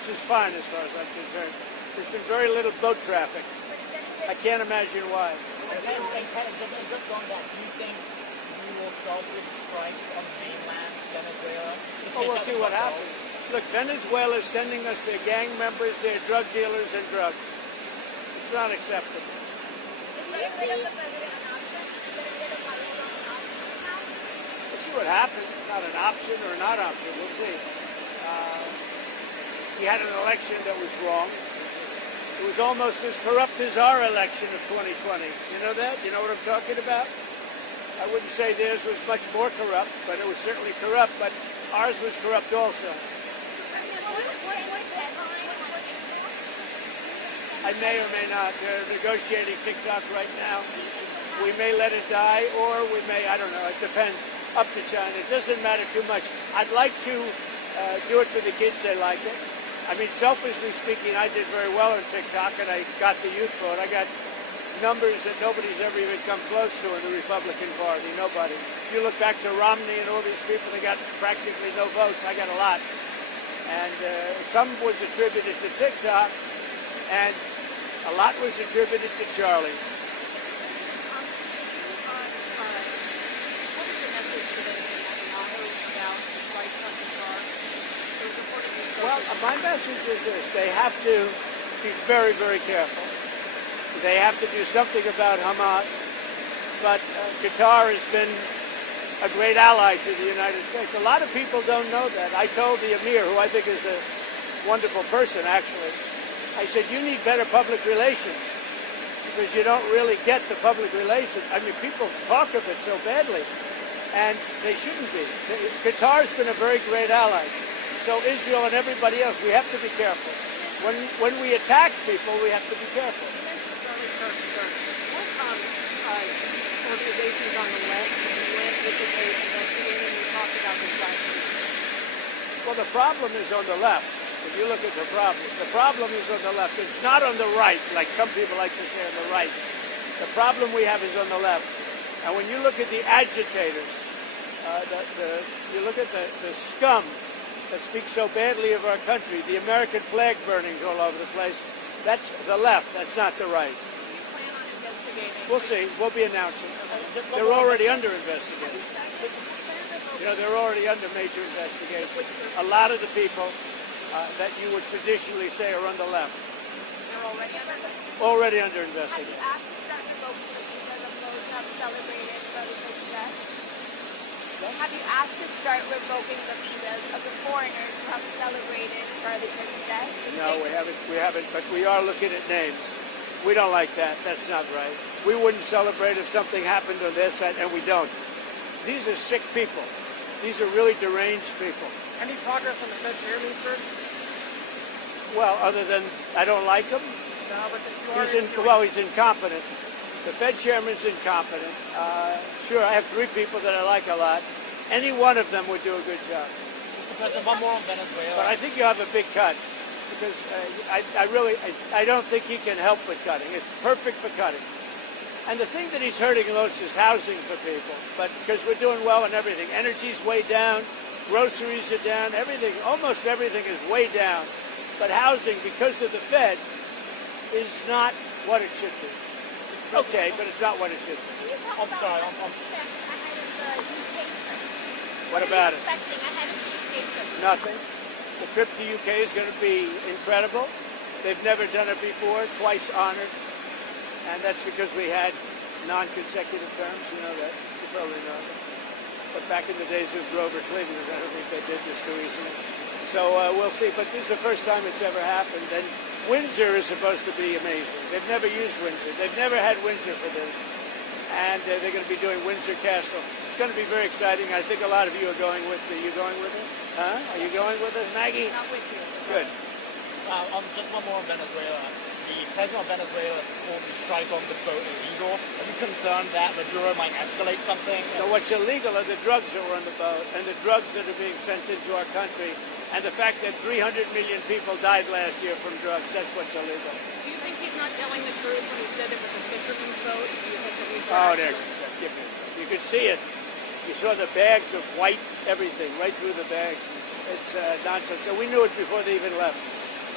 which is fine as far as I'm concerned. There's been very little boat traffic. I can't imagine why. And just on that, do you think you will start with strikes on mainland Venezuela? Oh, we'll see what happens. Look, Venezuela is sending us their gang members, their drug dealers, and drugs. It's not acceptable. We'll see what happens. Not an option or not option. We'll see. He had an election that was wrong. It was almost as corrupt as our election of 2020. You know that? You know what I'm talking about? I wouldn't say theirs was much more corrupt, but it was certainly corrupt. But ours was corrupt also. I may or may not. They're negotiating TikTok right now. We may let it die, or we may, I don't know. It depends. Up to China. It doesn't matter too much. I'd like to do it for the kids. They like it. I mean, selfishly speaking, I did very well on TikTok, and I got the youth vote. I got numbers that nobody's ever even come close to in the Republican Party. Nobody. If you look back to Romney and all these people, they got practically no votes. I got a lot. And some was attributed to TikTok, and a lot was attributed to Charlie. Well, my message is this. They have to be very, very careful. They have to do something about Hamas. But Qatar has been a great ally to the United States. A lot of people don't know that. I told the Emir, who I think is a wonderful person, actually, I said, you need better public relations because you don't really get the public relations. I mean, people talk of it so badly, and they shouldn't be. Qatar's been a very great ally. So Israel and everybody else, we have to be careful. When we attack people, we have to be careful. What organizations on the left anticipate investigating? We talked about this last week. Well, the problem is on the left. If you look at the problem is on the left. It's not on the right, like some people like to say on the right. The problem we have is on the left. And when you look at the agitators, you look at the scum that speaks so badly of our country, the American flag burnings all over the place, that's the left, that's not the right. We'll see. We'll be announcing. They're already under investigation. You know, they're already under major investigation. A lot of the people that you would traditionally say are on the left. They're already under investigation. Have you asked to start revoking the visas of those who have celebrated Brother Success? Have you asked to start revoking the visas of the foreigners who have celebrated Brother Success? No, we haven't, but we are looking at names. We don't like that. That's not right. We wouldn't celebrate if something happened on their side, and we don't. These are sick people. These are really deranged people. Any progress on the Fed chairman, sir? Well, other than I don't like him. No, but he's incompetent. The Fed chairman's incompetent. Sure, I have three people that I like a lot. Any one of them would do a good job. Mr. President, one more on Venezuela. But I think you have a big cut because I don't think he can help with cutting. It's perfect for cutting. And the thing that he's hurting most is housing for people. But because we're doing well in everything. Energy's way down. Groceries are down. Everything, almost everything is way down. But housing, because of the Fed, is not what it should be. Okay, but it's not what it should be. I'm sorry. What about it? Nothing. The trip to UK is going to be incredible. They've never done it before, twice honored. And that's because we had non-consecutive terms. You know that. You probably know that. But back in the days of Grover Cleveland, I don't think they did this too easily. So we'll see. But this is the first time it's ever happened. And Windsor is supposed to be amazing. They've never used Windsor. They've never had Windsor for this. And they're going to be doing Windsor Castle. It's going to be very exciting. I think a lot of you are going with me. Are you going with us? Huh? Are you going with us, Maggie? Not with you. Good. Just one more on Venezuela. The president of Venezuela called the strike on the boat illegal. Are you concerned that Maduro might escalate something? No, what's illegal are the drugs that were on the boat and the drugs that are being sent into our country. And the fact that 300 million people died last year from drugs, that's what's illegal. Do you think he's not telling the truth when he said it was a fisherman's boat? Do you think that he's Oh, there. You could see it. You saw the bags of white everything right through the bags. It's nonsense. So we knew it before they even left.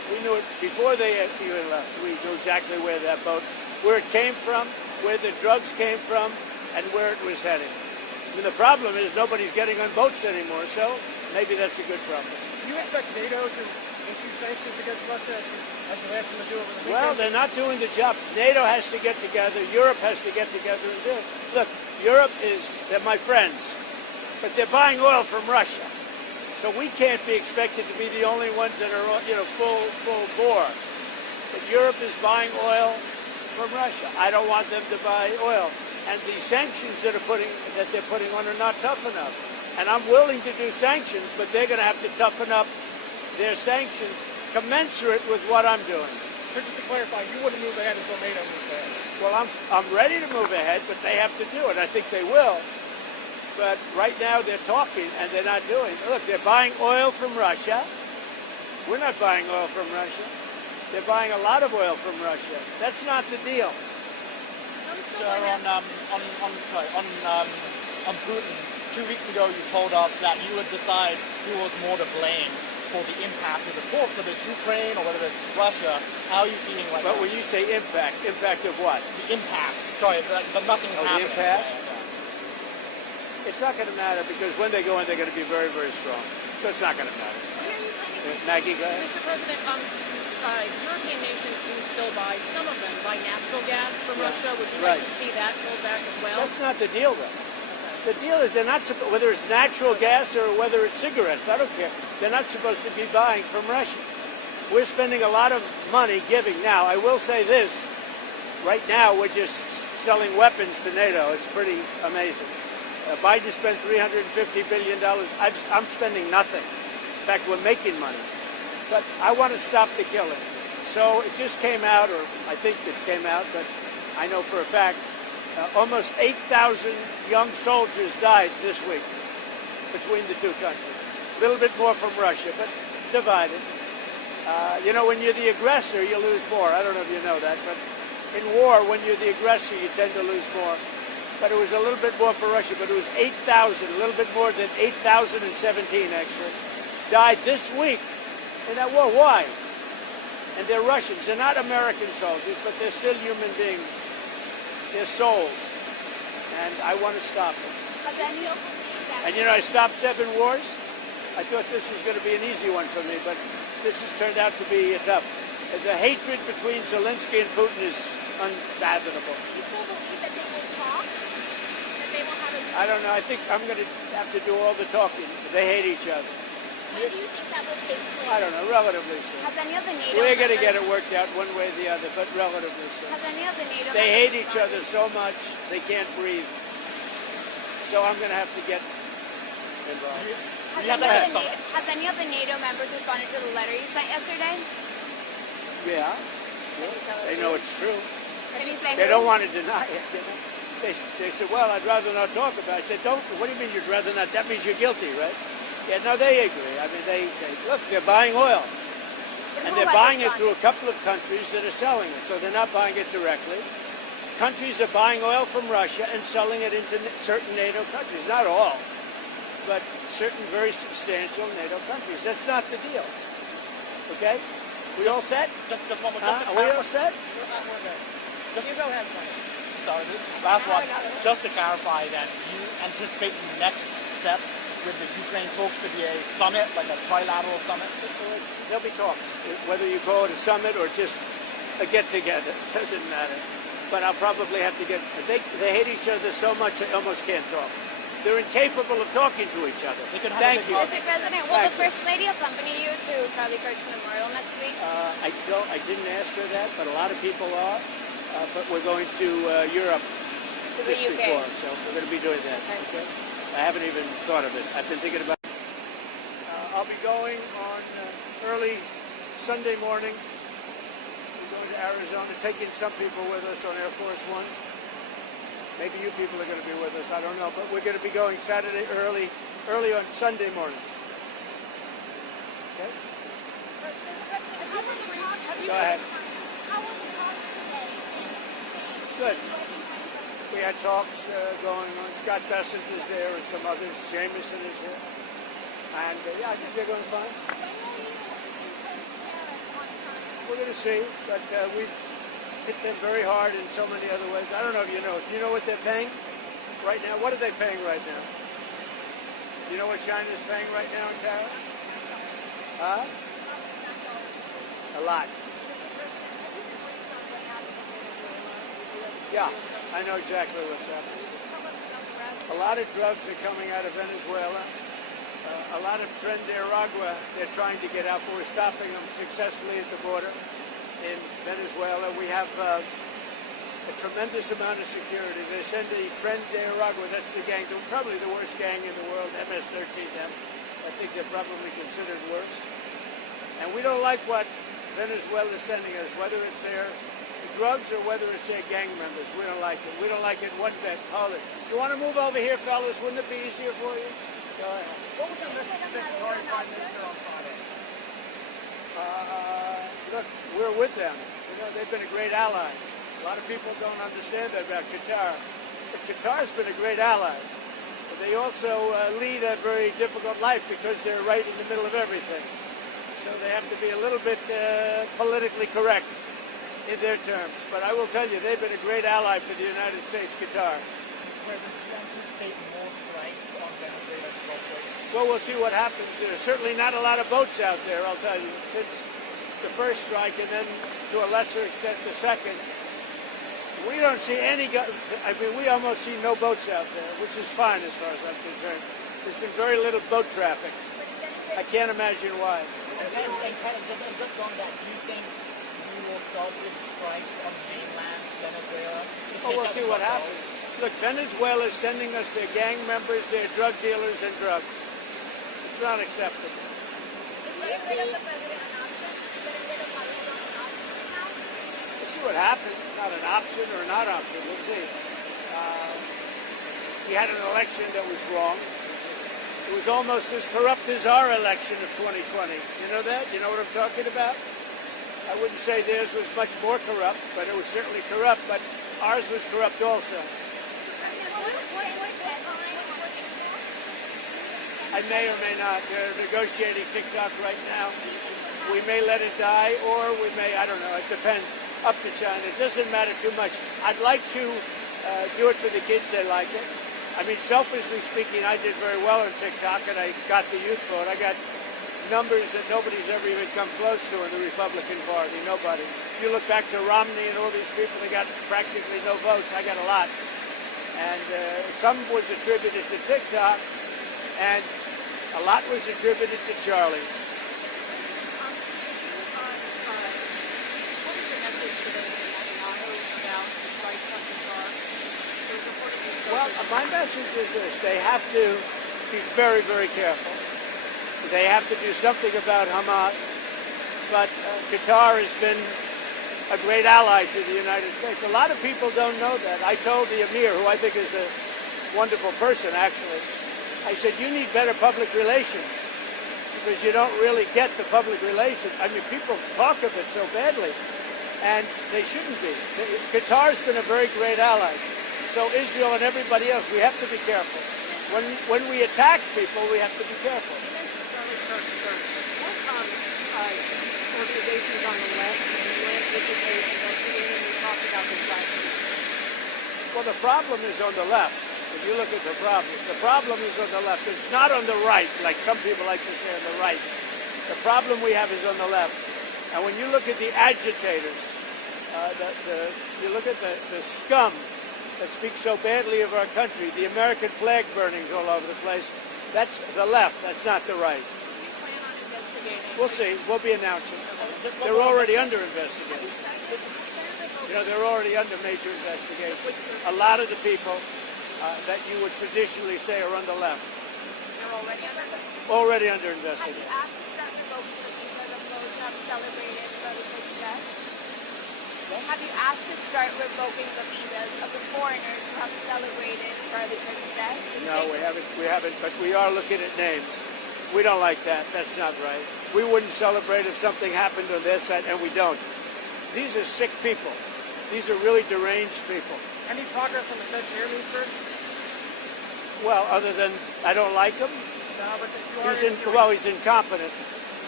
We knew it before they even left. We knew exactly where it came from, where the drugs came from, and where it was heading. I mean, the problem is nobody's getting on boats anymore, so maybe that's a good problem. Do you expect NATO to issue sanctions against Russia as they asked them to do over the weekend? Well, they're not doing the job. NATO has to get together. Europe has to get together and do it. Look, Europe they're my friends, but they're buying oil from Russia. So we can't be expected to be the only ones that are, full bore. But Europe is buying oil from Russia. I don't want them to buy oil. And the sanctions that they're putting on are not tough enough. And I'm willing to do sanctions, but they're going to have to toughen up their sanctions commensurate with what I'm doing. So just to clarify, you wouldn't move ahead until NATO moves ahead. Well, I'm ready to move ahead, but they have to do it. I think they will. But right now they're talking and they're not doing. Look, they're buying oil from Russia. We're not buying oil from Russia. They're buying a lot of oil from Russia. That's not the deal. Sir, on Putin, 2 weeks ago you told us that you would decide who was more to blame for the impact of the talks, whether it's Ukraine or whether it's Russia. How are you feeling right now? But when you say impact of what? The impasse. Sorry, the nothing happening. The impasse? It's not going to matter because when they go in, they're going to be very, very strong. So it's not going to matter. Maggie, go ahead. Mr. President, European nations do still buy, some of them buy natural gas from Russia. Would you like to see that pulled back as well? That's not the deal, though. The deal is they're not whether it's natural gas or whether it's cigarettes. I don't care. They're not supposed to be buying from Russia. We're spending a lot of money giving. Now, I will say this. Right now, we're just selling weapons to NATO. It's pretty amazing. Biden spent $350 billion. I'm spending nothing. In fact, we're making money. But I want to stop the killing. So it just came out, or I think it came out, but I know for a fact, almost 8,000 young soldiers died this week between the two countries. A little bit more from Russia, but divided. When you're the aggressor, you lose more. I don't know if you know that, but in war, when you're the aggressor, you tend to lose more. But it was a little bit more for Russia, but it was 8,000, a little bit more than 8,017 actually, died this week in that war. Why? And they're Russians. They're not American soldiers, but they're still human beings. They're souls. And I want to stop it. And I stopped 7 wars. I thought this was going to be an easy one for me, but this has turned out to be tough. The hatred between Zelensky and Putin is unfathomable. You still believe that they will talk? That they will have a... I don't know. I think I'm going to have to do all the talking. They hate each other. When do you think that will take place? I don't know. Relatively soon. Has any of the NATO We're going to get members- it worked out one way or the other, but relatively soon. Has any of the NATO They hate members each other so much they can't breathe. So I'm going to have to get involved. Has any of the NATO members responded to the letter you sent yesterday? Yeah. Can you tell us They who? know it's true. Can you say They who? don't want to deny it. They said, well, I'd rather not talk about it. I said, what do you mean you'd rather not? That means you're guilty, right? Yeah, no, they agree. I mean, they look, they're buying oil. But And who they're has buying it responded? through a couple of countries that are selling it. So they're not buying it directly. Countries are buying oil from Russia and selling it into certain NATO countries. Not all, but certain very substantial NATO countries. That's not the deal. Okay? We all set? Just one more. Are we all set? You go ahead, Mike. Sorry, last one. Just to clarify then, you anticipate the next step with the Ukraine talks to be a summit, like a trilateral summit? There'll be talks, whether you call it a summit or just a get-together. It doesn't matter. But I'll probably have to they hate each other so much they almost can't talk. They're incapable of talking to each other. Thank you. Mr. President, will the First Lady accompany you to Charlie Kirk's memorial next week? I didn't ask her that, but a lot of people are. But we're going to Europe To the just UK. before, so we're going to be doing that. Okay. I haven't even thought of it. I've been thinking about it. I'll be going on early Sunday morning. We're going to Arizona, taking some people with us on Air Force One. Maybe you people are going to be with us. I don't know, but we're going to be going Saturday early on Sunday morning. Okay. Go ahead. Good. We had talks going on. Scott Bessent is there and some others. Jameson is here. And, I think they're going fine. we're going to see, but we've hit them very hard in so many other ways. I don't know if you know. Do you know what they're paying right now? What are they paying right now? Do you know what China's paying right now in tariffs? Huh? A lot. Yeah, I know exactly what's happening. A lot of drugs are coming out of Venezuela. A lot of Tren de Aragua they're trying to get out, but we're stopping them successfully at the border in Venezuela. We have a tremendous amount of security. They send the Tren de Aragua, that's the gang, probably the worst gang in the world, MS-13M. I think they're probably considered worse. And we don't like what Venezuela is sending us, whether it's their drugs or whether it's their gang members. We don't like it. We don't like it one bit. Hold it. You want to move over here, fellas? Wouldn't it be easier for you? Go ahead. What was your message to the Qatari Prime Minister on Friday? Look, we're with them. You know, they've been a great ally. A lot of people don't understand that about Qatar. But Qatar's been a great ally. But they also lead a very difficult life because they're right in the middle of everything. So they have to be a little bit politically correct in their terms. But I will tell you, they've been a great ally for the United States, Qatar. Well, we'll see what happens. There's certainly not a lot of boats out there, I'll tell you, since the first strike and then to a lesser extent the second. We don't see any, we almost see no boats out there, which is fine as far as I'm concerned. There's been very little boat traffic. I can't imagine why. And kind of just on that, do you think you will start with strikes on mainland Venezuela? Oh, we'll see what happens. Look, Venezuela is sending us their gang members, their drug dealers, and drugs. It's not acceptable. We'll see what happens. Not an option or a not option. We'll see. We had an election that was wrong. It was almost as corrupt as our election of 2020. You know that? You know what I'm talking about? I wouldn't say theirs was much more corrupt, but it was certainly corrupt. But ours was corrupt also. I may or may not. They're negotiating TikTok right now. We may let it die, or we may, I don't know, it depends. Up to China. It doesn't matter too much. I'd like to do it for the kids. They like it. I mean, selfishly speaking, I did very well on TikTok, and I got the youth vote. I got numbers that nobody's ever even come close to in the Republican Party. Nobody. If you look back to Romney and all these people, they got practically no votes. I got a lot. And some was attributed to TikTok, and a lot was attributed to Charlie. Well, my message is this. They have to be very, very careful. They have to do something about Hamas. But Qatar has been a great ally to the United States. A lot of people don't know that. I told the Emir, who I think is a wonderful person, actually, I said, you need better public relations because you don't really get the public relations. I mean, people talk of it so badly, and they shouldn't be. Qatar's been a very great ally. So Israel and everybody else, we have to be careful. When we attack people, we have to be careful. You mentioned Charlie Kirk, sir. What organizations on the left anticipate investigating? We talked about this last week. Well, the problem is on the left. If you look at the problem is on the left. It's not on the right, like some people like to say on the right. The problem we have is on the left. And when you look at the agitators, you look at the scum that speaks so badly of our country, the American flag burnings all over the place, that's the left, that's not the right. Do you plan on investigating? We'll see. We'll be announcing. They're already under investigation. You know, they're already under major investigation. A lot of the people that you would traditionally say are on the left. They're Already under Have investigation. you asked to start revoking the visas of those who have celebrated Brother Cook's death? Have you asked to start revoking the visas of the foreigners who have celebrated Brother Cook's death? No, we haven't, but we are looking at names. We don't like that. That's not right. We wouldn't celebrate if something happened on their side, and we don't. These are sick people. These are really deranged people. Any progress on the Fed chairman, sir? Well, other than I don't like him, No, but you are he's incompetent.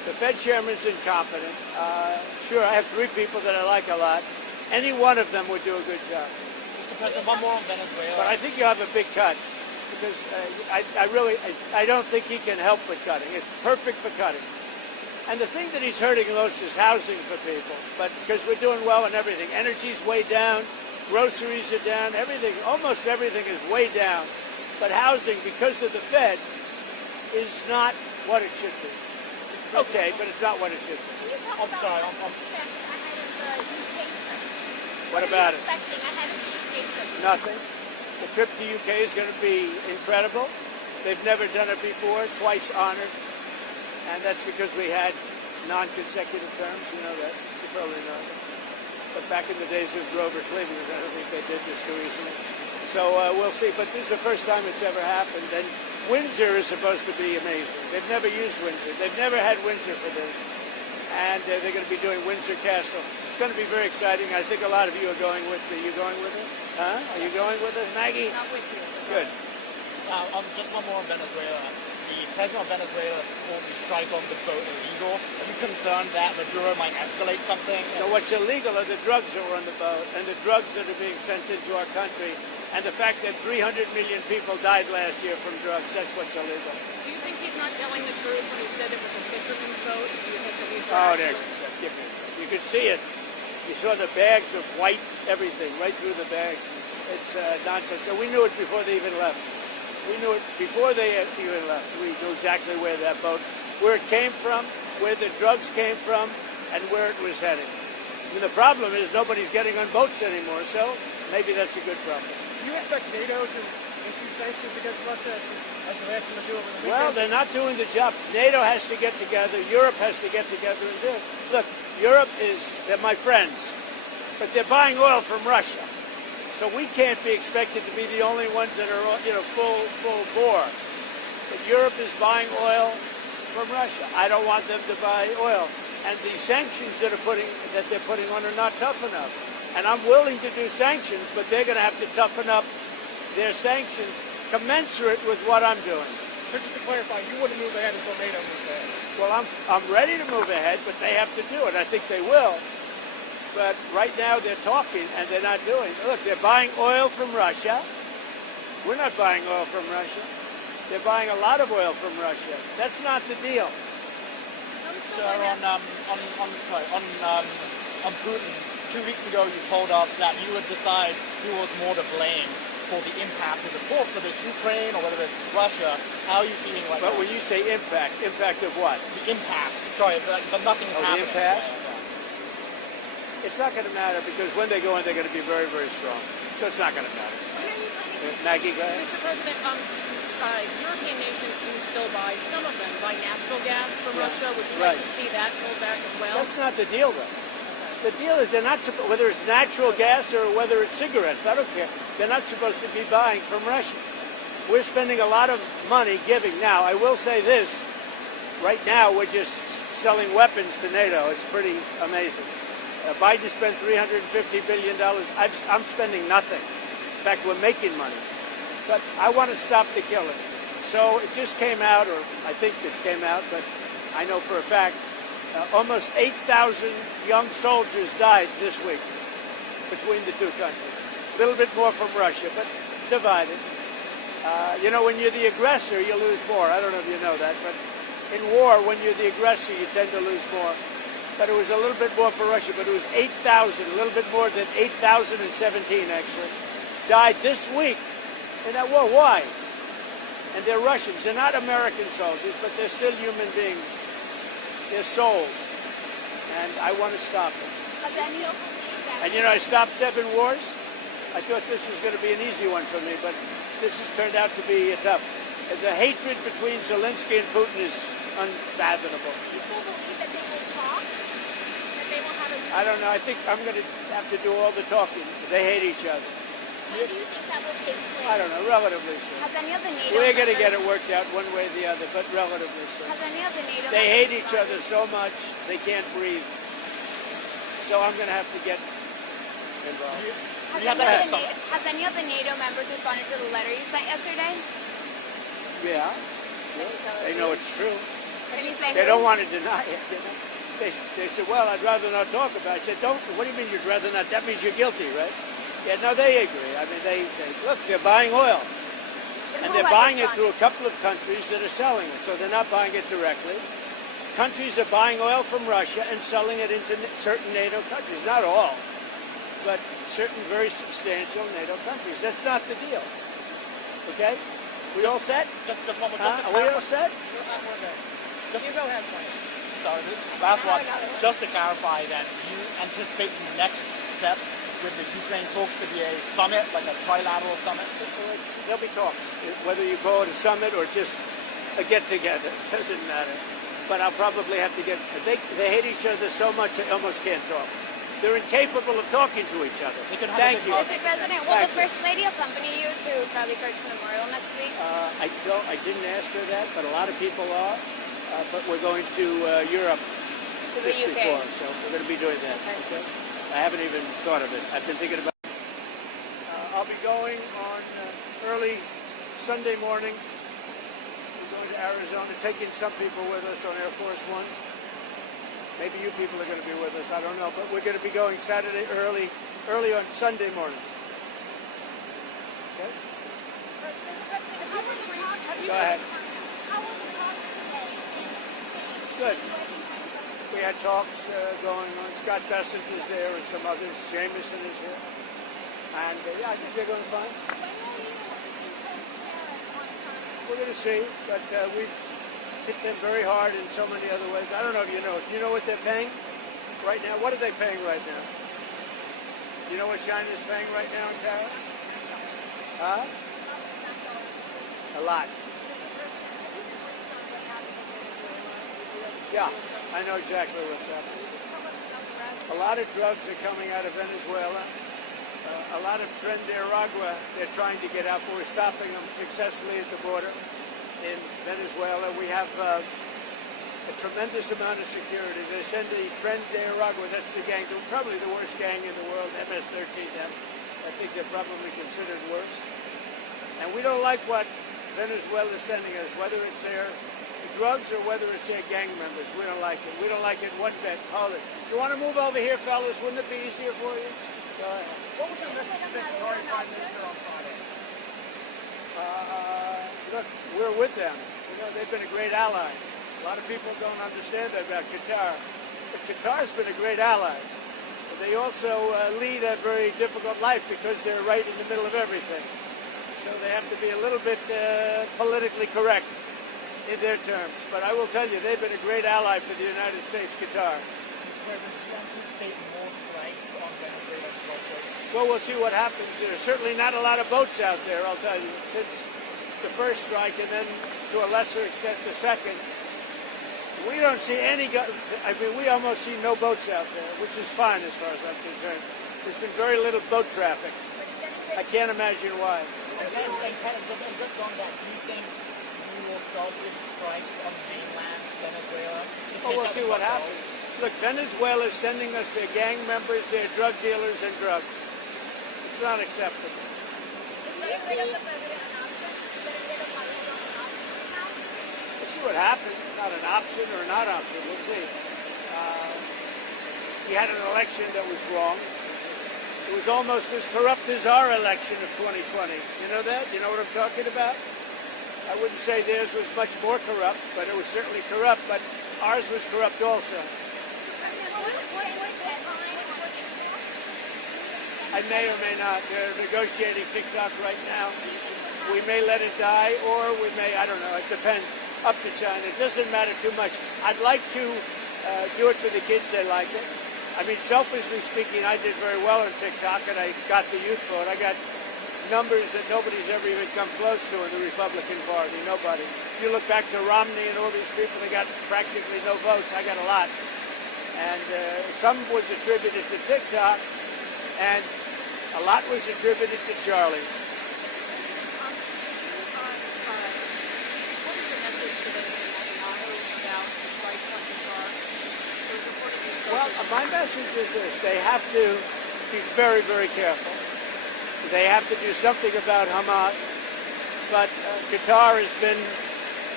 The Fed chairman's incompetent. Sure, I have three people that I like a lot. Any one of them would do a good job. Mr. President, one more on Venezuela. But I think you have a big cut because I don't think he can help with cutting. It's perfect for cutting. And the thing that he's hurting most is housing for people. But because we're doing well in everything, energy's way down, groceries are down, everything, almost everything is way down. But housing, because of the Fed, is not what it should be. Okay, but it's not what it should be. Can you talk I'm about sorry, what to expect ahead of the UK trip? What about it? What are you expecting ahead of the UK trip? Nothing. The trip to UK is going to be incredible. They've never done it before, twice honored. And that's because we had non-consecutive terms. You know that. You probably know that. But back in the days of Grover Cleveland, I don't think they did this too easily. So we'll see. But this is the first time it's ever happened. And Windsor is supposed to be amazing. They've never used Windsor. They've never had Windsor for this. And they're going to be doing Windsor Castle. It's going to be very exciting. I think a lot of you are going with me. Are you going with us? Huh? Are you going with us, Maggie? Not with you. Good. Just one more on Venezuela. The president of Venezuela called the strike on the boat illegal. Are you concerned that Maduro might escalate something? So what's illegal are the drugs that were on the boat and the drugs that are being sent into our country and the fact that 300 million people died last year from drugs. That's what's illegal. Do you think he's not telling the truth when he said it was a fisherman's boat? Do you think that he's Oh, there. You could see it. You saw the bags of white everything right through the bags. It's nonsense. So we knew it before they even left. We knew it before they even left. We knew exactly where that boat, where it came from, where the drugs came from, and where it was heading. And the problem is nobody's getting on boats anymore, so maybe that's a good problem. Do you expect NATO to issue sanctions against Russia as the last one to do over the weekend? Well, they're not doing the job. NATO has to get together. Europe has to get together and do it. Look, Europe they're my friends, but they're buying oil from Russia. So we can't be expected to be the only ones that are, full bore. But Europe is buying oil from Russia. I don't want them to buy oil. And the sanctions that they're putting on are not tough enough. And I'm willing to do sanctions, but they're going to have to toughen up their sanctions commensurate with what I'm doing. So just to clarify, you wouldn't move ahead until NATO moves ahead. Well, I'm ready to move ahead, but they have to do it. I think they will. But right now they're talking and they're not doing it. Look, they're buying oil from Russia. We're not buying oil from Russia. They're buying a lot of oil from Russia. That's not the deal. Sir, on Putin, 2 weeks ago you told us that you would decide who was more to blame for the impact of the talks, whether it's Ukraine or whether it's Russia. How are you feeling right But now? when you say impact of what? The impact. Sorry, but nothing's Oh, the happening. impasse? It's not going to matter because when they go in, they're going to be very, very strong. So it's not going to matter. Maggie, go ahead. Mr. President, European nations do still buy, some of them, buy natural gas from Russia. Would you like to see that pulled back as well? That's not the deal, though. The deal is they're not whether it's natural gas or whether it's cigarettes. I don't care. They're not supposed to be buying from Russia. We're spending a lot of money giving. Now, I will say this. Right now, we're just selling weapons to NATO. It's pretty amazing. Biden spent $350 billion. I'm spending nothing. In fact, we're making money. But I want to stop the killing. So it just came out, or I think it came out, but I know for a fact, almost 8,000 young soldiers died this week between the two countries. A little bit more from Russia, but divided. When you're the aggressor, you lose more. I don't know if you know that, but in war, when you're the aggressor, you tend to lose more. But it was a little bit more for Russia, but it was 8,000, a little bit more than 8,017 actually, died this week in that war. Why? And they're Russians. They're not American soldiers, but they're still human beings. They're souls. And I want to stop them. And I stopped 7 wars. I thought this was going to be an easy one for me, but this has turned out to be tough. The hatred between Zelensky and Putin is unfathomable. You still believe that they will talk? That they will have a... I don't know. I think I'm going to have to do all the talking. They hate each other. When do you think that will take place? I don't know. Relatively soon. Has any of the NATO We're going to members- get it worked out one way or the other, but relatively soon. Has any of the NATO They hate members each other responded? so much they can't breathe. So I'm going to have to get involved. Has any of the NATO members responded to the letter you sent yesterday? Yeah. They know it's true. Did he say They who? don't want to deny it. You know? They said, well, I'd rather not talk about it. I said, don't. What do you mean you'd rather not? That means you're guilty, right? Yeah, no, they agree. I mean, they look, they're buying oil. And they're buying it through a couple of countries that are selling it. So they're not buying it directly. Countries are buying oil from Russia and selling it into certain NATO countries. Not all, but certain very substantial NATO countries. That's not the deal. Okay? We all set? Just one more. Are we all set? You go ahead, Mike. Sorry, last one. Just to clarify then, do you anticipate the next step with the Ukraine talks to be a summit, like a trilateral summit? There'll be talks. Whether you call it a summit or just a get-together, it doesn't matter. But I'll probably have to get... They hate each other so much they almost can't talk. They're incapable of talking to each other. Thank you. Mr. President, will the First Lady accompany you to Charlie Kirk's memorial next week? I didn't ask her that, but a lot of people are. But we're going to Europe To the just UK. before, so we're going to be doing that. Okay. I haven't even thought of it. I've been thinking about it. I'll be going on early Sunday morning. We're going to Arizona, taking some people with us on Air Force One. Maybe you people are going to be with us. I don't know. But we're going to be going Saturday early on Sunday morning. Okay? Go ahead. Good. We had talks going on. Scott Bessent is there and some others. Jameson is here. And yeah, I think they're going fine. We're going to see, but we've hit them very hard in so many other ways. I don't know if you know. Do you know what they're paying right now? What are they paying right now? Do you know what China's paying right now in tariffs? Huh? A lot. Yeah, I know exactly what's happening. A lot of drugs are coming out of Venezuela. A lot of Tren de Aragua they're trying to get out, but we're stopping them successfully at the border in Venezuela. We have a tremendous amount of security. They send the Tren de Aragua, that's the gang, probably the worst gang in the world, MS-13M. I think they're probably considered worse. And we don't like what Venezuela is sending us, whether it's their drugs or whether it's their gang members. We don't like it. We don't like it one bit. Hold it. You want to move over here, fellas? Wouldn't it be easier for you? Go ahead. What was the message to the Qatari Prime Minister on Friday? Look, we're with them. You know, they've been a great ally. A lot of people don't understand that about Qatar. But Qatar's been a great ally. But they also lead a very difficult life because they're right in the middle of everything. So they have to be a little bit politically correct in their terms. But I will tell you, they've been a great ally for the United States, Qatar. Well, we'll see what happens. There's certainly not a lot of boats out there, I'll tell you, since the first strike and then to a lesser extent the second. We don't see any, I mean, we almost see no boats out there, which is fine as far as I'm concerned. There's been very little boat traffic. I can't imagine why. And just on that, do you think you will start with strikes on mainland Venezuela? Well, we'll see what happens. Look, Venezuela is sending us their gang members, their drug dealers, and drugs. It's not acceptable. We'll see what happens. Not an option or a not option. We'll see. We had an election that was wrong. It was almost as corrupt as our election of 2020. You know that? You know what I'm talking about? I wouldn't say theirs was much more corrupt, but it was certainly corrupt. But ours was corrupt also. I may or may not. They're negotiating TikTok right now. We may let it die, or we may, I don't know, it depends. Up to China. It doesn't matter too much. I'd like to do it for the kids. They like it. I mean, selfishly speaking, I did very well on TikTok, and I got the youth vote. I got numbers that nobody's ever even come close to in the Republican Party. Nobody. If you look back to Romney and all these people, they got practically no votes. I got a lot. And some was attributed to TikTok, and a lot was attributed to Charlie. Well, my message is this. They have to be very, very careful. They have to do something about Hamas. But Qatar has been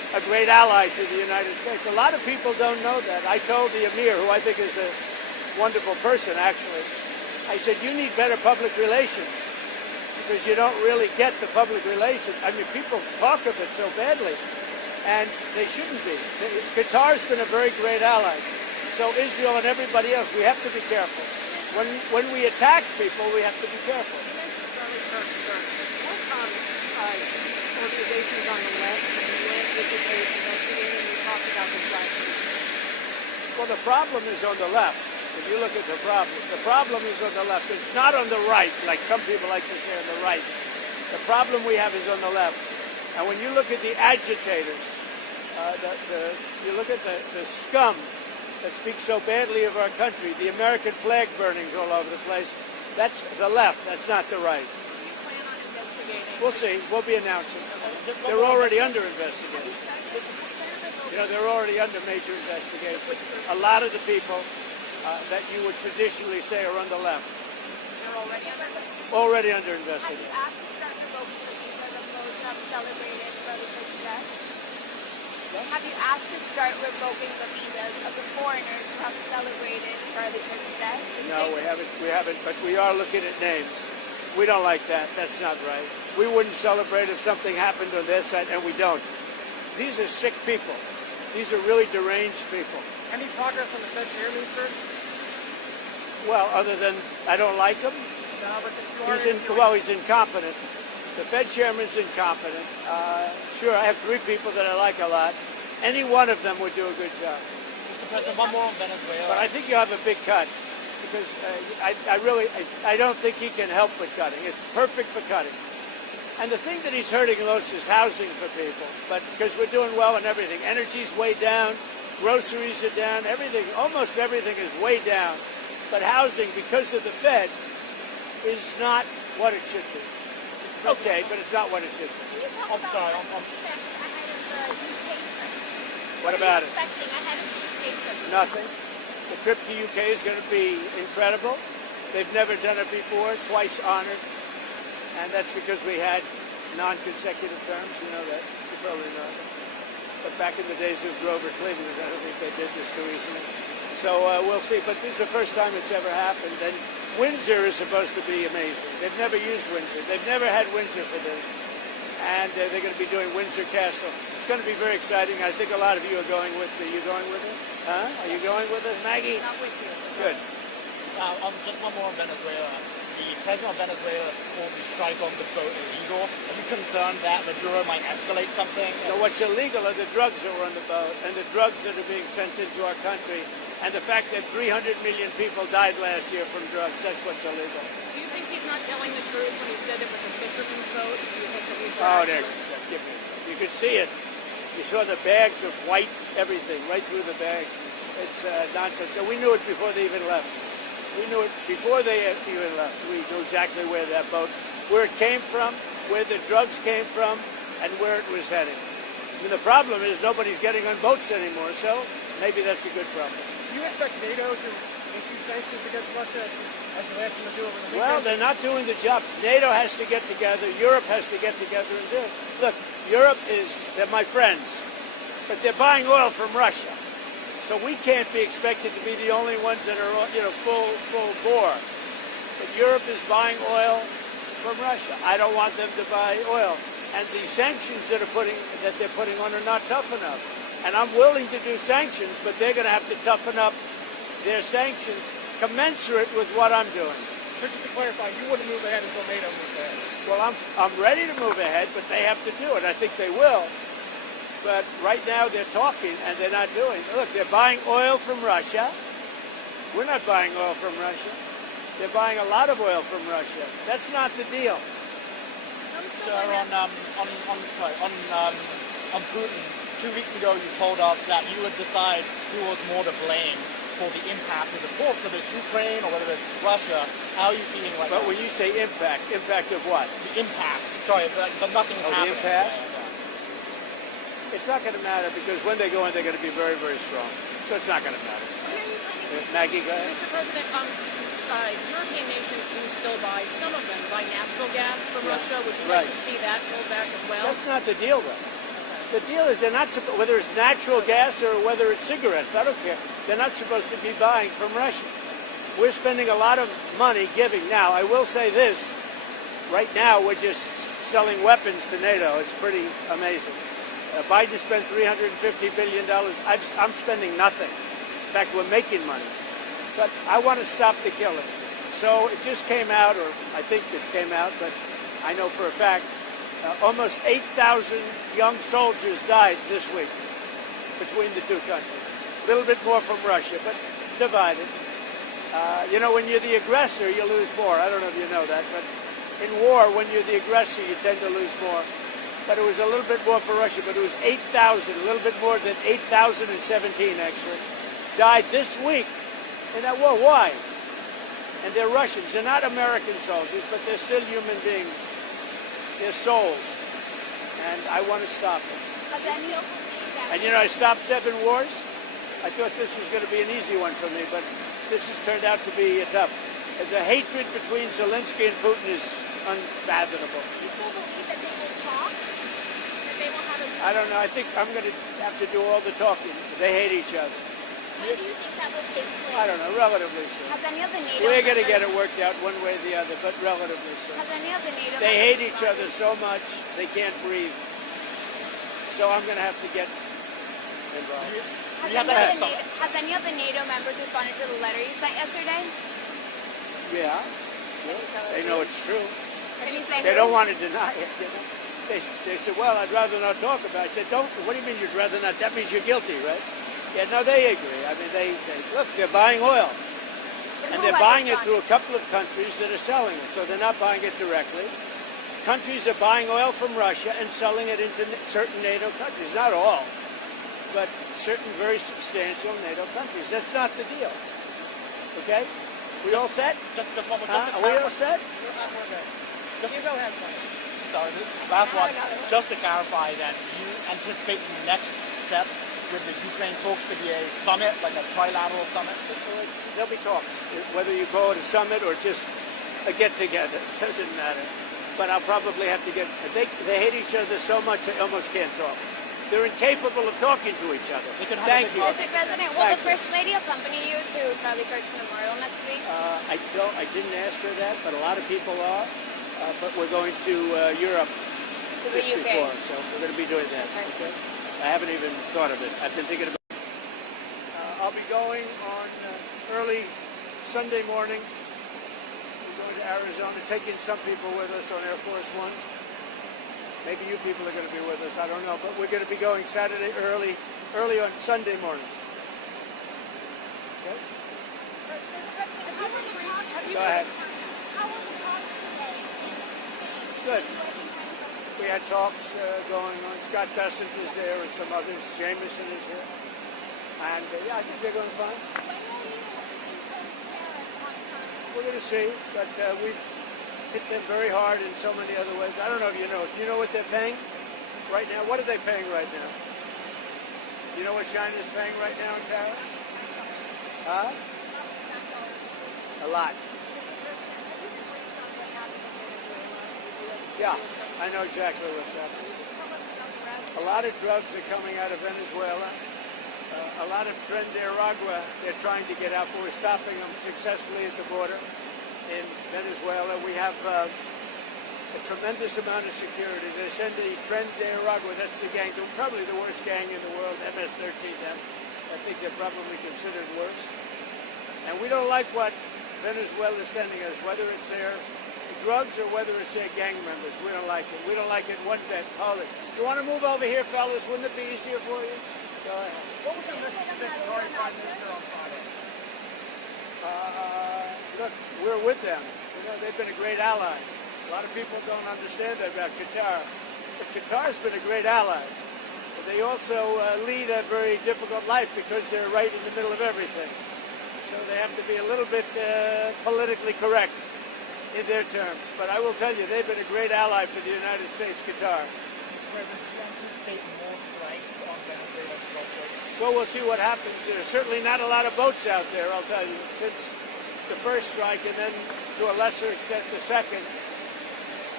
a great ally to the United States. A lot of people don't know that. I told the Emir, who I think is a wonderful person, actually, I said, you need better public relations because you don't really get the public relations. I mean, people talk of it so badly, and they shouldn't be. Qatar's been a very great ally. So Israel and everybody else, we have to be careful. When we attack people, we have to be careful. You mentioned Charlie Kirk, sir. What organizations on the left went visited, investigated, and we talked about this last week? Well, the problem is on the left. If you look at the problem is on the left. It's not on the right, like some people like to say on the right. The problem we have is on the left. And when you look at the agitators, you look at the scum that speaks so badly of our country, the American flag burnings all over the place, that's the left, that's not the right. Do you plan on investigating? We'll see. We'll be announcing. They're already under investigation. You know, they're already under major investigation. A lot of the people that you would traditionally say are on the left. They're Already under Have investigation. you asked to start revoking the visas of those who have celebrated Brother Cook's death? Have you asked to start revoking the visas of the foreigners who have celebrated Charlie Kirk's death? No, we haven't, but we are looking at names. We don't like that. That's not right. We wouldn't celebrate if something happened on their side, and we don't. These are sick people. These are really deranged people. Any progress on the Fed chairman, sir? Well, other than I don't like him, No, but he's incompetent. The Fed chairman's incompetent. Sure, I have three people that I like a lot. Any one of them would do a good job. Mr. President, one more on Venezuela. But I think you have a big cut because I don't think he can help with cutting. It's perfect for cutting. And the thing that he's hurting most is housing for people. But because we're doing well in everything, energy's way down, groceries are down, everything, almost everything is way down. But housing, because of the Fed, is not what it should be. Okay, but it's not what it should be. Can you talk I'm about sorry, what you expect ahead of the UK trip? What about What are you expecting ahead of the UK trip? Nothing. The trip to UK is going to be incredible. They've never done it before, twice honored. And that's because we had non-consecutive terms. You know that. You probably know that. But back in the days of Grover Cleveland, I don't think they did this too easily. So we'll see. But this is the first time it's ever happened. And Windsor is supposed to be amazing. They've never used Windsor. They've never had Windsor for this. And they're going to be doing Windsor Castle. It's going to be very exciting. I think a lot of you are going with me. Are you going with us? Huh? Are you going with us, Maggie? Not with you. Good. Just one more on Venezuela. The president of Venezuela called the strike on the boat illegal. Are you concerned that Maduro might escalate something? So what's illegal are the drugs that were on the boat and the drugs that are being sent into our country and the fact that 300 million people died last year from drugs. That's what's illegal. Do you think he's not telling the truth when he said it was a fisherman's boat? Do you think that he's Oh, there. You could see it. You saw the bags of white everything right through the bags. It's nonsense. So we knew it before they even left. We knew it before they even left. We knew exactly where that boat, where it came from, where the drugs came from, and where it was heading. I mean, the problem is nobody's getting on boats anymore, so maybe that's a good problem. do you expect NATO to issue sanctions against Russia as the last one to do over the weekend? Well, they're not doing the job. NATO has to get together. Europe has to get together and do it. Look, Europe they're my friends, but they're buying oil from Russia. So we can't be expected to be the only ones that are, full bore. But Europe is buying oil from Russia. I don't want them to buy oil. And the sanctions that they're putting on are not tough enough. And I'm willing to do sanctions, but they're going to have to toughen up their sanctions commensurate with what I'm doing. So just to clarify, you wouldn't move ahead until NATO moves ahead. Well, I'm ready to move ahead, but they have to do it. I think they will. But right now they're talking and they're not doing it. Look, they're buying oil from Russia. We're not buying oil from Russia. They're buying a lot of oil from Russia. That's not the deal. Sir, on Putin, 2 weeks ago you told us that you would decide who was more to blame for the impact of the talks, whether it's Ukraine or whether it's Russia. How are you feeling right now? But when you say impact of what? The impact. Sorry, but nothing's Oh, happening. the impasse? It's not going to matter because when they go in, they're going to be very, very strong. So it's not going to matter. Maggie, go ahead. Mr. President, European nations do still buy, some of them buy natural gas from Yeah. Russia. Would you Right. like to see that pulled back as well? That's not the deal, though. The deal is they're not whether it's natural gas or whether it's cigarettes. I don't care. They're not supposed to be buying from Russia. We're spending a lot of money giving. Now, I will say this. Right now, we're just selling weapons to NATO. It's pretty amazing. Biden spent $350 billion. I'm spending nothing. In fact, we're making money. But I want to stop the killing. So it just came out, or I think it came out, but I know for a fact, almost 8,000 young soldiers died this week between the two countries. A little bit more from Russia, but divided. When you're the aggressor, you lose more. I don't know if you know that, but in war, when you're the aggressor, you tend to lose more. But it was a little bit more for Russia, but it was 8,000, a little bit more than 8,017 actually, died this week in that war. Why? And they're Russians. They're not American soldiers, but they're still human beings. They're souls. And I want to stop them. And I stopped 7 wars. I thought this was going to be an easy one for me, but this has turned out to be tough. The hatred between Zelensky and Putin is unfathomable. People believe that they will talk, that they will have a... I don't know. I think I'm going to have to do all the talking. They hate each other. When do you think that will take place? I don't know. Relatively soon. Has any of the NATO We're going to get it members- worked out one way or the other, but relatively soon. Has any of the NATO They hate members each other so much they can't breathe. So I'm going to have to get involved. Has any of the NATO members responded to the letter you sent yesterday? Yeah. Sure. They know it's true. Can you say They who? don't want to deny it. They said, well, I'd rather not talk about it. I said, what do you mean you'd rather not? That means you're guilty, right? Yeah, no, they agree. I mean, look, they're buying oil. And they're buying it through a couple of countries that are selling it. So they're not buying it directly. Countries are buying oil from Russia and selling it into certain NATO countries. Not all, but certain very substantial NATO countries. That's not the deal. Okay? We all set? Just one more. Are we all set? You go ahead, Mike. Sorry, last one. Just to clarify that you anticipate the next step with the Ukraine talks to be a summit, like a trilateral summit? There'll be talks, whether you call it a summit or just a get-together. It doesn't matter. But I'll probably have to get... They hate each other so much they almost can't talk. They're incapable of talking to each other. Thank you. Mr. President, will the First Lady accompany you to Charlie Kirk's memorial next week? I didn't ask her that, but a lot of people are. But we're going to Europe To the just UK. before, so we're going to be doing that. Okay? I haven't even thought of it. I've been thinking about it. I'll be going on early Sunday morning. We're going to Arizona, taking some people with us on Air Force One. Maybe you people are going to be with us. I don't know. But we're going to be going Saturday early on Sunday morning. Okay? Go ahead. Good. We had talks going on. Scott Bessent is there and some others. Jameson is here. And I think they're going fine. We're going to see. But we've hit them very hard in so many other ways. I don't know if you know. Do you know what they're paying right now? What are they paying right now? Do you know what China's paying right now in tariffs? Huh? A lot. Yeah, I know exactly what's happening. A lot of drugs are coming out of Venezuela. A lot of Tren de Aragua they're trying to get out, but we're stopping them successfully at the border in Venezuela. We have a tremendous amount of security. They send the Tren de Aragua, that's the gang, probably the worst gang in the world, MS-13. I think they're probably considered worse. And we don't like what Venezuela is sending us, whether it's their drugs or whether it's their gang members. We don't like it. We don't like it one bit. Hold it. You want to move over here, fellas? Wouldn't it be easier for you? Go ahead. What was the message that the Tory Prime Minister on Friday? Look, we're with them. They've been a great ally. A lot of people don't understand that about Qatar. But Qatar's been a great ally. But they also lead a very difficult life because they're right in the middle of everything. So they have to be a little bit politically correct in their terms. But I will tell you, they've been a great ally for the United States, Qatar. Well, we'll see what happens. There's certainly not a lot of boats out there, I'll tell you, since the first strike and then to a lesser extent the second.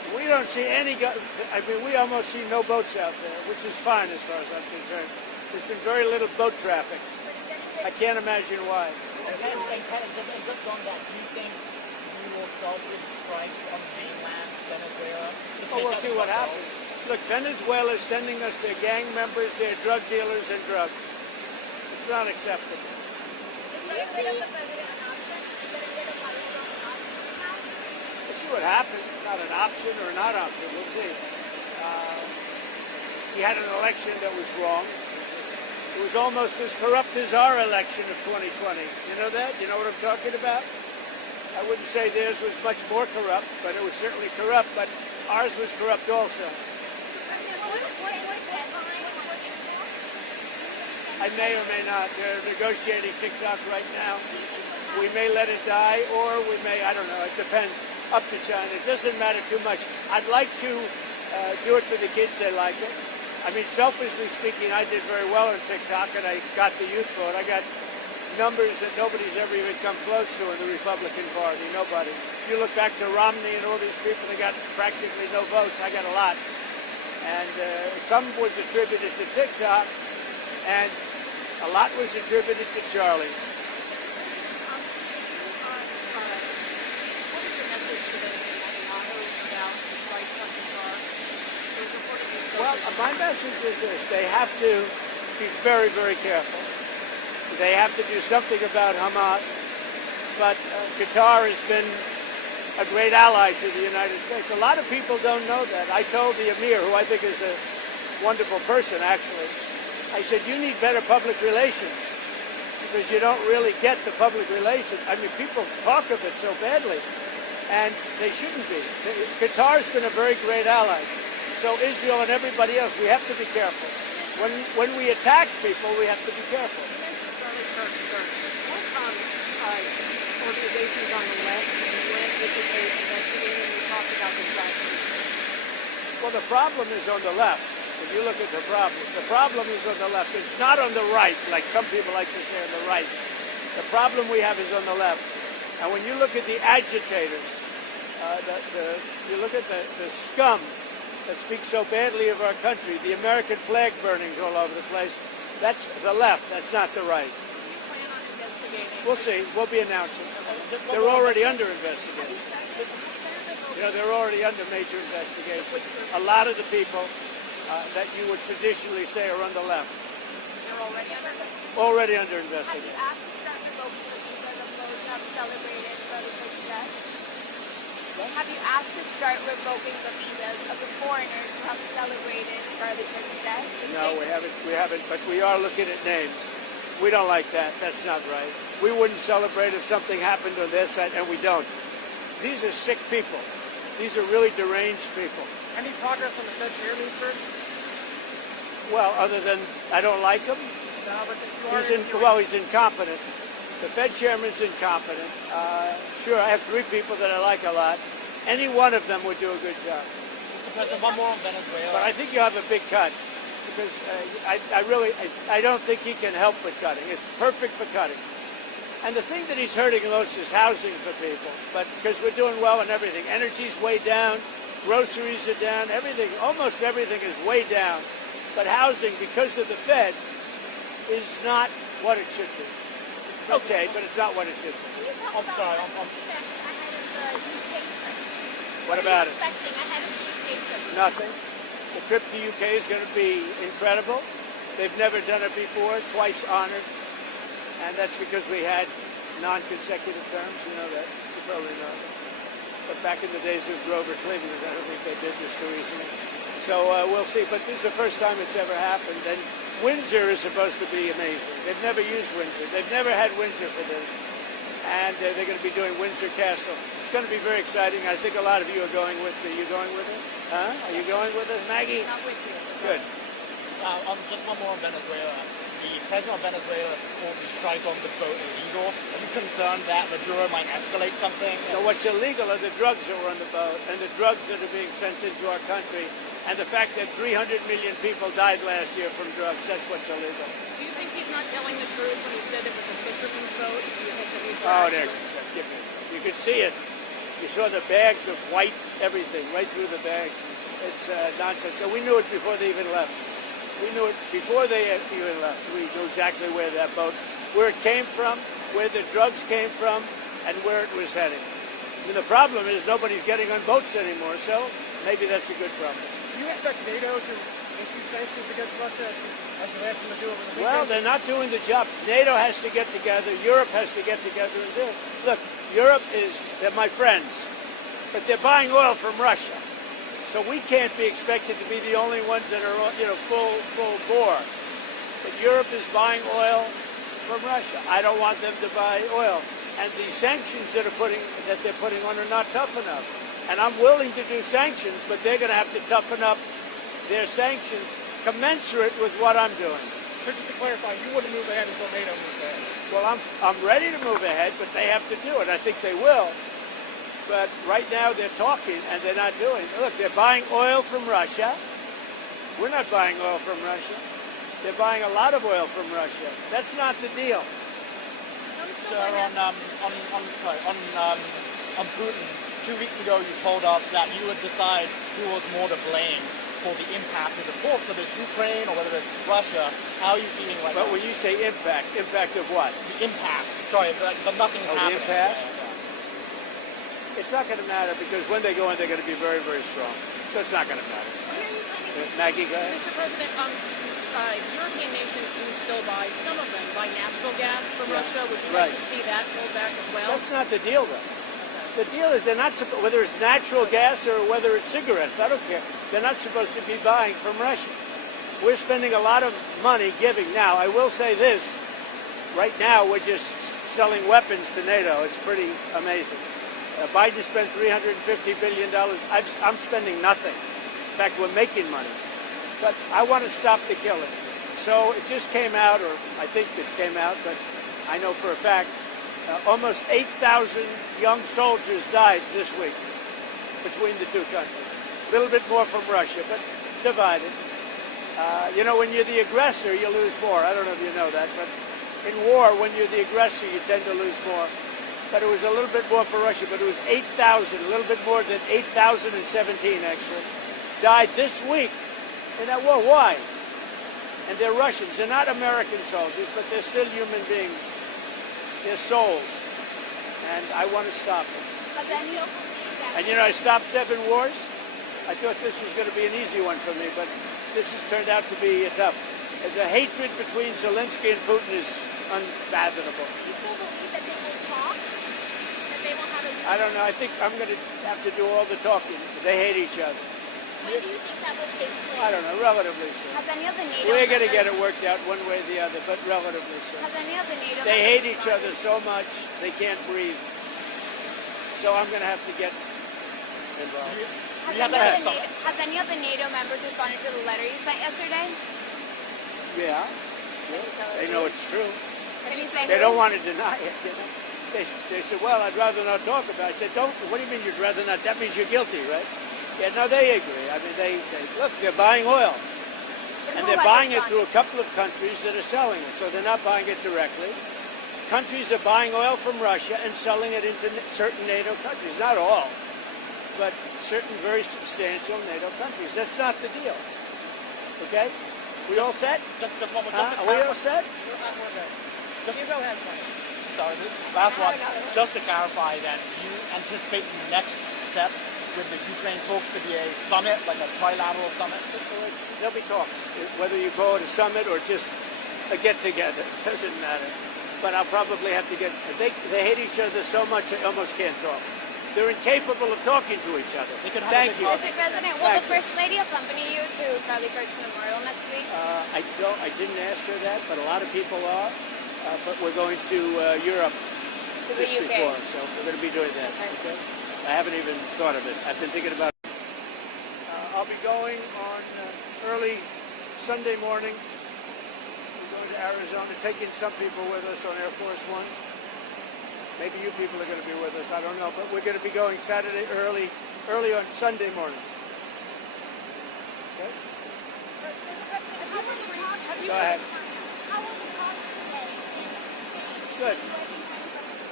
We don't see any. I mean, we almost see no boats out there, which is fine as far as I'm concerned. There's been very little boat traffic. I can't imagine why. And just on that, do you think you will start with strikes on mainland Venezuela? Oh, we'll see what happens. Look, Venezuela is sending us their gang members, their drug dealers, and drugs. It's not acceptable. We'll see what happens. Not an option or not option. We'll see. He had an election that was wrong. It was almost as corrupt as our election of 2020. You know that? You know what I'm talking about? I wouldn't say theirs was much more corrupt, but it was certainly corrupt. But ours was corrupt also. I may or may not. They're negotiating TikTok right now. We may let it die, or we may, I don't know. It depends. Up to China. It doesn't matter too much. I'd like to do it for the kids. They like it. I mean, selfishly speaking, I did very well on TikTok, and I got the youth vote. I got numbers that nobody's ever even come close to in the Republican Party. Nobody. If you look back to Romney and all these people, they got practically no votes. I got a lot. And some was attributed to TikTok, and a lot was attributed to Charlie. Well, my message is this. They have to be very, very careful. They have to do something about Hamas. But Qatar has been a great ally to the United States. A lot of people don't know that. I told the Emir, who I think is a wonderful person, actually, I said, you need better public relations because you don't really get the public relations. I mean, people talk of it so badly, and they shouldn't be. Qatar's been a very great ally. So Israel and everybody else, we have to be careful. When we attack people, we have to be careful. What organizations on the left went visited, investigated, and we talked about this last week? Well, the problem is on the left. If you look at the problem is on the left. It's not on the right, like some people like to say on the right. The problem we have is on the left. And when you look at the agitators, you look at the scum that speaks so badly of our country, the American flag burnings all over the place, that's the left, that's not the right. We'll see. We'll be announcing. They're already under investigation. You know, they're already under major investigation. A lot of the people that you would traditionally say are on the left. They're already under investigation. Have you asked to start revoking the visas of those who have celebrated Brother President? Have you asked to start revoking the visas of the foreigners who have celebrated Brother President? No, we haven't, but we are looking at names. We don't like that. That's not right. We wouldn't celebrate if something happened on their side, and we don't. These are sick people. These are really deranged people. Any progress on the Fed chairman, sir? Well, other than I don't like him. No, but He's incompetent. The Fed chairman's incompetent. Sure, I have three people that I like a lot. Any one of them would do a good job. Mr. President, one more on Venezuela. But I think you have a big cut because I don't think he can help with cutting. It's perfect for cutting. And the thing that he's hurting most is housing for people. But because we're doing well in everything, energy's way down, groceries are down, everything, almost everything is way down. But housing, because of the Fed, is not what it should be. Okay, but it's not what it should be. I'm sorry. What about it? Expecting ahead of the UK trip? Nothing. The trip to UK is going to be incredible. They've never done it before, twice honored. And that's because we had non-consecutive terms. You know that. You probably know that. But back in the days of Grover Cleveland, I don't think they did this too easily. So we'll see. But this is the first time it's ever happened. And Windsor is supposed to be amazing. They've never used Windsor. They've never had Windsor for this. And they're going to be doing Windsor Castle. It's going to be very exciting. I think a lot of you are going with me. Are you going with us? Huh? Are you going with us, Maggie? Not with you. Good. Just one more on Venezuela. The president of Venezuela called the strike on the boat illegal. Are you concerned that Maduro might escalate something? So what's illegal are the drugs that were on the boat and the drugs that are being sent into our country and the fact that 300 million people died last year from drugs. That's what's illegal. Do you think he's not telling the truth when he said it was a fisherman's boat? Do you think that he's Oh, there. You could see it. You saw the bags of white everything right through the bags. It's nonsense. So we knew it before they even left. We knew it before they even left. We knew exactly where that boat, where it came from, where the drugs came from, and where it was heading. And the problem is nobody's getting on boats anymore, so maybe that's a good problem. Do you expect NATO to issue sanctions against Russia as they asked them to do over the weekend? Well, they're not doing the job. NATO has to get together. Europe has to get together and do it. Look, Europe they're my friends, but they're buying oil from Russia. So we can't be expected to be the only ones that are, full bore. But Europe is buying oil from Russia. I don't want them to buy oil. And the sanctions that they're putting on are not tough enough. And I'm willing to do sanctions, but they're going to have to toughen up their sanctions commensurate with what I'm doing. So just to clarify, you wouldn't move ahead until NATO moves ahead. Well, I'm ready to move ahead, but they have to do it. I think they will. But right now they're talking and they're not doing it. Look, they're buying oil from Russia. We're not buying oil from Russia. They're buying a lot of oil from Russia. That's not the deal. Sir, on Putin, 2 weeks ago you told us that you would decide who was more to blame for the impact of the talks, whether it's Ukraine or whether it's Russia. How are you feeling right now? But when you say impact of what? The impact. Sorry, but nothing's happening. The impasse? It's not going to matter because when they go in, they're going to be very, very strong. So it's not going to matter. Maggie, go ahead. Mr. President, European nations do still buy, some of them buy natural gas from Russia. Would you like to see that pulled back as well? That's not the deal, though. The deal is they're not whether it's natural gas or whether it's cigarettes. I don't care. They're not supposed to be buying from Russia. We're spending a lot of money giving. Now, I will say this. Right now, we're just selling weapons to NATO. It's pretty amazing. Biden spent $350 billion. I'm spending nothing. In fact, we're making money. But I want to stop the killing. So it just came out, or I think it came out, but I know for a fact, almost 8,000 young soldiers died this week between the two countries. A little bit more from Russia, but divided. When you're the aggressor, you lose more. I don't know if you know that, but in war, when you're the aggressor, you tend to lose more. But it was a little bit more for Russia, but it was 8,000, a little bit more than 8,017 actually, died this week in that war. Why? And they're Russians. They're not American soldiers, but they're still human beings. They're souls. And I want to stop them. And I stopped 7 wars. I thought this was going to be an easy one for me, but this has turned out to be tough. The hatred between Zelensky and Putin is unfathomable. You still believe that they will talk? That they will have a... I don't know. I think I'm going to have to do all the talking. They hate each other. When do you think that will take place? I don't know. Relatively soon. Have any of the NATO We're going to members- get it worked out one way or the other, but relatively soon. Have any of the NATO They hate members each other so much they can't breathe. So I'm going to have to get involved. Has any of the NATO members responded to the letter you sent yesterday? Yeah. Sure. They know it's true. Can you say They who? don't want to deny it. They said, well, I'd rather not talk about it. I said, what do you mean you'd rather not? That means you're guilty, right? Yeah, no, they agree. I mean, look, they're buying oil. And they're buying it through a couple of countries that are selling it. So they're not buying it directly. Countries are buying oil from Russia and selling it into certain NATO countries. Not all, but certain very substantial NATO countries. That's not the deal. Okay? We all set? Just one more. Are we all set? You go ahead, Mike. Sorry, last one. Just to clarify then, you anticipate the next step with the Ukraine talks to be a summit, like a trilateral summit? There'll be talks. Whether you call it a summit or just a get-together, it doesn't matter. But I'll probably have to get... They hate each other so much they almost can't talk. They're incapable of talking to each other. Thank you. Mr. President, will the First Lady accompany you to Charlie Kirk's memorial next week? I didn't ask her that, but a lot of people are. But we're going to Europe To the just UK. before, so we're going to be doing that. Okay. I haven't even thought of it. I've been thinking about it. I'll be going on early Sunday morning. We're going to Arizona, taking some people with us on Air Force One. Maybe you people are going to be with us. I don't know, but we're going to be going Saturday early on Sunday morning. Okay. Go ahead. Good. We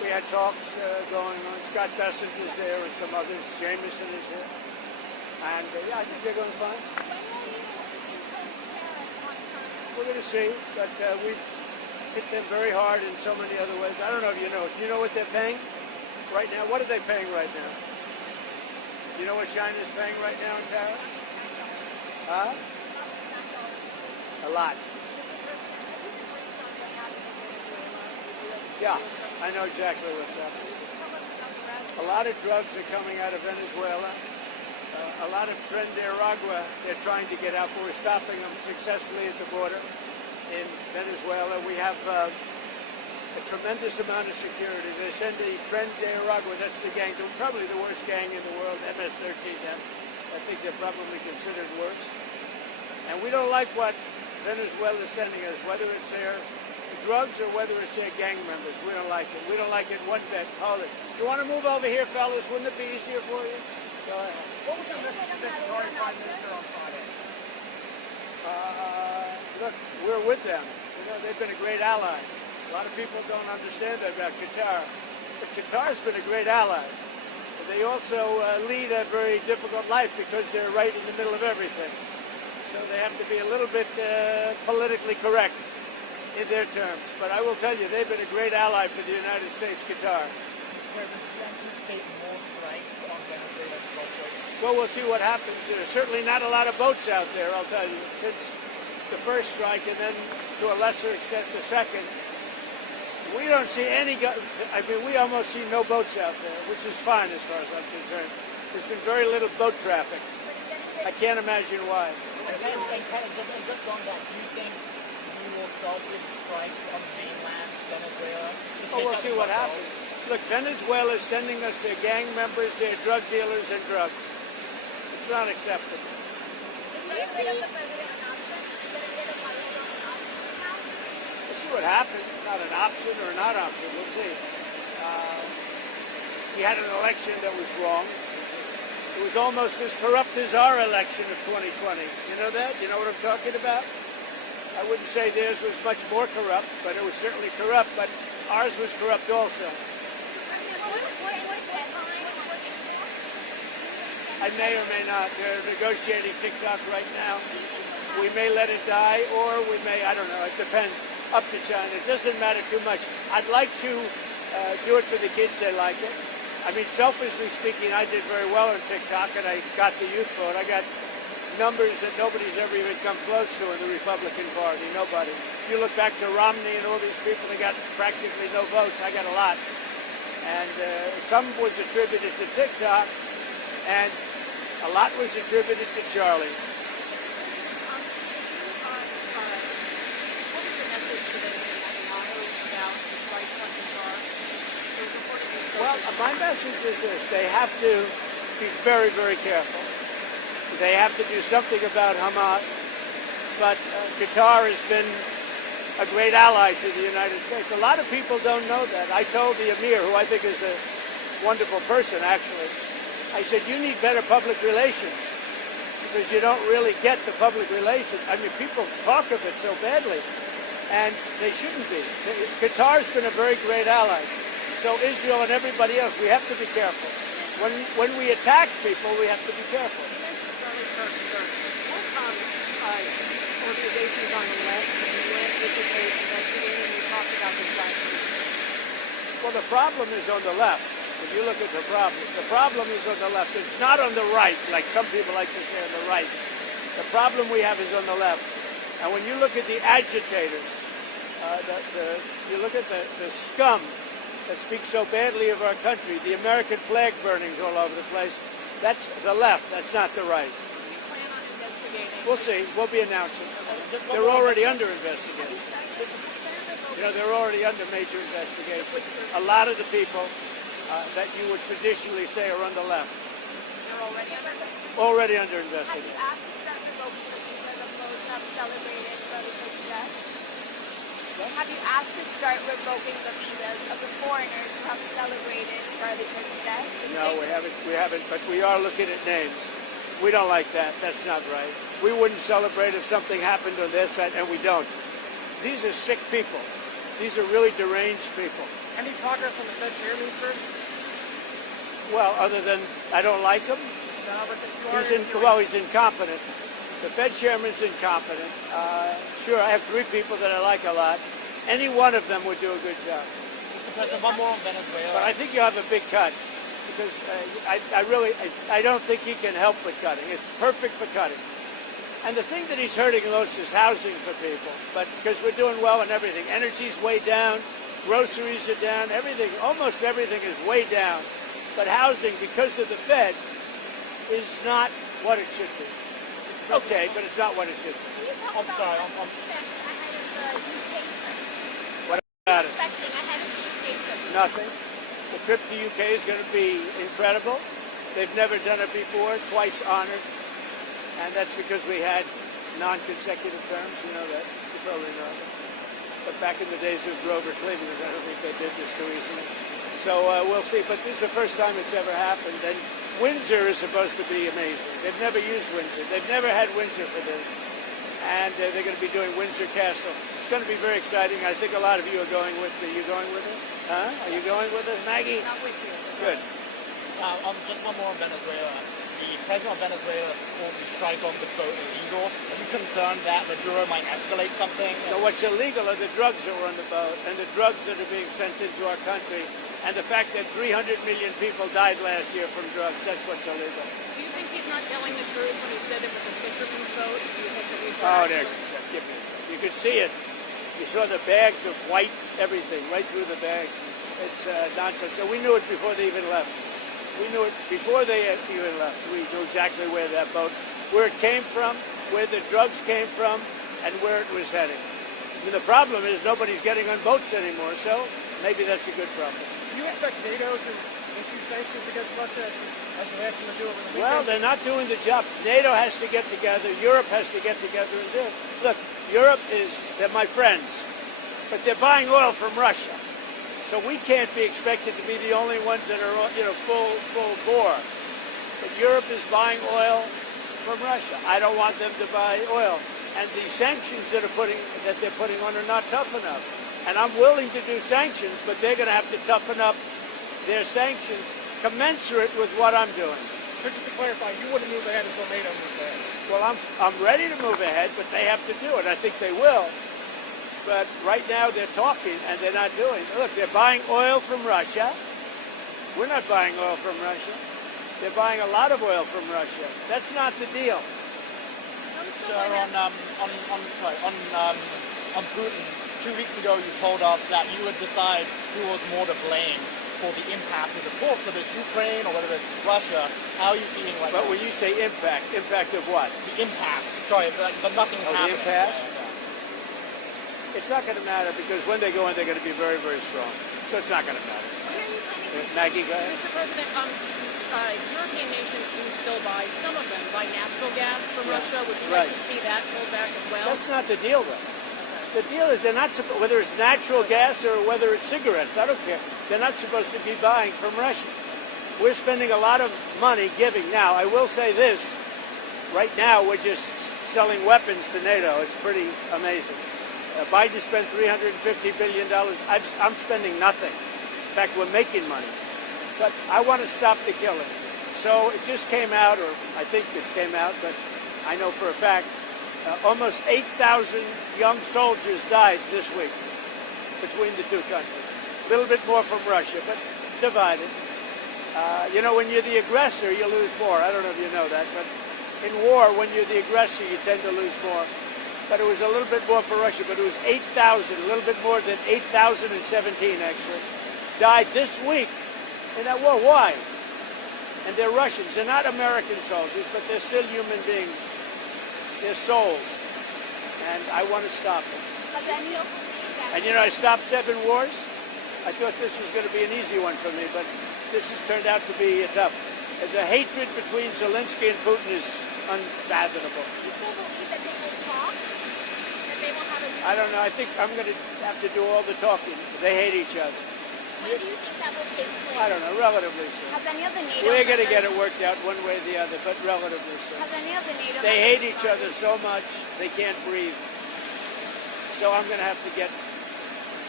we had talks going on. Scott Bessinger's there and some others. Jameson is here. And yeah, I think they're going fine. We're going to see, but we've hit them very hard in so many other ways. I don't know if you know. Do you know what they're paying right now? What are they paying right now? Do you know what China's paying right now in tariffs? Huh? A lot. Yeah, I know exactly what's happening. A lot of drugs are coming out of Venezuela. A lot of Tren de Aragua they're trying to get out, but we're stopping them successfully at the border in Venezuela. We have a tremendous amount of security. They send the Tren de Aragua, that's the gang, probably the worst gang in the world, MS-13. I think they're probably considered worse. And we don't like what Venezuela is sending us, whether it's their drugs or whether it's their gang members. We don't like it. We don't like it one bit. Hold it. You want to move over here, fellas? Wouldn't it be easier for you? Go ahead. What was your message to the Qatari Prime Minister on Friday? Look, we're with them. You know, they've been a great ally. A lot of people don't understand that about Qatar. But Qatar's been a great ally. They also lead a very difficult life because they're right in the middle of everything. So they have to be a little bit politically correct in their terms. But I will tell you, they've been a great ally for the United States, Qatar. Well, we'll see what happens. There's certainly not a lot of boats out there, I'll tell you, since the first strike and then to a lesser extent the second. We don't see any, we almost see no boats out there, which is fine as far as I'm concerned. There's been very little boat traffic. I can't imagine why. And just on that, do you think you will start with strikes on mainland Venezuela? Oh, we'll see what happens. Look, Venezuela is sending us their gang members, their drug dealers, and drugs. It's not acceptable. We'll see what happens. Not an option or not option. We'll see. We had an election that was wrong. It was almost as corrupt as our election of 2020. You know that? You know what I'm talking about? I wouldn't say theirs was much more corrupt, but it was certainly corrupt. But ours was corrupt also. I may or may not. They're negotiating TikTok right now. We may let it die, or we may, I don't know, it depends. Up to China. It doesn't matter too much. I'd like to do it for the kids. They like it. I mean, selfishly speaking, I did very well on TikTok, and I got the youth vote. I got numbers that nobody's ever even come close to in the Republican Party. Nobody. If you look back to Romney and all these people, they got practically no votes. I got a lot. And some was attributed to TikTok, and a lot was attributed to Charlie. Well, my message is this. They have to be very, very careful. They have to do something about Hamas. But Qatar has been a great ally to the United States. A lot of people don't know that. I told the Emir, who I think is a wonderful person, actually, I said, you need better public relations because you don't really get the public relations. I mean, people talk of it so badly, and they shouldn't be. Qatar's been a very great ally. So Israel and everybody else, we have to be careful. When we attack people, we have to be careful. Organizations on the left participate, investigating, and we talked about this last week. Well, the problem is on the left. If you look at the problem is on the left. It's not on the right, like some people like to say on the right. The problem we have is on the left. And when you look at the agitators, you look at the scum that speaks so badly of our country, the American flag burnings all over the place, that's the left, that's not the right. We'll see. We'll be announcing. They're already under investigation. You know, they're already under major investigation. A lot of the people that you would traditionally say are on the left. They're already under investigation. Have you asked to start revoking the visas of those who have celebrated Brother Cook's death? Have you asked to start revoking the visas of the foreigners who have celebrated Brother Cook's death? No, we haven't, but we are looking at names. We don't like that. That's not right. We wouldn't celebrate if something happened on their side, and we don't. These are sick people. These are really deranged people. Any progress on the Fed chairman, sir? Well, other than I don't like him, No, but you he's incompetent. The Fed chairman's incompetent. Sure, I have three people that I like a lot. Any one of them would do a good job. Mr. President, one more on Venezuela. But I think you have a big cut because I don't think he can help with cutting. It's perfect for cutting. And the thing that he's hurting most is housing for people. But because we're doing well in everything, energy's way down, groceries are down, everything, almost everything is way down. But housing, because of the Fed, is not what it should be. Okay, but it's not what it should be. I'm sorry. What about it? Expecting ahead of the UK trip. Nothing. The trip to UK is going to be incredible. They've never done it before, twice honored. And that's because we had non-consecutive terms. You know that. You probably know that. But back in the days of Grover Cleveland, I don't think they did this too easily. So we'll see. But this is the first time it's ever happened. And Windsor is supposed to be amazing. They've never used Windsor. They've never had Windsor for this. And they're going to be doing Windsor Castle. It's going to be very exciting. I think a lot of you are going with me. Are you going with us? Huh? Are you going with us, Maggie? Not with you. Good. Just one more on Venezuela. The president of Venezuela called the strike on the boat illegal. Are you concerned that Maduro might escalate something? No, what's illegal are the drugs that were on the boat and the drugs that are being sent into our country and the fact that 300 million people died last year from drugs. That's what's illegal. Do you think he's not telling the truth when he said it was a fisherman's boat? Do you think that he's Oh, there. Give me. You could see it. You saw the bags of white everything right through the bags. It's nonsense. So we knew it before they even left. We knew it before they even left. We knew exactly where that boat, where it came from, where the drugs came from, and where it was heading. I mean, the problem is nobody's getting on boats anymore, so maybe that's a good problem. Do you expect NATO to issue sanctions against Russia as they asked them to do over the weekend? Well, they're not doing the job. NATO has to get together. Europe has to get together and do it. Look, Europe they're my friends, but they're buying oil from Russia. So we can't be expected to be the only ones that are, full bore. But Europe is buying oil from Russia. I don't want them to buy oil. And the sanctions that they're putting on are not tough enough. And I'm willing to do sanctions, but they're going to have to toughen up their sanctions commensurate with what I'm doing. But just to clarify, you wouldn't move ahead until NATO moves ahead. Well, I'm ready to move ahead, but they have to do it. I think they will. But right now they're talking and they're not doing it. Look, they're buying oil from Russia. We're not buying oil from Russia. They're buying a lot of oil from Russia. That's not the deal. Sir, on Putin, 2 weeks ago you told us that you would decide who was more to blame for the impasse of the talks, whether it's Ukraine or whether it's Russia. How are you feeling right now? But when you say impact of what? The impasse. Sorry, but nothing's happening. The impasse? It's not going to matter because when they go in, they're going to be very, very strong. So it's not going to matter. Maggie, go ahead. Mr. President, European nations do still buy, some of them buy natural gas from Russia. Would you like to see that pulled back as well? That's not the deal, though. The deal is they're not whether it's natural gas or whether it's cigarettes. I don't care. They're not supposed to be buying from Russia. We're spending a lot of money giving. Now, I will say this. Right now, we're just selling weapons to NATO. It's pretty amazing. Biden spent $350 billion. I'm spending nothing. In fact, we're making money. But I want to stop the killing. So it just came out, or I think it came out, but I know for a fact, almost 8,000 young soldiers died this week between the two countries. A little bit more from Russia, but divided. When you're the aggressor, you lose more. I don't know if you know that, but in war, when you're the aggressor, you tend to lose more. But it was a little bit more for Russia, but it was 8,000, a little bit more than 8,017 actually, died this week in that war. Why? And they're Russians. They're not American soldiers, but they're still human beings. They're souls. And I want to stop them. And I stopped 7 wars. I thought this was going to be an easy one for me, but this has turned out to be tough. The hatred between Zelensky and Putin is unfathomable. You still believe that they will talk? That they will have a... I don't know. I think I'm going to have to do all the talking. They hate each other. When do you think that will take place? I don't know. Relatively soon. Has any of the NATO... We're going to get it worked out one way or the other, but relatively soon. Has any of the NATO... They hate each other so much they can't breathe. So I'm going to have to get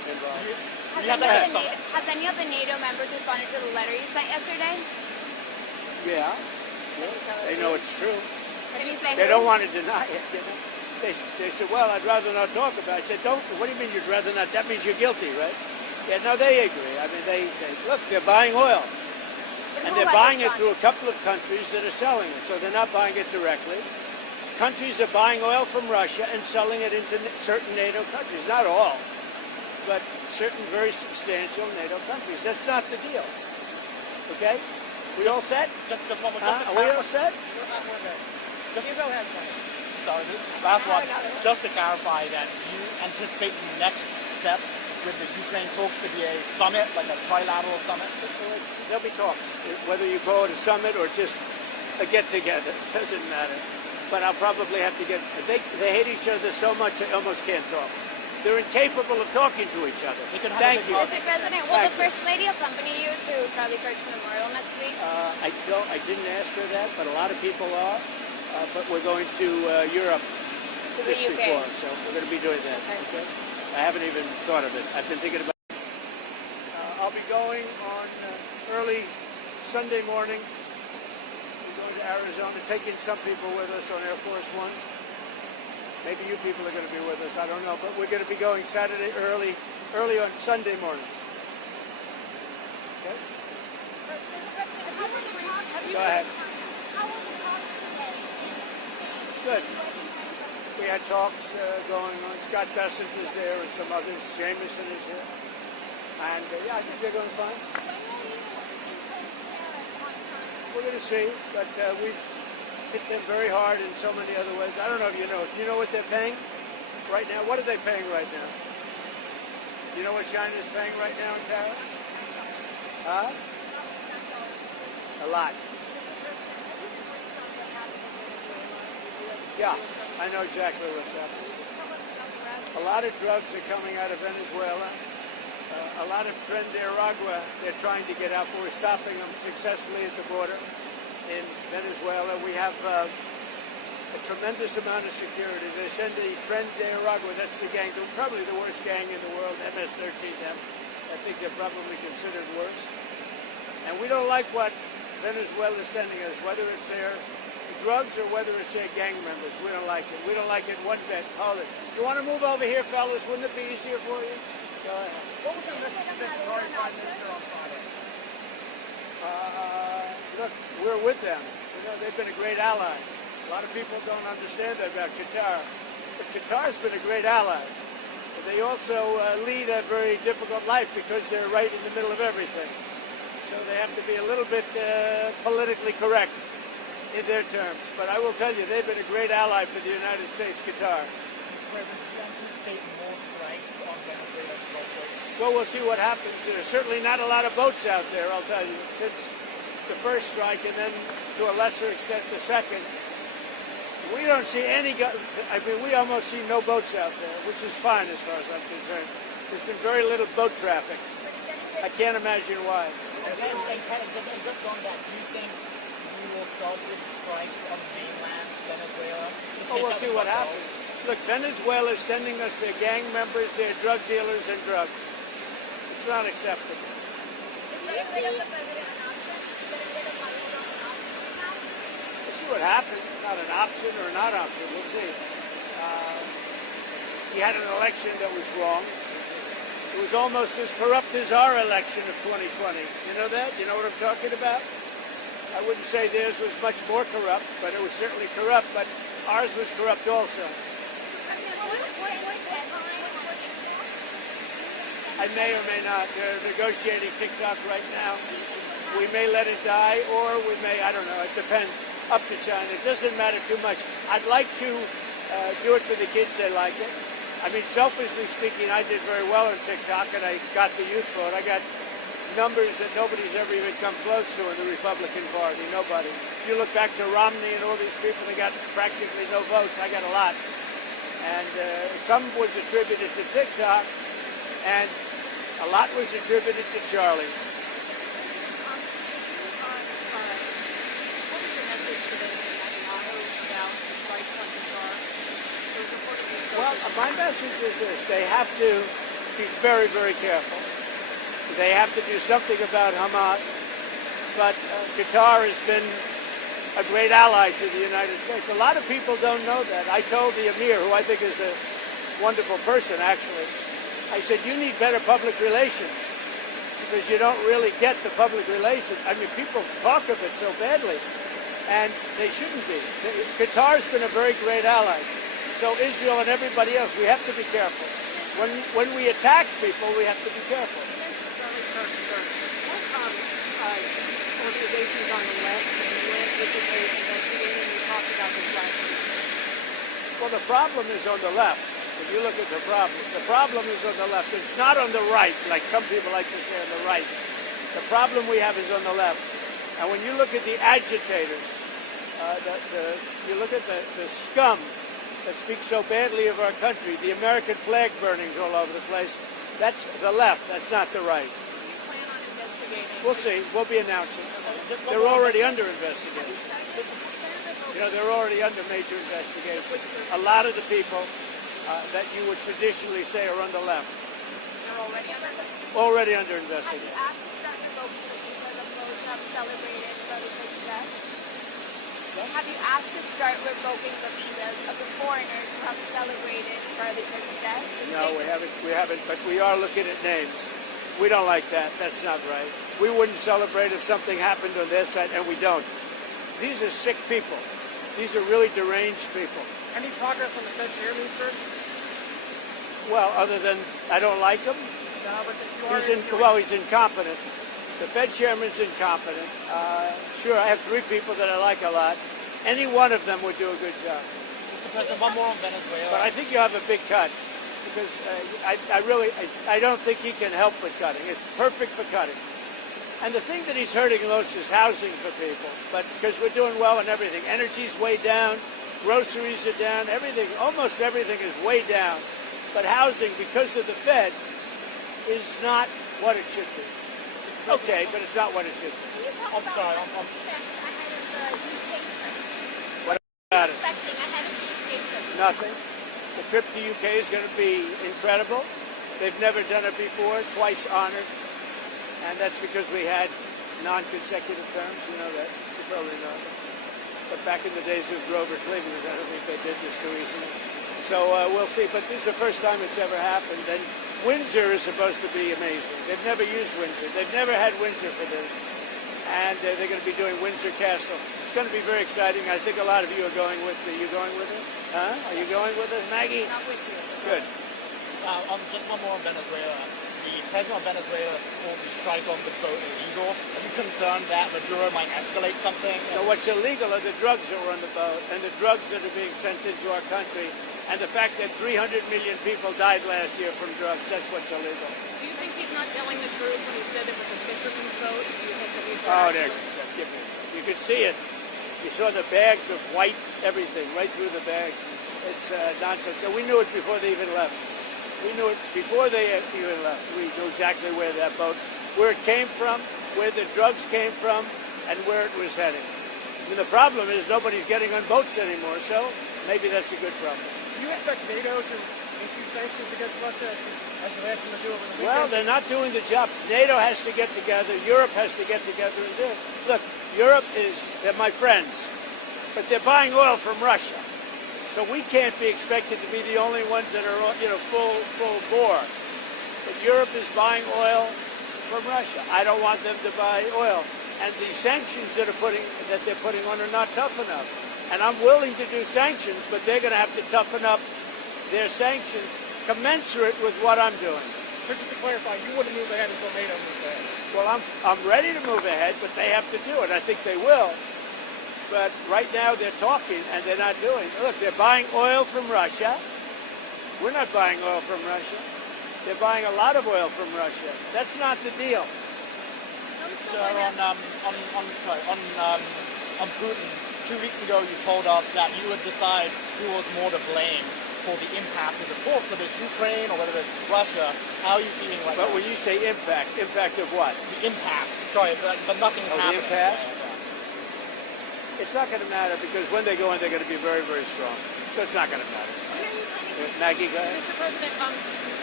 involved. Has You have any, that of the NATO, has any of the NATO members responded to the letter you sent yesterday? Yeah, they know it's true. Have you sent They don't want to deny it. You know? They said, well, I'd rather not talk about it. I said, don't. What do you mean you'd rather not? That means you're guilty, right? Yeah, no, they agree. I mean, they look, they're buying oil. And they're buying it through a couple of countries that are selling it. So they're not buying it directly. Countries are buying oil from Russia and selling it into certain NATO countries. Not all, but certain very substantial NATO countries. That's not the deal. Okay? We all set? Just to Are we all set? You go ahead, Frank. Sorry, last one. Just to clarify that you anticipate the next step with the Ukraine talks to be a summit, like a trilateral summit? There'll be talks. Whether you call it a summit or just a get-together, it doesn't matter. But I'll probably have to get... They hate each other so much they almost can't talk. They're incapable of talking to each other. Thank you. Mr. President, will the First Lady accompany you to Charlie Kirk's memorial next week? I didn't ask her that, but a lot of people are. But we're going to Europe To the just UK. before, so we're going to be doing that. Okay. I haven't even thought of it. I've been thinking about it. I'll be going on early Sunday morning. We're going to Arizona, taking some people with us on Air Force One. Maybe you people are going to be with us. I don't know. But we're going to be going Saturday early on Sunday morning. Okay? Go ahead. Good. We had talks going on. Scott Bessent is there and some others. Jameson is here. And yeah, I think they're going fine. We're going to see. But we've hit them very hard in so many other ways. I don't know if you know. Do you know what they're paying right now? What are they paying right now? Do you know what China's paying right now in tariffs? Huh? A lot. Yeah, I know exactly what's happening. A lot of drugs are coming out of Venezuela. A lot of Tren de Aragua they're trying to get out, but we're stopping them successfully at the border in Venezuela. We have a tremendous amount of security. They send the Tren de Aragua, that's the gang, probably the worst gang in the world, MS-13M. I think they're probably considered worse. And we don't like what Venezuela is sending us, whether it's their drugs or whether it's their gang members. We don't like it. We don't like it one bit. Hold it. You want to move over here, fellas? Wouldn't it be easier for you? Go ahead. What was your message to the Prime Minister on Friday? Look, we're with them. You know, they've been a great ally. A lot of people don't understand that about Qatar. But Qatar's been a great ally. But they also lead a very difficult life because they're right in the middle of everything. So they have to be a little bit politically correct in their terms. But I will tell you, they've been a great ally for the United States, Qatar. Well, we'll see what happens. There's certainly not a lot of boats out there, I'll tell you, since the first strike and then to a lesser extent the second. We don't see any, I mean, we almost see no boats out there, which is fine as far as I'm concerned. There's been very little boat traffic. I can't imagine why. And just on that, do you think you will start with strikes on mainland Venezuela? Oh, we'll see what happens. Look, Venezuela is sending us their gang members, their drug dealers, and drugs. It's not acceptable. We'll see what happens. Not an option or not option. We'll see. He had an election that was wrong. It was almost as corrupt as our election of 2020. You know that? You know what I'm talking about? I wouldn't say theirs was much more corrupt, but it was certainly corrupt. But ours was corrupt also. I may or may not. They're negotiating TikTok right now. We may let it die, or we may, I don't know. It depends. Up to China. It doesn't matter too much. I'd like to do it for the kids. They like it. I mean, selfishly speaking, I did very well on TikTok, and I got the youth vote. I got numbers that nobody's ever even come close to in the Republican Party. Nobody. If you look back to Romney and all these people, they got practically no votes. I got a lot. And some was attributed to TikTok, and a lot was attributed to Charlie. Well, my message is this. They have to be very, very careful. They have to do something about Hamas. But Qatar has been a great ally to the United States. A lot of people don't know that. I told the Emir, who I think is a wonderful person, actually, I said, you need better public relations because you don't really get the public relations. I mean, people talk of it so badly, and they shouldn't be. Qatar's been a very great ally. So Israel and everybody else, we have to be careful. When we attack people, we have to be careful. What organizations on the left went visited, investigating, and we talked about this last week? Well, the problem is on the left. If you look at the problem is on the left. It's not on the right, like some people like to say on the right. The problem we have is on the left. And when you look at the agitators, you look at the scum that speaks so badly of our country, the American flag burnings all over the place, that's the left, that's not the right. Do you plan on investigating? We'll see. We'll be announcing. They're already under investigation. You know, they're already under major investigation. A lot of the people that you would traditionally say are on the left. They're Already under Have you investigation. asked to start revoking the visas of those who have celebrated Brother Cook's death? Have you asked to start revoking the visas of the foreigners who have celebrated Brother Cook's death? No, we haven't, but we are looking at names. We don't like that. That's not right. We wouldn't celebrate if something happened on their side, and we don't. These are sick people. These are really deranged people. Any progress on the Fed chairman, sir? Well, other than I don't like him, No, but you are he's incompetent. The Fed chairman's incompetent. Sure, I have three people that I like a lot. Any one of them would do a good job. Mr. President, one more on Venezuela. But I think you have a big cut because I don't think he can help with cutting. It's perfect for cutting. And the thing that he's hurting most is housing for people. But because we're doing well and everything, energy's way down, groceries are down, everything, almost everything is way down. But housing, because of the Fed, is not what it should be. Okay, but it's not what it should be. Can you talk I'm about sorry, what to expect ahead of the UK trip? What about it? Expecting ahead of the UK trip? Nothing. The trip to UK is going to be incredible. They've never done it before, twice honored. And that's because we had non-consecutive terms, you know that. You probably know that. But back in the days of Grover Cleveland, I don't think they did this too easily. So we'll see. But this is the first time it's ever happened. And Windsor is supposed to be amazing. They've never used Windsor. They've never had Windsor for this. And they're going to be doing Windsor Castle. It's going to be very exciting. I think a lot of you are going with me. Are you going with us? Huh? Are you going with us, Maggie? Not with you. Good. Just one more on Venezuela. The president of Venezuela called the strike on the boat illegal. Are you concerned that Maduro might escalate something? No, what's illegal are the drugs that were on the boat and the drugs that are being sent into our country and the fact that 300 million people died last year from drugs. That's what's illegal. Do you think he's not telling the truth when he said it was a fisherman's boat? Do you think that he's Oh, there. Give me. You could see it. You saw the bags of white everything right through the bags. It's nonsense. So we knew it before they even left. We knew it before they even left. We knew exactly where that boat, where it came from, where the drugs came from, and where it was heading. I mean, the problem is nobody's getting on boats anymore, so maybe that's a good problem. Do you expect NATO to issue sanctions against Russia as they're asking to do over the weekend? Well, they're not doing the job. NATO has to get together. Europe has to get together and do it. Look, Europe they're my friends, but they're buying oil from Russia. So we can't be expected to be the only ones that are, full bore. But Europe is buying oil from Russia. I don't want them to buy oil. And the sanctions that they're putting on are not tough enough. And I'm willing to do sanctions, but they're going to have to toughen up their sanctions commensurate with what I'm doing. But just to clarify, you wouldn't move ahead until NATO moves ahead. Well, I'm ready to move ahead, but they have to do it. I think they will. But right now they're talking and they're not doing. Look, they're buying oil from Russia. We're not buying oil from Russia. They're buying a lot of oil from Russia. That's not the deal. Sir, on Putin, 2 weeks ago you told us that you would decide who was more to blame for the impact of the talks, whether it's Ukraine or whether it's Russia. How are you feeling right now? But when you say impact of what? The impasse. Sorry, but nothing's happening. The impasse? It's not going to matter because when they go in, they're going to be very, very strong. So it's not going to matter. Maggie, go ahead. Mr. President,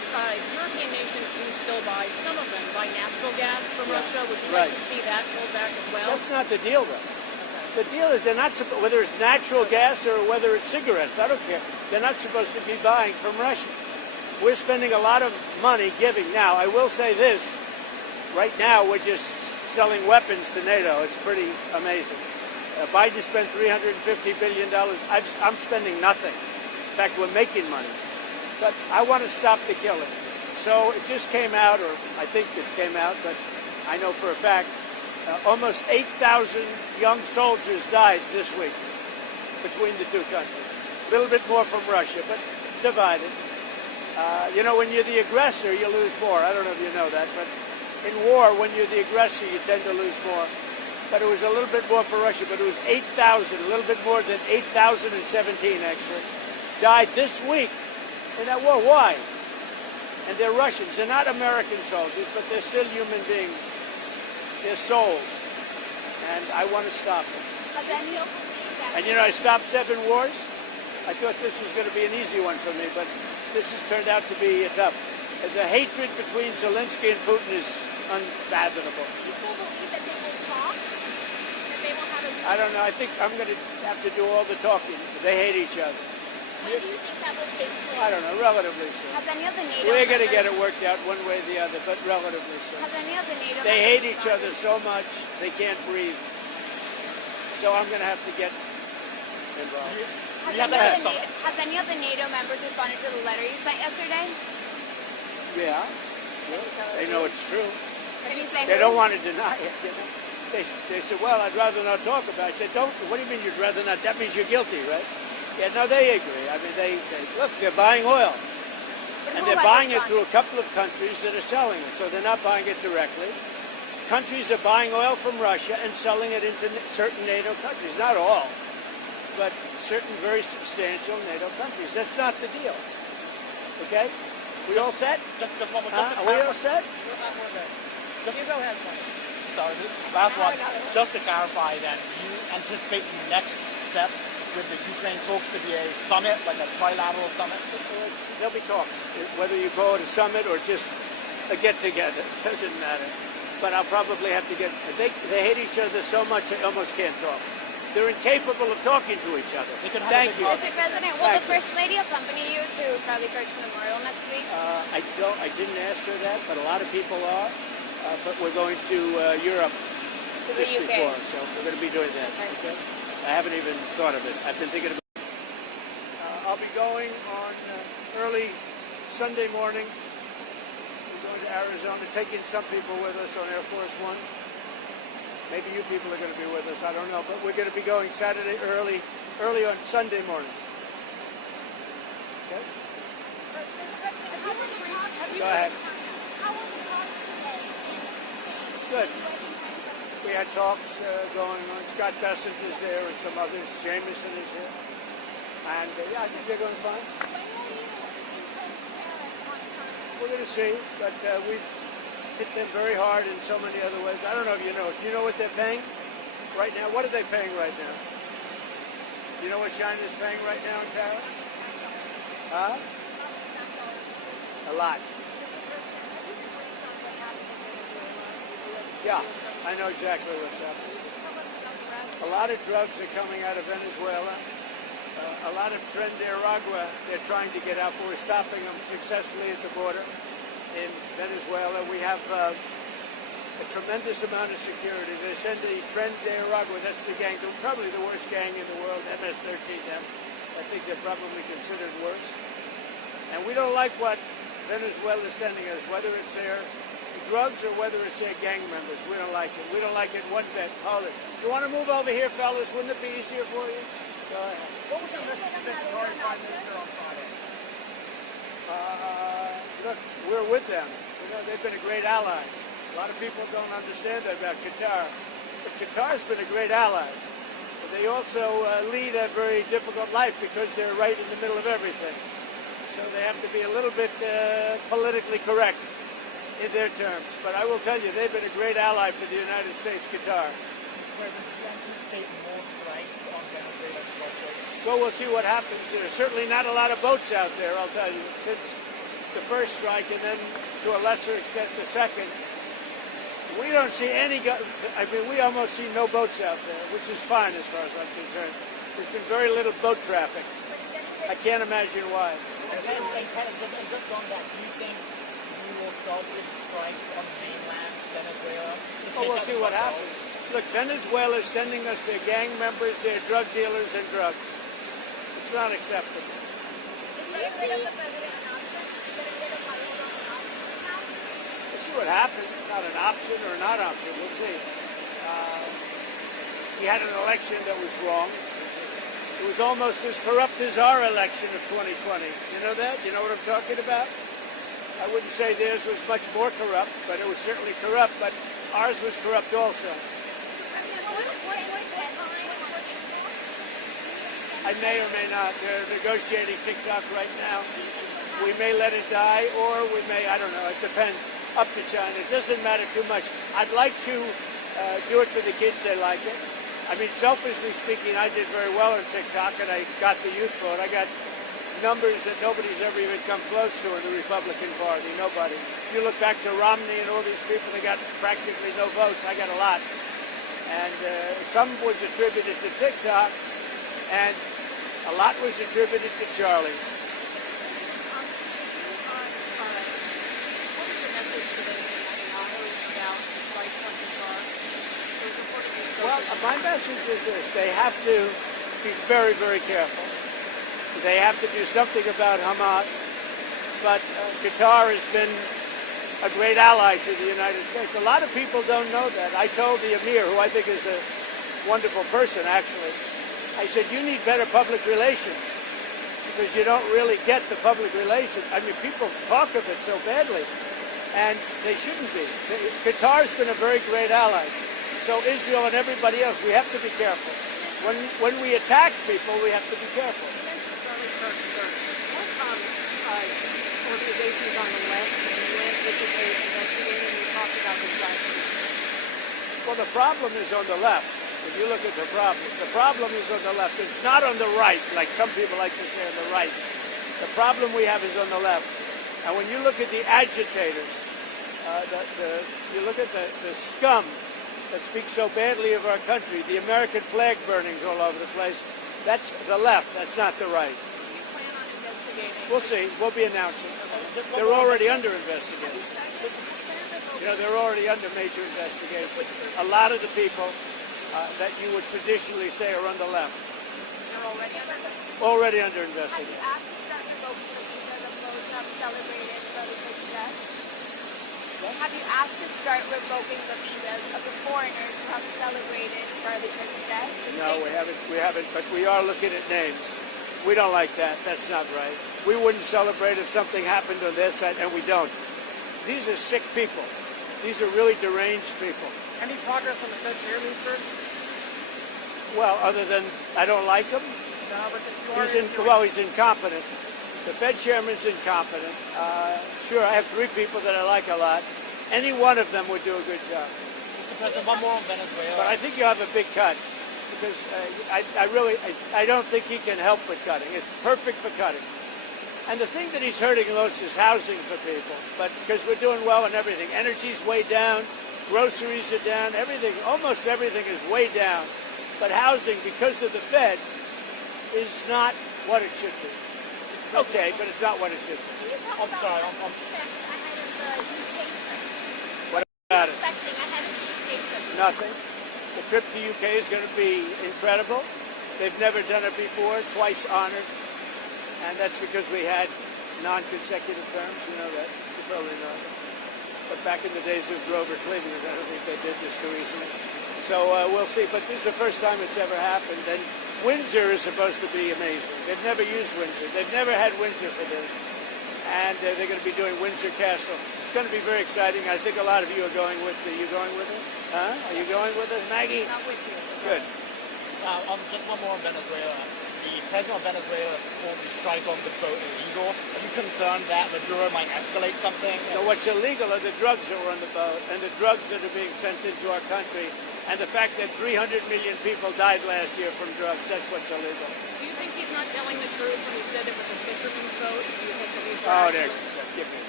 European nations do still buy, some of them buy natural gas from Yeah. Russia. Would you Right. like to see that pulled back as well? That's not the deal, though. The deal is they're not whether it's natural gas or whether it's cigarettes. I don't care. They're not supposed to be buying from Russia. We're spending a lot of money giving. Now, I will say this. Right now, we're just selling weapons to NATO. It's pretty amazing. Biden spent $350 billion. I'm spending nothing. In fact, we're making money. But I want to stop the killing. So it just came out, or I think it came out, but I know for a fact, almost 8,000 young soldiers died this week between the two countries. A little bit more from Russia, but divided. You know, when you're the aggressor, you lose more. I don't know if you know that, but in war, when you're the aggressor, you tend to lose more. But it was a little bit more for Russia, but it was 8,000, a little bit more than 8,017 actually, died this week in that war. Why? And they're Russians. They're not American soldiers, but they're still human beings. They're souls. And I want to stop them. And you know, I stopped 7 wars. I thought this was going to be an easy one for me, but this has turned out to be tough. The hatred between Zelensky and Putin is unfathomable. People believe that they will talk, that they will have a... I don't know. I think I'm going to have to do all the talking. They hate each other. When do you think that will take place? I don't know. Relatively soon. Has any of the NATO We're going to members- get it worked out one way or the other, but relatively soon. Has any of the NATO They members hate each other responded? so much they can't breathe. So I'm going to have to get involved. Has any of the NATO members responded to the letter you sent yesterday? Yeah. They know it's true. Can you say They who? don't want to deny it. You know? They said, well, I'd rather not talk about it. I said, don't. What do you mean you'd rather not? That means you're guilty, right? Yeah, no, they agree. I mean, they look, they're buying oil. But And who they're has buying it responded? through a couple of countries that are selling it. So they're not buying it directly. Countries are buying oil from Russia and selling it into certain NATO countries. Not all, but certain very substantial NATO countries. That's not the deal. Okay? We all set? Just one more. Huh? Are we all set? Hugo has one. Sorry, last one. Just to clarify then, do you anticipate the next step with the Ukraine talks to be a summit, like a trilateral summit? There'll be talks, whether you call it a summit or just a get-together. It doesn't matter. But I'll probably have to get... They hate each other so much they almost can't talk. They're incapable of talking to each other. They could have Thank a big you. Mr. President, will the First Lady accompany you to Charlie Kirk's memorial next week? I didn't ask her that, but a lot of people are. But we're going to Europe To the just UK. before, so we're going to be doing that. Okay. I haven't even thought of it. I've been thinking about it. I'll be going on early Sunday morning. We're going to Arizona, taking some people with us on Air Force One. Maybe you people are going to be with us. I don't know. But we're going to be going Saturday early on Sunday morning. Okay? Go ahead. Good. We had talks going on. Scott Bessent is there and some others. Jameson is here. And yeah, I think they're going fine. We're going to see, but we've hit them very hard in so many other ways. I don't know if you know. Do you know what they're paying right now? What are they paying right now? Do you know what China's paying right now in tariffs? Huh? A lot. Yeah, I know exactly what's happening. A lot of drugs are coming out of Venezuela. A lot of Tren de Aragua they're trying to get out, but we're stopping them successfully at the border in Venezuela. We have a tremendous amount of security. They send the Tren de Aragua, that's the gang, probably the worst gang in the world, MS-13M. I think they're probably considered worse. And we don't like what Venezuela is sending us, whether it's their drugs or whether it's their gang members. We don't like it. We don't like it one bit. Hold it. You want to move over here, fellas? Wouldn't it be easier for you? Go ahead. What was the message sent to our Prime Minister on Friday? Look, we're with them. You know, they've been a great ally. A lot of people don't understand that about Qatar. But Qatar's been a great ally. But they also lead a very difficult life because they're right in the middle of everything. So they have to be a little bit politically correct in their terms. But I will tell you, they've been a great ally for the United States, Qatar. Well, we'll see what happens. There's certainly not a lot of boats out there, I'll tell you. Since the first strike and then to a lesser extent the second. We don't see any, I mean, we almost see no boats out there, which is fine as far as I'm concerned. There's been very little boat traffic. I can't imagine why. And just on that, do you think you will start with strikes on mainland Venezuela? Well, we'll see what happens. Look, Venezuela is sending us their gang members, their drug dealers, and drugs. It's not acceptable. We'll see what happens. Not an option or not option. We'll see. He had an election that was wrong. It was almost as corrupt as our election of 2020. You know that? You know what I'm talking about? I wouldn't say theirs was much more corrupt, but it was certainly corrupt. But ours was corrupt also. I may or may not. They're negotiating TikTok right now. We may let it die, or we may, I don't know, it depends. Up to China. It doesn't matter too much. I'd like to do it for the kids. They like it. I mean, selfishly speaking, I did very well on TikTok, and I got the youth vote. I got numbers that nobody's ever even come close to in the Republican Party. Nobody. If you look back to Romney and all these people, they got practically no votes. I got a lot. And some was attributed to TikTok, and a lot was attributed to Charlie. Well, my message is this. They have to be very, very careful. They have to do something about Hamas. But Qatar has been a great ally to the United States. A lot of people don't know that. I told the Emir, who I think is a wonderful person, actually, I said, you need better public relations because you don't really get the public relations. I mean, people talk of it so badly, and they shouldn't be. Qatar's been a very great ally. So Israel and everybody else, we have to be careful. When we attack people, we have to be careful. Organizations on the left went visited, investigated, and we talked about this last week. Well, the problem is on the left. If you look at the problem is on the left. It's not on the right, like some people like to say on the right. The problem we have is on the left. And when you look at the agitators, you look at the scum that speaks so badly of our country, the American flag burnings all over the place, that's the left, that's not the right. We'll see. We'll be announcing. They're already under investigation. You know, they're already under major investigation. A lot of the people that you would traditionally say are on the left. They're already under investigation. Have you asked to start revoking the visa the folks have celebrated Brother Success? Have you asked to start revoking the visas of the foreigners who have celebrated Brother Success? No, we haven't, but we are looking at names. We don't like that. That's not right. We wouldn't celebrate if something happened on their side, and we don't. These are sick people. These are really deranged people. Any progress on the Fed chairman, sir? Well, other than I don't like him. No, but He's incompetent. The Fed chairman's incompetent. Sure, I have three people that I like a lot. Any one of them would do a good job. Mr. President, one more on Venezuela. But I think you have a big cut. Because I don't think he can help with cutting. It's perfect for cutting. And the thing that he's hurting most is housing for people. But because we're doing well in everything. Energy's way down. Groceries are down. Everything, almost everything is way down. But housing, because of the Fed, is not what it should be. Okay, but it's not what it should be. I'm sorry. What about it? Ahead of the UK trip. Nothing. The trip to UK is going to be incredible. They've never done it before, twice honored. And that's because we had non-consecutive terms. You know that. You probably know that. But back in the days of Grover Cleveland, I don't think they did this too easily. So we'll see. But this is the first time it's ever happened. And Windsor is supposed to be amazing. They've never used Windsor. They've never had Windsor for this. And they're going to be doing Windsor Castle. It's going to be very exciting. I think a lot of you are going with me. Are you going with us? Huh? Are you going with us, Maggie? Not with you. Good. Just one more on Venezuela. The president of Venezuela called the strike on the boat illegal. Are you concerned that Maduro might escalate something? So what's illegal are the drugs that were on the boat and the drugs that are being sent into our country and the fact that 300 million people died last year from drugs. That's what's illegal. Do you think he's not telling the truth when he said it was a fisherman's boat? Do you think that he's Oh, right? give me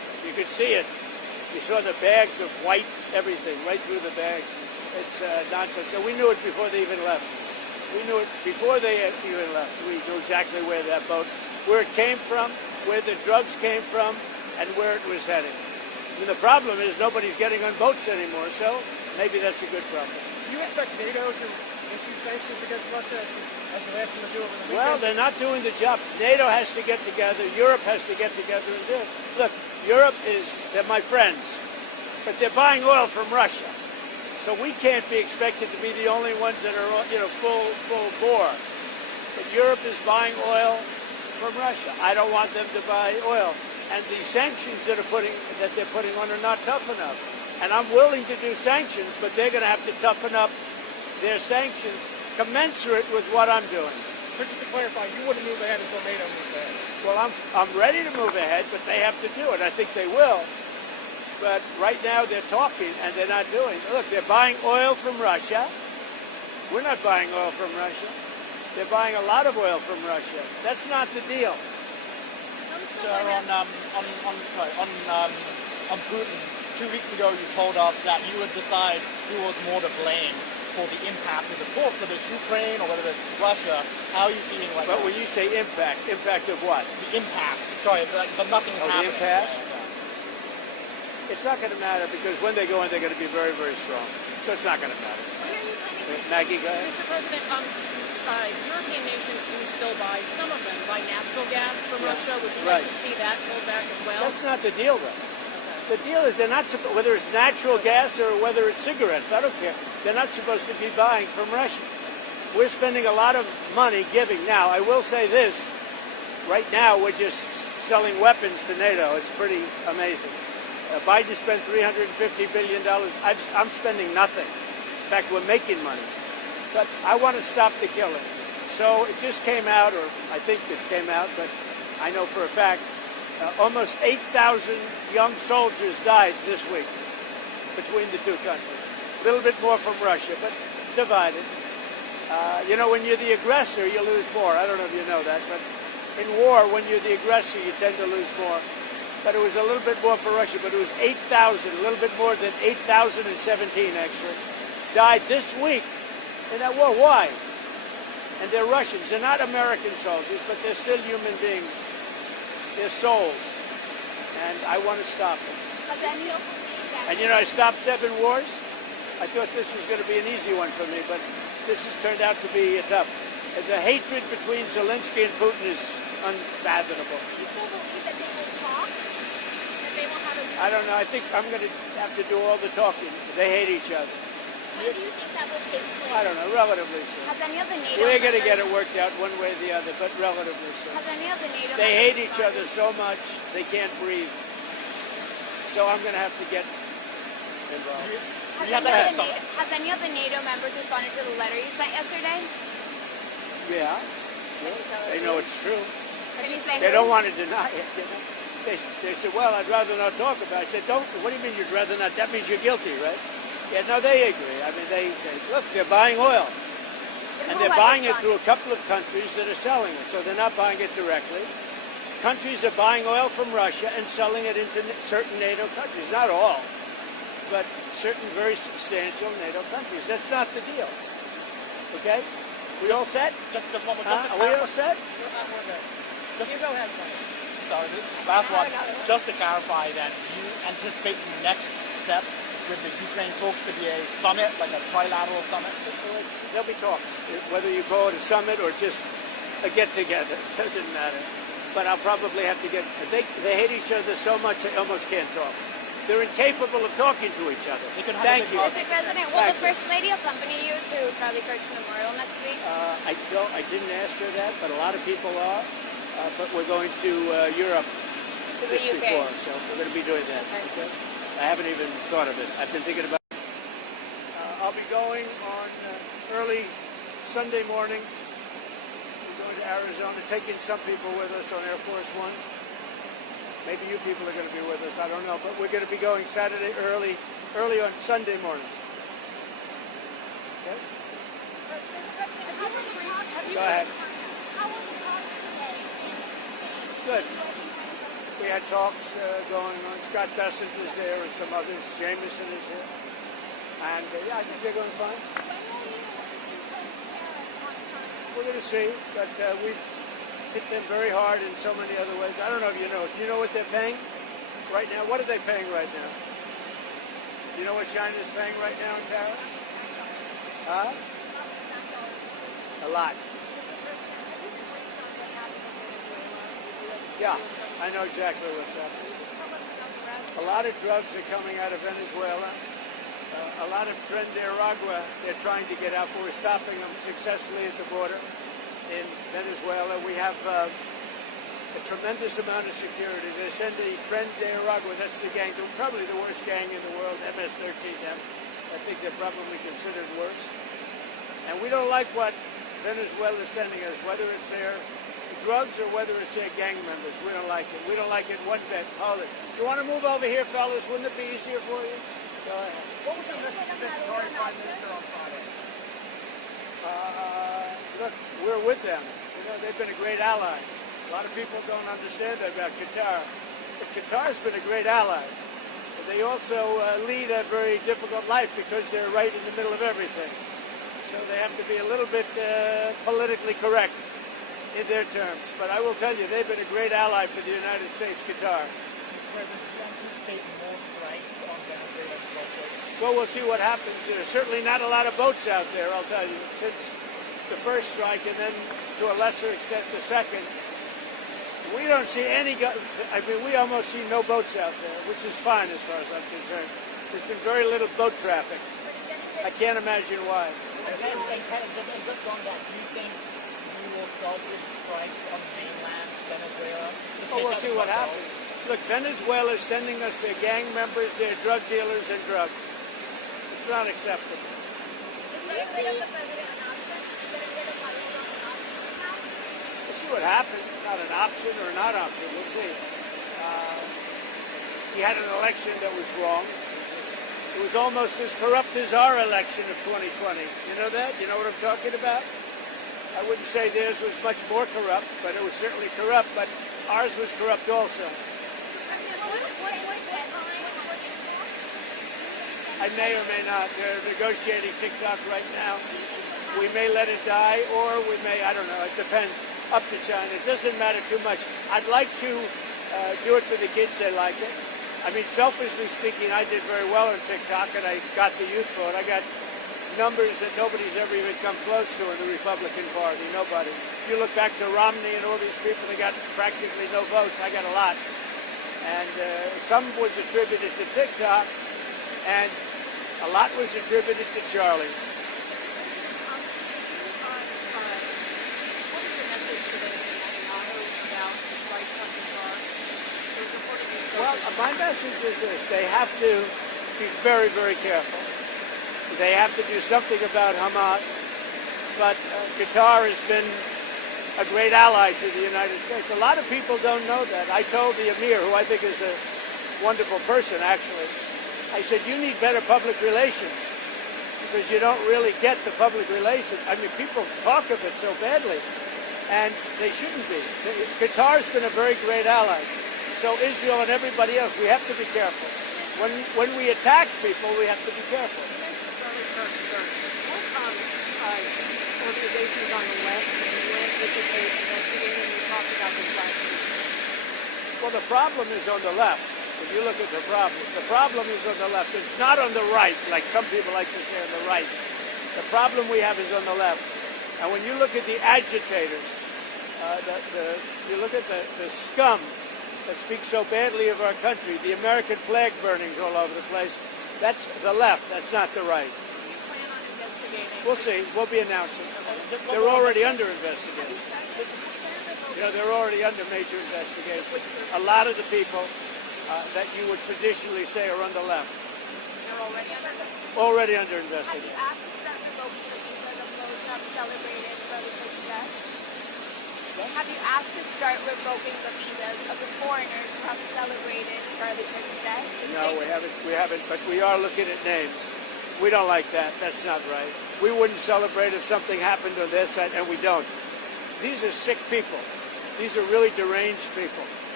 could see it. You saw the bags of white everything right through the bags. It's nonsense. So we knew it before they even left. We knew it before they even left. We knew exactly where that boat, where it came from, where the drugs came from, and where it was heading. And the problem is nobody's getting on boats anymore, so maybe that's a good problem. Do you expect NATO to issue sanctions against Russia as they're asking to do over the weekend? Well, they're not doing the job. NATO has to get together. Europe has to get together and do it. Look, Europe they're my friends, but they're buying oil from Russia. So we can't be expected to be the only ones that are, full bore. But Europe is buying oil from Russia. I don't want them to buy oil. And the sanctions that they're putting on are not tough enough. And I'm willing to do sanctions, but they're going to have to toughen up their sanctions commensurate with what I'm doing. But just to clarify, you wouldn't move ahead until NATO moves ahead. Well, I'm ready to move ahead, but they have to do it. I think they will. But right now they're talking and they're not doing it. Look, they're buying oil from Russia. We're not buying oil from Russia. They're buying a lot of oil from Russia. That's not the deal. Sir, on Putin, 2 weeks ago you told us that you would decide who was more to blame for the impact of the talks, whether it's Ukraine or whether it's Russia. How are you feeling right now? But when you say impact of what? The impasse. Sorry, the nothing is happening. The impasse? Yeah. It's not going to matter because when they go in, they're going to be very, very strong. So it's not going to matter. Maggie, go ahead. Mr. President, European nations do still buy, some of them buy natural gas from Russia. Would you like to see that pulled back as well? That's not the deal, though. The deal is they're not supposed, whether it's natural gas or whether it's cigarettes, I don't care. They're not supposed to be buying from Russia. We're spending a lot of money giving. Now, I will say this. Right now, we're just selling weapons to NATO. It's pretty amazing. Biden spent $350 billion. I'm spending nothing. In fact, we're making money. But I want to stop the killing. So it just came out, or I think it came out, but I know for a fact, almost 8,000 young soldiers died this week between the two countries. A little bit more from Russia, but divided. When you're the aggressor, you lose more. I don't know if you know that, but in war, when you're the aggressor, you tend to lose more. But it was a little bit more for Russia, but it was 8,000, a little bit more than 8,017 actually, died this week in that war. Why? And they're Russians. They're not American soldiers, but they're still human beings. They're souls. And I want to stop them. And I stopped 7 wars. I thought this was going to be an easy one for me, but this has turned out to be tough. The hatred between Zelensky and Putin is unfathomable. I don't know. I think I'm going to have to do all the talking. They hate each other. When do you think that will take place? I don't know, relatively soon. Has any of the NATO We're going to get members- it worked out one way or the other, but relatively soon. Has any of the NATO They hate members each other so much they can't breathe. So I'm going to have to get involved. Has any of the NATO members responded to the letter you sent yesterday? Yeah, they know it's true. Did you say They who? don't want to deny it. They said, well, I'd rather not talk about it. I said, what do you mean you'd rather not? That means you're guilty, right? Yeah, no, they agree. I mean, look, they're buying oil. And they're buying it through a couple of countries that are selling it. So they're not buying it directly. Countries are buying oil from Russia and selling it into certain NATO countries. Not all, but certain very substantial NATO countries. That's not the deal. Okay? We all set? Just one more. Are we all set? You go ahead, Sonny. Sorry, last one. Just to clarify then, you anticipate the next step with the Ukraine talks to be a summit, like a trilateral summit? There'll be talks, whether you call it a summit or just a get-together. It doesn't matter. But I'll probably have to they hate each other so much they almost can't talk. They're incapable of talking to each other. Thank you. Mr. President, will the First Lady accompany you to Charlie Kirk's memorial next week? I didn't ask her that, but a lot of people are. But we're going to Europe To the just UK. before, so we're going to be doing that. Okay. I haven't even thought of it. I've been thinking about it. I'll be going on early Sunday morning. We're going to Arizona, taking some people with us on Air Force One. Maybe you people are going to be with us. I don't know. But we're going to be going Saturday early on Sunday morning. Okay? Go ahead. Good. We we had talks going on. Scott Bessent is there and some others. Jameson is here. And yeah, I think they're going fine. We're going to see, but we've hit them very hard in so many other ways. I don't know if you know. Do you know what they're paying right now? What are they paying right now? Do you know what China's paying right now in tariffs? Huh? A lot. Yeah, I know exactly what's happening. A lot of drugs are coming out of Venezuela. A lot of Tren de Aragua they're trying to get out, but we're stopping them successfully at the border in Venezuela. We have a tremendous amount of security. They send the Tren de Aragua, that's the gang, probably the worst gang in the world, MS-13M. I think they're probably considered worse. And we don't like what Venezuela is sending us, whether it's their drugs or whether it's their gang members. We don't like it. We don't like it one bit. Hold it. You want to move over here, fellas? Wouldn't it be easier for you? Go ahead. What was the message to Victoria Prime Minister on Friday? Look, we're with them. You know, they've been a great ally. A lot of people don't understand that about Qatar. But Qatar's been a great ally. But they also lead a very difficult life because they're right in the middle of everything. So they have to be a little bit politically correct in their terms. But I will tell you, they've been a great ally for the United States, Qatar. Well, we'll see what happens. There's certainly not a lot of boats out there, I'll tell you, since the first strike and then to a lesser extent the second. We don't see any, we almost see no boats out there, which is fine as far as I'm concerned. There's been very little boat traffic. I can't imagine why. And just on that, do you think you will start with strikes on mainland Venezuela? Oh, we'll see what happens. Look, Venezuela is sending us their gang members, their drug dealers, and drugs. It's not acceptable. We'll see what happens. Not an option or a not option. We'll see. He had an election that was wrong. It was almost as corrupt as our election of 2020. You know that? You know what I'm talking about? I wouldn't say theirs was much more corrupt, but it was certainly corrupt. But ours was corrupt also. I may or may not. They're negotiating TikTok right now. We may let it die, or we may, I don't know. It depends. Up to China. It doesn't matter too much. I'd like to do it for the kids. They like it. I mean, selfishly speaking, I did very well on TikTok, and I got the youth vote. I got numbers that nobody's ever even come close to in the Republican Party. Nobody. If you look back to Romney and all these people, they got practically no votes. I got a lot. And some was attributed to TikTok, and a lot was attributed to Charlie. Well, my message is this. They have to be very, very careful. They have to do something about Hamas. But Qatar has been a great ally to the United States. A lot of people don't know that. I told the Emir, who I think is a wonderful person, actually, I said, you need better public relations because you don't really get the public relations. I mean, people talk of it so badly, and they shouldn't be. Qatar's been a very great ally. So Israel and everybody else, we have to be careful. When we attack people, we have to be careful. What organizations on the left participate investigating? We talked about this last week. Well, the problem is on the left. If you look at the problem is on the left. It's not on the right, like some people like to say on the right. The problem we have is on the left. And when you look at the agitators, you look at the scum that speaks so badly of our country, the American flag burnings all over the place, that's the left, that's not the right. Do you plan on investigating? We'll see. We'll be announcing. They're already under investigation. You know, they're already under major investigation. A lot of the people that you would traditionally say are on the left. They're already under investigation? Already under Have investigation. you asked to start revoking the visas of those who have celebrated Brother President? Have you asked to start revoking the visas of the foreigners who have celebrated Brother President? No, we haven't, but we are looking at names. We don't like that. That's not right. We wouldn't celebrate if something happened on their side, and we don't. These are sick people. These are really deranged people.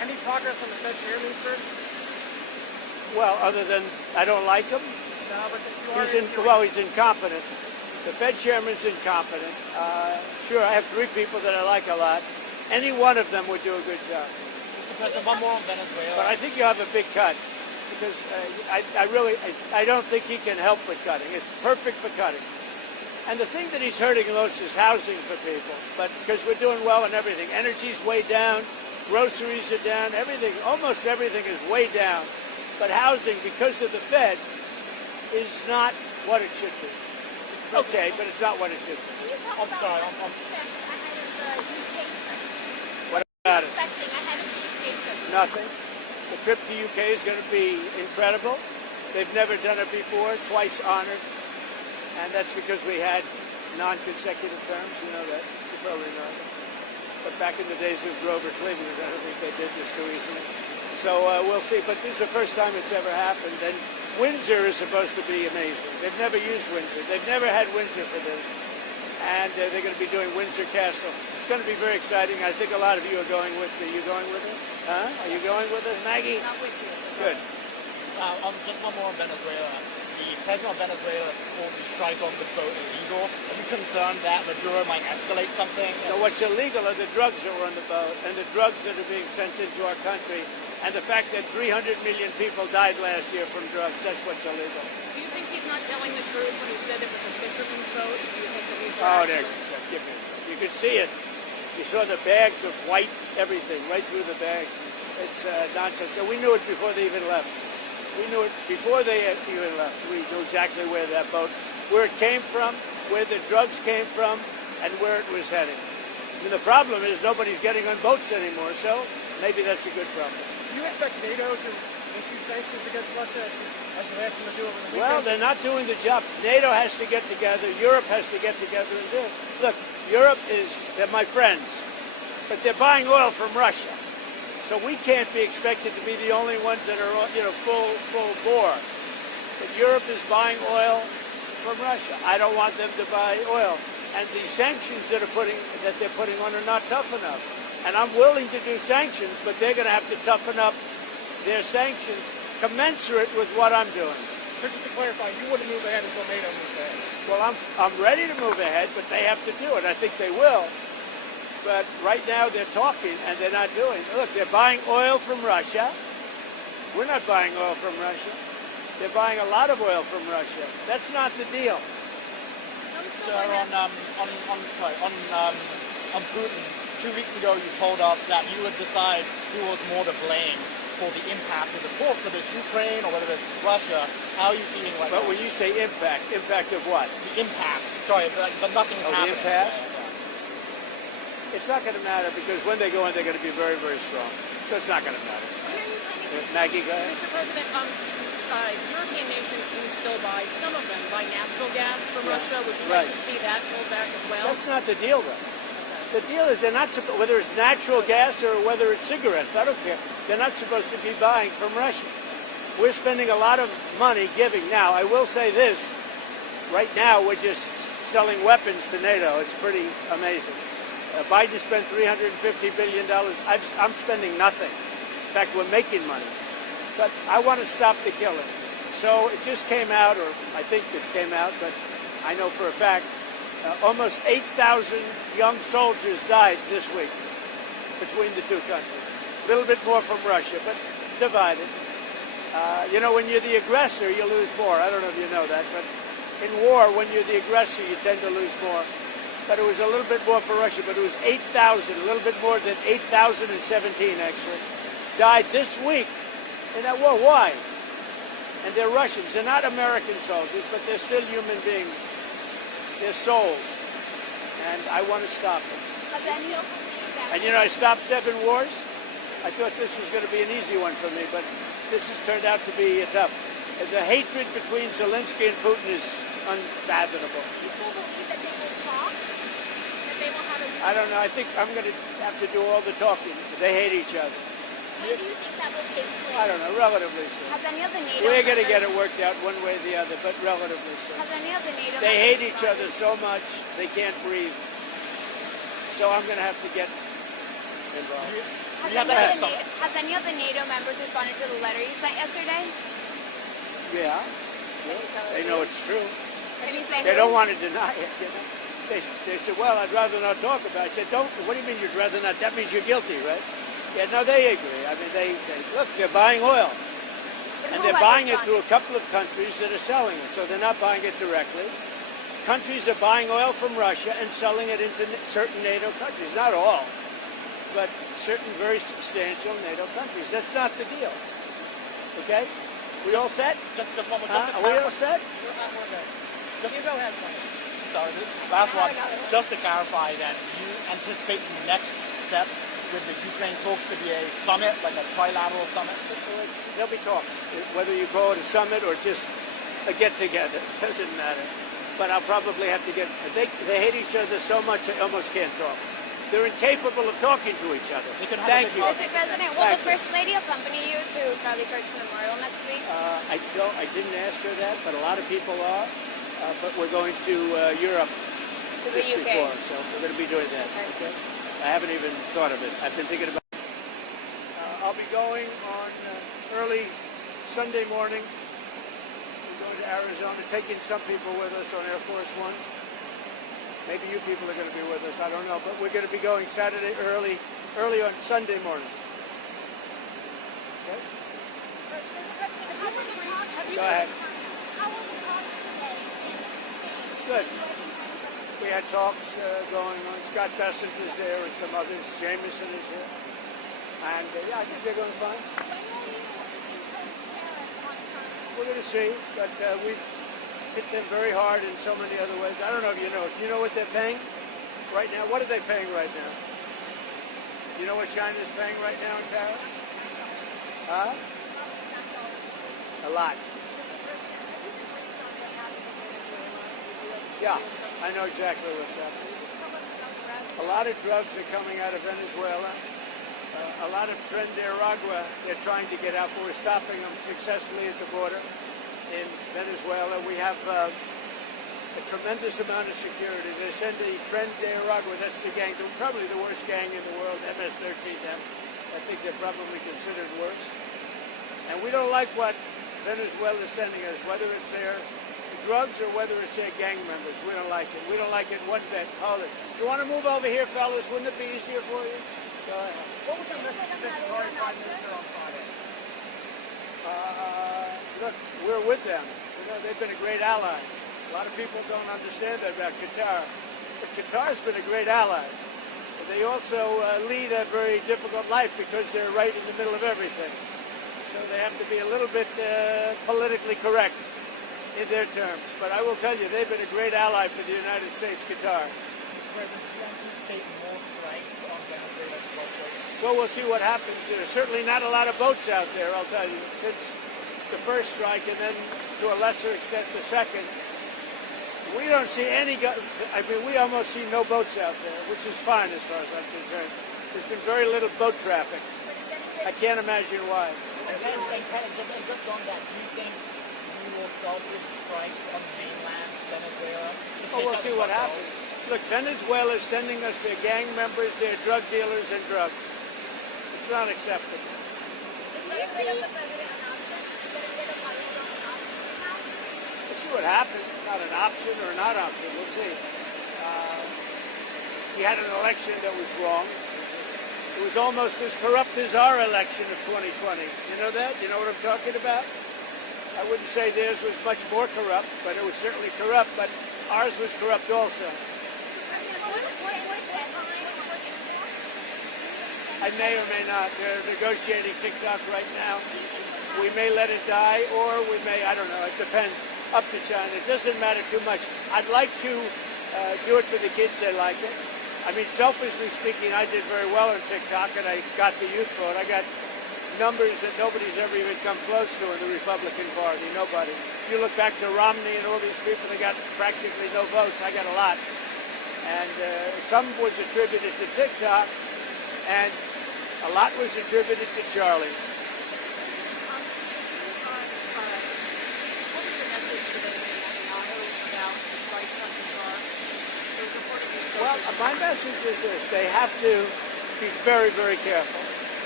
Any progress on the Fed chairman, sir? Well, other than I don't like him, No, but you are he's incompetent. The Fed chairman's incompetent. Sure, I have three people that I like a lot. Any one of them would do a good job. Mr. President, one more on Venezuela. But I think you have a big cut because I don't think he can help with cutting. It's perfect for cutting. And the thing that he's hurting most is housing for people. But because we're doing well in everything, energy's way down, groceries are down, everything, almost everything is way down. But housing, because of the Fed, is not what it should be. Okay, but it's not what it should be. I'm sorry. What about it? Expecting ahead of the UK trip. Nothing. The trip to UK is going to be incredible. They've never done it before, twice honored. And that's because we had non-consecutive terms. You know that. You probably know that. But back in the days of Grover Cleveland, I don't think they did this too easily. So we'll see. But this is the first time it's ever happened. And Windsor is supposed to be amazing. They've never used Windsor. They've never had Windsor for this. And they're going to be doing Windsor Castle. It's going to be very exciting. I think a lot of you are going with me. Are you going with us? Huh? Are you going with us, Maggie? Not with you. Good. Just one more on Venezuela. The president of Venezuela called the strike on the boat illegal. Are you concerned that Maduro might escalate something? So what's illegal are the drugs that were on the boat and the drugs that are being sent into our country and the fact that 300 million people died last year from drugs. That's what's illegal. Do you think he's not telling the truth when he said it was a fisherman's boat? Do you think that he's Oh, there. Give me. You could see it. You saw the bags of white everything right through the bags. It's nonsense. So we knew it before they even left. We knew it before they even left. We knew exactly where that boat, where it came from, where the drugs came from, and where it was heading. And the problem is nobody's getting on boats anymore, so maybe that's a good problem. Do you expect NATO to issue sanctions against Russia as they asked them to do over the weekend? Well, they're not doing the job. NATO has to get together. Europe has to get together and do it. Look, they're my friends, but they're buying oil from Russia. So we can't be expected to be the only ones that are, full bore. But Europe is buying oil from Russia. I don't want them to buy oil. And the sanctions that they're putting on are not tough enough. And I'm willing to do sanctions, but they're going to have to toughen up their sanctions commensurate with what I'm doing. Just to clarify, you wouldn't move ahead until NATO moves ahead. Well, I'm ready to move ahead, but they have to do it. I think they will. But right now they're talking and they're not doing it. Look, they're buying oil from Russia. We're not buying oil from Russia. They're buying a lot of oil from Russia. That's not the deal. Sir, on Putin, 2 weeks ago you told us that you would decide who was more to blame for the impasse of the talks, whether it's Ukraine or whether it's Russia. How are you feeling right now? But when you say impact of what? The impasse. Sorry, but nothing Oh, happened. the impasse? It's not going to matter because when they go in, they're going to be very, very strong. So it's not going to matter. Maggie, go ahead. Mr. President, European nations do still buy, some of them buy natural gas from Russia. Would you like to see that pulled back as well? That's not the deal, though. The deal is they're not supposed, whether it's natural gas or whether it's cigarettes, I don't care. They're not supposed to be buying from Russia. We're spending a lot of money giving. Now, I will say this. Right now, we're just selling weapons to NATO. It's pretty amazing. Biden spent $350 billion. I'm spending nothing. In fact, we're making money. But I want to stop the killing. So it just came out, or I think it came out, but I know for a fact, almost 8,000 young soldiers died this week between the two countries. A little bit more from Russia, but divided. When you're the aggressor, you lose more. I don't know if you know that, but in war, when you're the aggressor, you tend to lose more. But it was a little bit more for Russia, but it was 8,000, a little bit more than 8,017 actually, died this week in that war. Why? And they're Russians. They're not American soldiers, but they're still human beings. They're souls. And I want to stop them. And I stopped 7 wars. I thought this was going to be an easy one for me, but this has turned out to be tough. The hatred between Zelensky and Putin is unfathomable. I don't know. I think I'm going to have to do all the talking. They hate each other. When do you think that will take place? I don't know. Relatively soon. Has any of the NATO We're going to get members- it worked out one way or the other, but relatively soon. Has any of the NATO They hate members each other so much they can't breathe. So I'm going to have to get involved. Has You have any, that of the, summit. has any of the NATO members responded to the letter you sent yesterday? Yeah, Can you tell us they who? know it's true. Can you say They who? don't want to deny it. You know? They said, well, I'd rather not talk about it. I said, don't. What do you mean you'd rather not? That means you're guilty, right? Yeah, no, they agree. I mean, they look, they're buying oil. But And who they're has buying it responded? through a couple of countries that are selling it. So they're not buying it directly. Countries are buying oil from Russia and selling it into certain NATO countries. Not all, but certain very substantial NATO countries. That's not the deal. Okay? We all set? Just one more. Huh? Are we all set? You go ahead, Mike. Sorry, last one. Just to clarify then, you anticipate the next step with the Ukraine talks to be a summit, like a trilateral summit? There'll be talks, whether you call it a summit or just a get-together. It doesn't matter. But I'll probably have to get... They hate each other so much they almost can't talk. They're incapable of talking to each other. They could have Thank a big you. Mr. President, will the Thank you. First Lady accompany you to Charlie Kirk's memorial next week? I didn't ask her that, but a lot of people are. But we're going to Europe To the just UK. before, so we're going to be doing that. Okay. I haven't even thought of it. I've been thinking about it. I'll be going on early Sunday morning. We're going to Arizona, taking some people with us on Air Force One. Maybe you people are going to be with us. I don't know. But we're going to be going Saturday early on Sunday morning. Okay? Go ahead. Good. We had talks going on. Scott Bessent is there and some others. Jameson is here. And yeah, I think they're going fine. We're going to see. But we've hit them very hard in so many other ways. I don't know if you know. Do you know what they're paying right now? What are they paying right now? Do you know what China's paying right now in tariffs? Huh? A lot. Yeah, I know exactly what's happening. A lot of drugs are coming out of Venezuela. A lot of Tren de Aragua they're trying to get out, but we're stopping them successfully at the border in Venezuela. We have a tremendous amount of security. They send the Tren de Aragua, that's the gang, probably the worst gang in the world, MS-13M. I think they're probably considered worse. And we don't like what Venezuela is sending us, whether it's their drugs or whether it's their gang members. We don't like it. We don't like it one bit. Hold it. You want to move over here, fellas? Wouldn't it be easier for you? Go ahead. What was your message to the Prime Minister on Friday? Look, we're with them. You know, they've been a great ally. A lot of people don't understand that about Qatar. But Qatar's been a great ally. But they also lead a very difficult life because they're right in the middle of everything. So they have to be a little bit politically correct in their terms. But I will tell you, they've been a great ally for the United States, Qatar. Well, we'll see what happens. There's certainly not a lot of boats out there, I'll tell you, since the first strike and then to a lesser extent the second. We don't see any, we almost see no boats out there, which is fine as far as I'm concerned. There's been very little boat traffic. I can't imagine why. And just on that, do you think we will start with strikes on mainland Venezuela? Oh, we'll see what happens. Look, Venezuela is sending us their gang members, their drug dealers, and drugs. It's not acceptable. We'll see what happens. Not an option or not option. We'll see. We had an election that was wrong. It was almost as corrupt as our election of 2020. You know that? You know what I'm talking about? I wouldn't say theirs was much more corrupt, but it was certainly corrupt. But ours was corrupt also. I may or may not. They're negotiating TikTok right now. We may let it die, or we may, I don't know, it depends. Up to China. It doesn't matter too much. I'd like to do it for the kids. They like it. I mean, selfishly speaking, I did very well on TikTok, and I got the youth vote. I got numbers that nobody's ever even come close to in the Republican Party. Nobody. If you look back to Romney and all these people, they got practically no votes. I got a lot. And some was attributed to TikTok, and a lot was attributed to Charlie. Well, my message is this. They have to be very, very careful.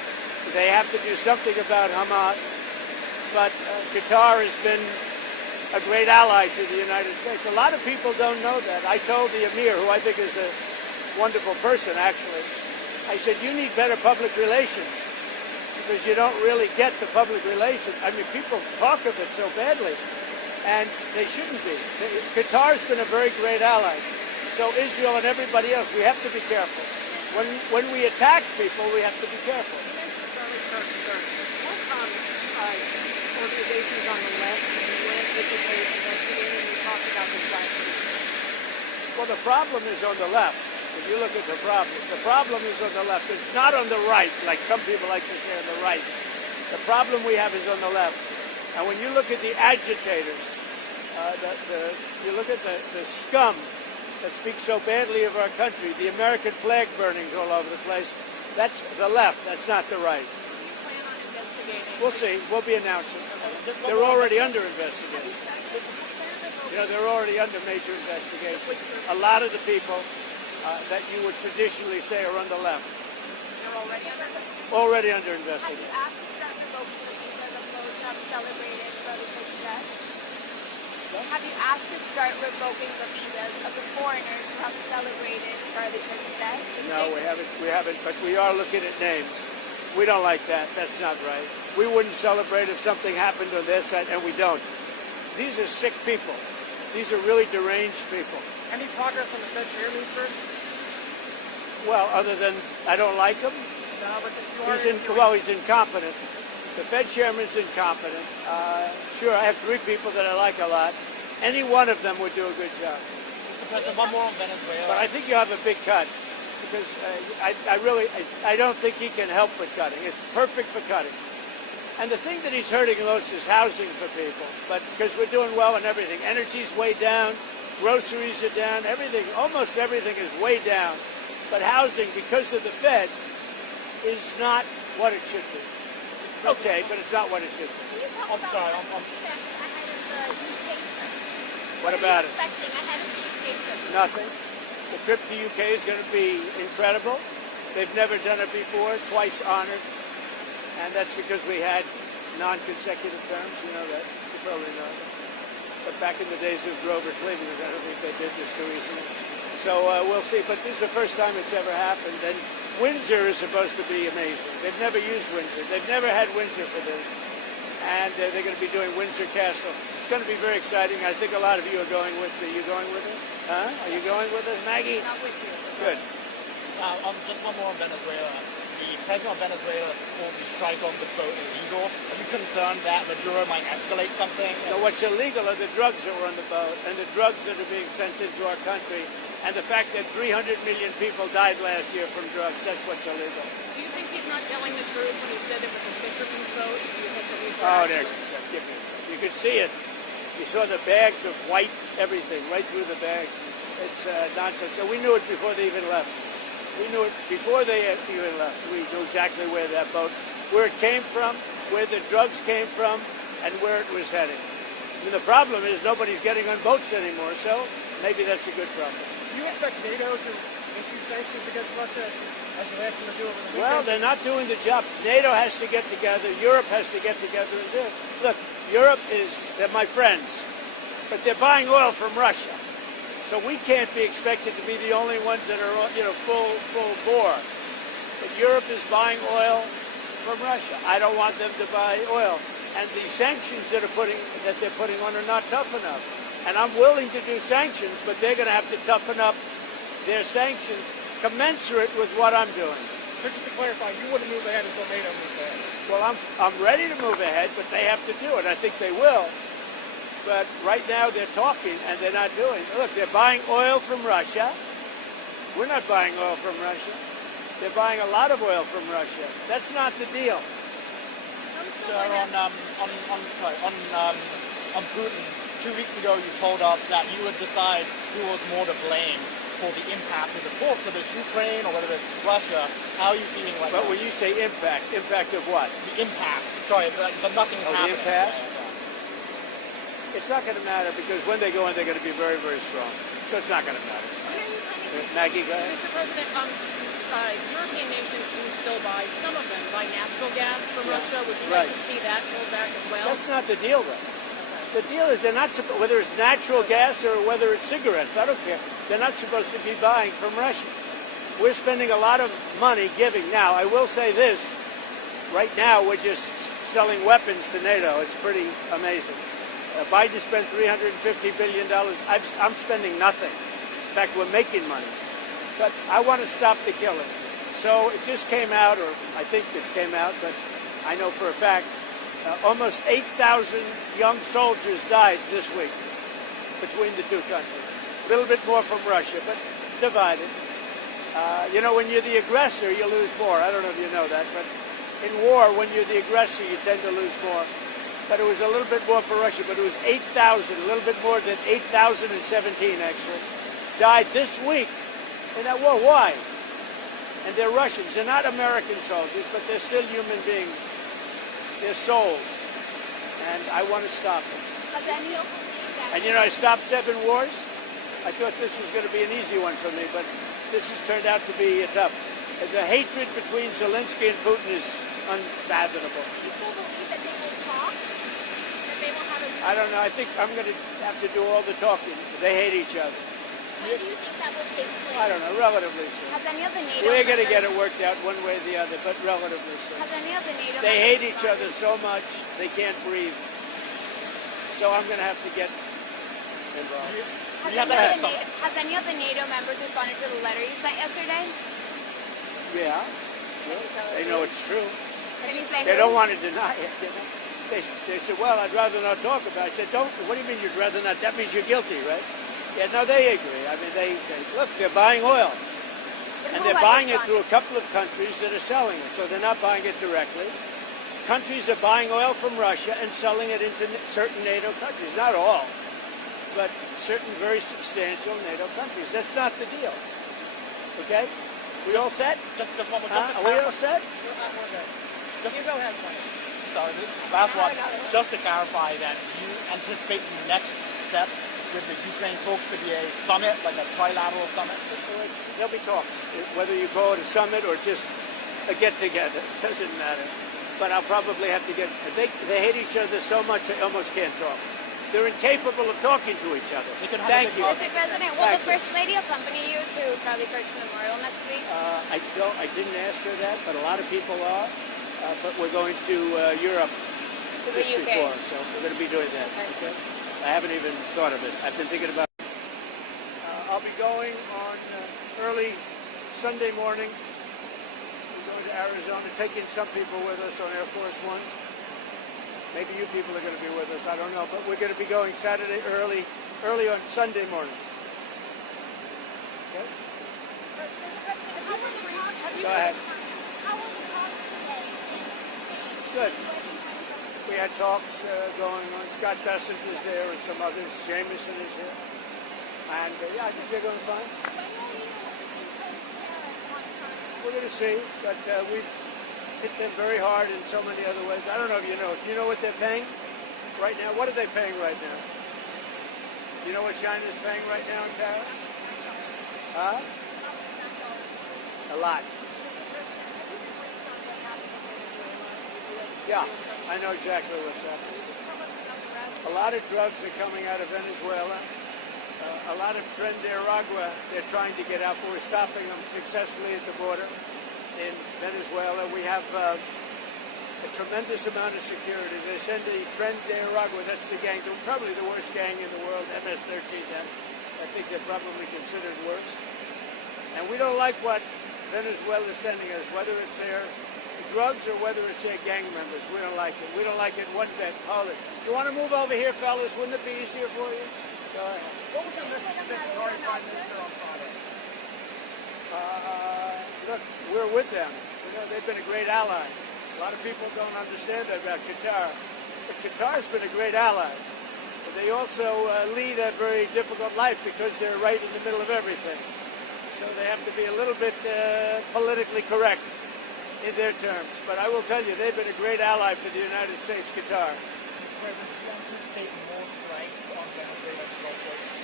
They have to do something about Hamas. But Qatar has been a great ally to the United States. A lot of people don't know that. I told the Emir, who I think is a wonderful person, actually, I said, you need better public relations because you don't really get the public relations. I mean, people talk of it so badly, and they shouldn't be. Qatar's been a very great ally. So Israel and everybody else, we have to be careful. When we attack people, we have to be careful. Organizations on the left, you went physically investigating, you talked about this last week. Well, the problem is on the left. If you look at the problem is on the left. It's not on the right, like some people like to say on the right. The problem we have is on the left. And when you look at the agitators, you look at the scum that speaks so badly of our country, the American flag burnings all over the place, that's the left, that's not the right. We'll see. We'll be announcing. They're already under investigation. You know, they're already under major investigation. A lot of the people that you would traditionally say are on the left. They're already under Have investigation. you asked to start revoking the visas of those who have celebrated Brother Success? Have you asked to start revoking the visas of the foreigners who have celebrated Brother Success? No, we haven't, but we are looking at names. We don't like that. That's not right. We wouldn't celebrate if something happened on their side, and we don't. These are sick people. These are really deranged people. Any progress on the Fed chairman, sir? Well, other than I don't like him, No, but he's incompetent. The Fed chairman's incompetent. Sure, I have three people that I like a lot. Any one of them would do a good job. Mr. President, one more on Venezuela. But I think you have a big cut. Because I don't think he can help with cutting. It's perfect for cutting. And the thing that he's hurting most is housing for people. But because we're doing well in everything. Energy's way down. Groceries are down. Everything, almost everything is way down. But housing, because of the Fed, is not what it should be. Okay, but it's not what it should be. I'm sorry. What about it? Expecting ahead of the UK trip? Nothing. The trip to UK is going to be incredible. They've never done it before, twice honored. And that's because we had non-consecutive terms, you know that. You probably know that. But back in the days of Grover Cleveland, I don't think they did this too easily. So we'll see. But this is the first time it's ever happened. And Windsor is supposed to be amazing. They've never used Windsor. They've never had Windsor for this. And they're going to be doing Windsor Castle. It's going to be very exciting. I think a lot of you are going with me. Are you going with us? Huh? Are you going with us, Maggie? Not with you. Good. Just one more on Venezuela. The president of Venezuela called the strike on the boat illegal. Are you concerned that Maduro might escalate something? So what's illegal are the drugs that were on the boat and the drugs that are being sent into our country and the fact that 300 million people died last year from drugs. That's what's illegal. Do you think he's not telling the truth when he said it was a fisherman's boat? Do you think that he's Oh, there. Give me. You could see it. You saw the bags of white everything right through the bags. It's nonsense. So we knew it before they even left. We knew it before they even left. We knew exactly where that boat, where it came from, where the drugs came from, and where it was heading. And the problem is nobody's getting on boats anymore, so maybe that's a good problem. do you expect NATO to issue sanctions against Russia as they asked them to do over the weekend? Well, they're not doing the job. NATO has to get together. Europe has to get together and do it. Look, Europe they're my friends, but they're buying oil from Russia. So we can't be expected to be the only ones that are, full bore. But Europe is buying oil from Russia. I don't want them to buy oil. And the sanctions that they're putting on are not tough enough. And I'm willing to do sanctions, but they're going to have to toughen up their sanctions commensurate with what I'm doing. So just to clarify, you wouldn't move ahead until NATO moves ahead. Well, I'm ready to move ahead, but they have to do it. I think they will. But right now they're talking and they're not doing it. Look, they're buying oil from Russia. We're not buying oil from Russia. They're buying a lot of oil from Russia. That's not the deal. Sir, on Putin, 2 weeks ago you told us that you would decide who was more to blame for the impasse of the talks, whether it's Ukraine or whether it's Russia. How are you feeling right now? But when you say impact of what? The impasse. Sorry, the nothing is happening. The impasse? It's not going to matter because when they go in, they're going to be very, very strong. So it's not going to matter. Maggie, go ahead. Mr. President, European nations do still buy, some of them buy natural gas from Yeah. Russia. Would you Right. like to see that pulled back as well? That's not the deal, though. The deal is they're not whether it's natural gas or whether it's cigarettes. I don't care. They're not supposed to be buying from Russia. We're spending a lot of money giving. Now, I will say this. Right now, we're just selling weapons to NATO. It's pretty amazing. Biden spent $350 billion. I'm spending nothing. In fact, we're making money. But I want to stop the killing. So it just came out, or I think it came out, but I know for a fact, almost 8,000 young soldiers died this week between the two countries. A little bit more from Russia, but divided. You know, when you're the aggressor, you lose more. I don't know if you know that, but in war, when you're the aggressor, you tend to lose more. But it was a little bit more for Russia, but it was 8,000, a little bit more than 8,017 actually, died this week in that war. Why? And they're Russians. They're not American soldiers, but they're still human beings. They're souls. And I want to stop them. And you know, I stopped 7 wars. I thought this was going to be an easy one for me, but this has turned out to be tough. The hatred between Zelensky and Putin is unfathomable. People believe that they will talk, that they will have a... I don't know. I think I'm going to have to do all the talking. They hate each other. When do you think that will take place? I don't know. Relatively soon. Has any of the NATO We're going to members- get it worked out one way or the other, but relatively soon. Has any of the NATO They members hate each other so much they can't breathe. So I'm going to have to get involved. Has any of the NATO members responded to the letter you sent yesterday? Yeah. Can you tell us They who? know it's true. Can you say They who? don't want to deny it. You know? They said, well, I'd rather not talk about it. I said, don't. What do you mean you'd rather not? That means you're guilty, right? Yeah, no, they agree. I mean, they look, they're buying oil. And who they're has buying it responded? through a couple of countries that are selling it. So they're not buying it directly. Countries are buying oil from Russia and selling it into certain NATO countries. Not all, but certain very substantial NATO countries. That's not the deal. Okay? We all set? Just one more. Huh? Are we all set? You go ahead, Mike. Sorry, last one. another one. Just to clarify that, you anticipate the next step with the Ukraine folks to be a summit, like a trilateral summit? There'll be talks. Whether you call it a summit or just a get-together, it doesn't matter. But I'll probably have to get... They hate each other so much they almost can't talk. They're incapable of talking to each other. They could have Thank a big you. Mr. President, will the First Lady accompany you to Charlie Kirk's memorial next week? I didn't ask her that, but a lot of people are. But we're going to Europe To the just UK. before, so we're going to be doing that. Okay. Okay? I haven't even thought of it. I've been thinking about it. I'll be going on early Sunday morning. We're going to Arizona, taking some people with us on Air Force One. Maybe you people are going to be with us. I don't know, but we're going to be going Saturday early on Sunday morning. Okay? Go ahead. Good. We had talks going on. Scott Bessent is there and some others. Jameson is here. And yeah, I think they're going fine. We're going to see, but we've hit them very hard in so many other ways. I don't know if you know. Do you know what they're paying right now? What are they paying right now? Do you know what China's paying right now in tariffs? Huh? A lot. Yeah, I know exactly what's happening. A lot of drugs are coming out of Venezuela. A lot of Tren de Aragua they're trying to get out, but we're stopping them successfully at the border in Venezuela. We have a tremendous amount of security. They send the Tren de Aragua, that's the gang, probably the worst gang in the world, MS-13. I think they're probably considered worse. And we don't like what Venezuela is sending us, whether it's their drugs or whether it's their gang members. We don't like it. We don't like it one bit. Hold it. You want to move over here, fellas? Wouldn't it be easier for you? Go ahead. What was your message to Victoria Prime Minister on Friday? Look, we're with them. You know, they've been a great ally. A lot of people don't understand that about Qatar. But Qatar's been a great ally. But they also lead a very difficult life because they're right in the middle of everything. So they have to be a little bit politically correct in their terms. But I will tell you, they've been a great ally for the United States, Qatar. President, do you anticipate more strikes on Venezuela's coast?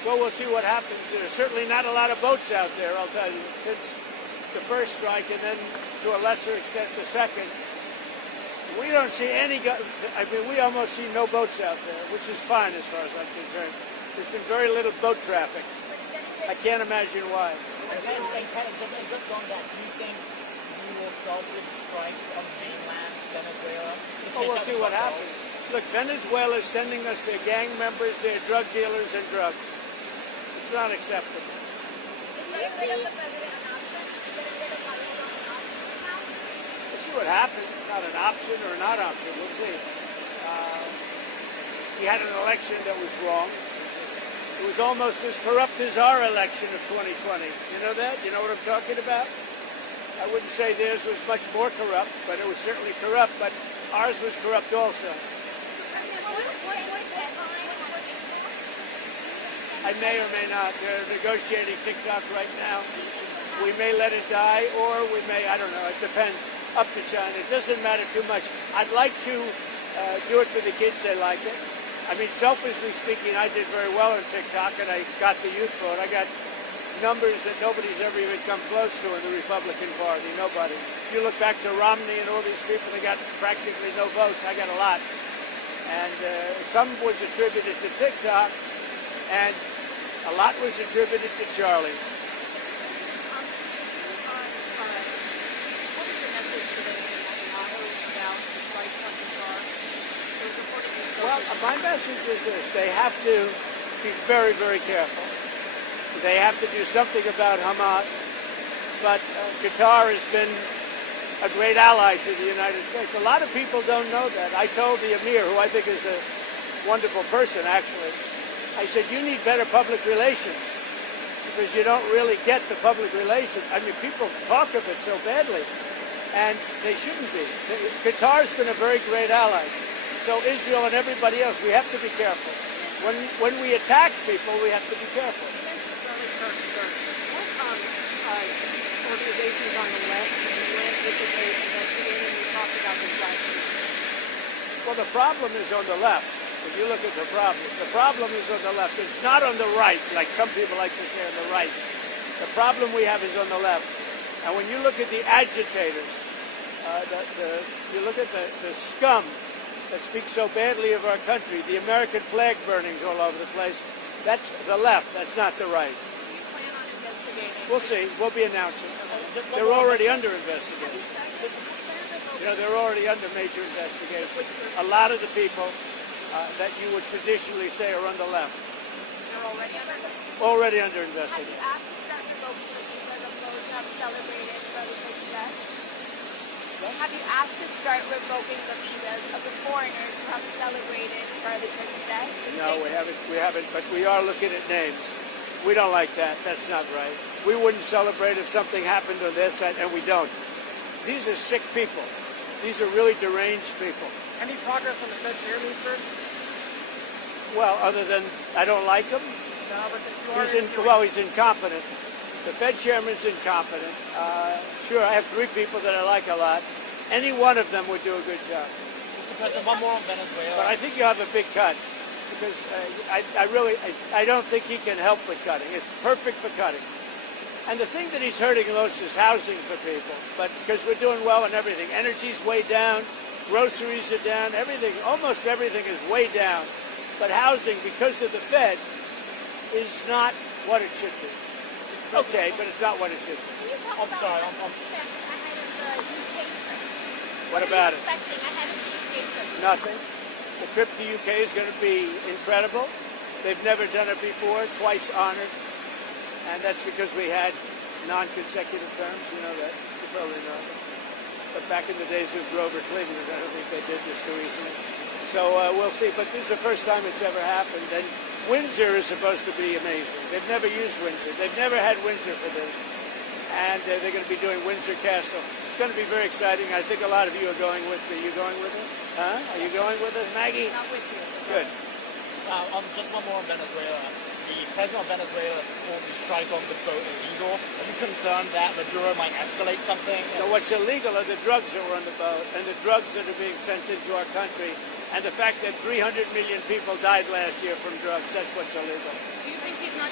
Well, we'll see what happens. There's certainly not a lot of boats out there, I'll tell you, since the first strike and then to a lesser extent the second. We don't see any, we almost see no boats out there, which is fine as far as I'm concerned. There's been very little boat traffic. I can't imagine why. And just on that, do you think you will start with strikes on mainland Venezuela? Oh, we'll see what happens. Look, Venezuela is sending us their gang members, their drug dealers, and drugs. It's not acceptable. We'll see what happens. Not an option or a not option. We'll see. He had an election that was wrong. It was almost as corrupt as our election of 2020. You know that? You know what I'm talking about? I wouldn't say theirs was much more corrupt, but it was certainly corrupt. But ours was corrupt also. I may or may not. They're negotiating TikTok right now. We may let it die, or we may, I don't know. It depends. Up to China. It doesn't matter too much. I'd like to do it for the kids. They like it. I mean, selfishly speaking, I did very well on TikTok, and I got the youth vote. I got numbers that nobody's ever even come close to in the Republican Party. Nobody. If you look back to Romney and all these people, they got practically no votes. I got a lot. And some was attributed to TikTok, and a lot was attributed to Charlie. Well, my message is this. They have to be very, very careful. They have to do something about Hamas. But Qatar has been a great ally to the United States. A lot of people don't know that. I told the Emir, who I think is a wonderful person, actually, I said, you need better public relations because you don't really get the public relations. I mean, people talk of it so badly, and they shouldn't be. Qatar's been a very great ally. So Israel and everybody else, we have to be careful. When we attack people, we have to be careful. What organizations on the left anticipate investigating? We talked about this last week. Well, the problem is on the left. If you look at the problem is on the left. It's not on the right, like some people like to say on the right. The problem we have is on the left. And when you look at the agitators, you look at the scum that speaks so badly of our country, the American flag burnings all over the place, that's the left, that's not the right. Do you plan on investigating? We'll see. We'll be announcing. They're already under investigation. You know, they're already under major investigation. A lot of the people that you would traditionally say are on the left. They're already under investigation? Already under Have investigation. you asked to start revoking the visas of those who have celebrated Brother Success? Have you asked to start revoking the visas of the foreigners who have celebrated Brother Success? No, we haven't, but we are looking at names. We don't like that. That's not right. We wouldn't celebrate if something happened on their side, and we don't. These are sick people. These are really deranged people. Any progress on the Fed chairman, sir? Well, other than I don't like him, No, but you are he's incompetent. The Fed chairman's incompetent. Sure, I have three people that I like a lot. Any one of them would do a good job. Mr. President, one more on Venezuela. But I think you have a big cut because I don't think he can help with cutting. It's perfect for cutting. And the thing that he's hurting most is housing for people. But because we're doing well in everything. Energy's way down. Groceries are down. Everything, almost everything is way down. But housing, because of the Fed, is not what it should be. Okay, but it's not what it should be. I'm sorry. What about it? Expecting ahead of the UK trip? Nothing. The trip to UK is going to be incredible. They've never done it before, twice honored. And that's because we had non-consecutive terms. You know that. You probably know that. But back in the days of Grover Cleveland, I don't think they did this too easily. So we'll see. But this is the first time it's ever happened. And Windsor is supposed to be amazing. They've never used Windsor. They've never had Windsor for this. And they're going to be doing Windsor Castle. It's going to be very exciting. I think a lot of you are going with me. Are you going with us? Huh? Are you going with us, Maggie? Not with you. Good. Just one more on Venezuela. The president of Venezuela called the strike on the boat illegal. Are you concerned that Maduro might escalate something? So what's illegal are the drugs that were on the boat and the drugs that are being sent into our country and the fact that 300 million people died last year from drugs. That's what's illegal. Do you think he's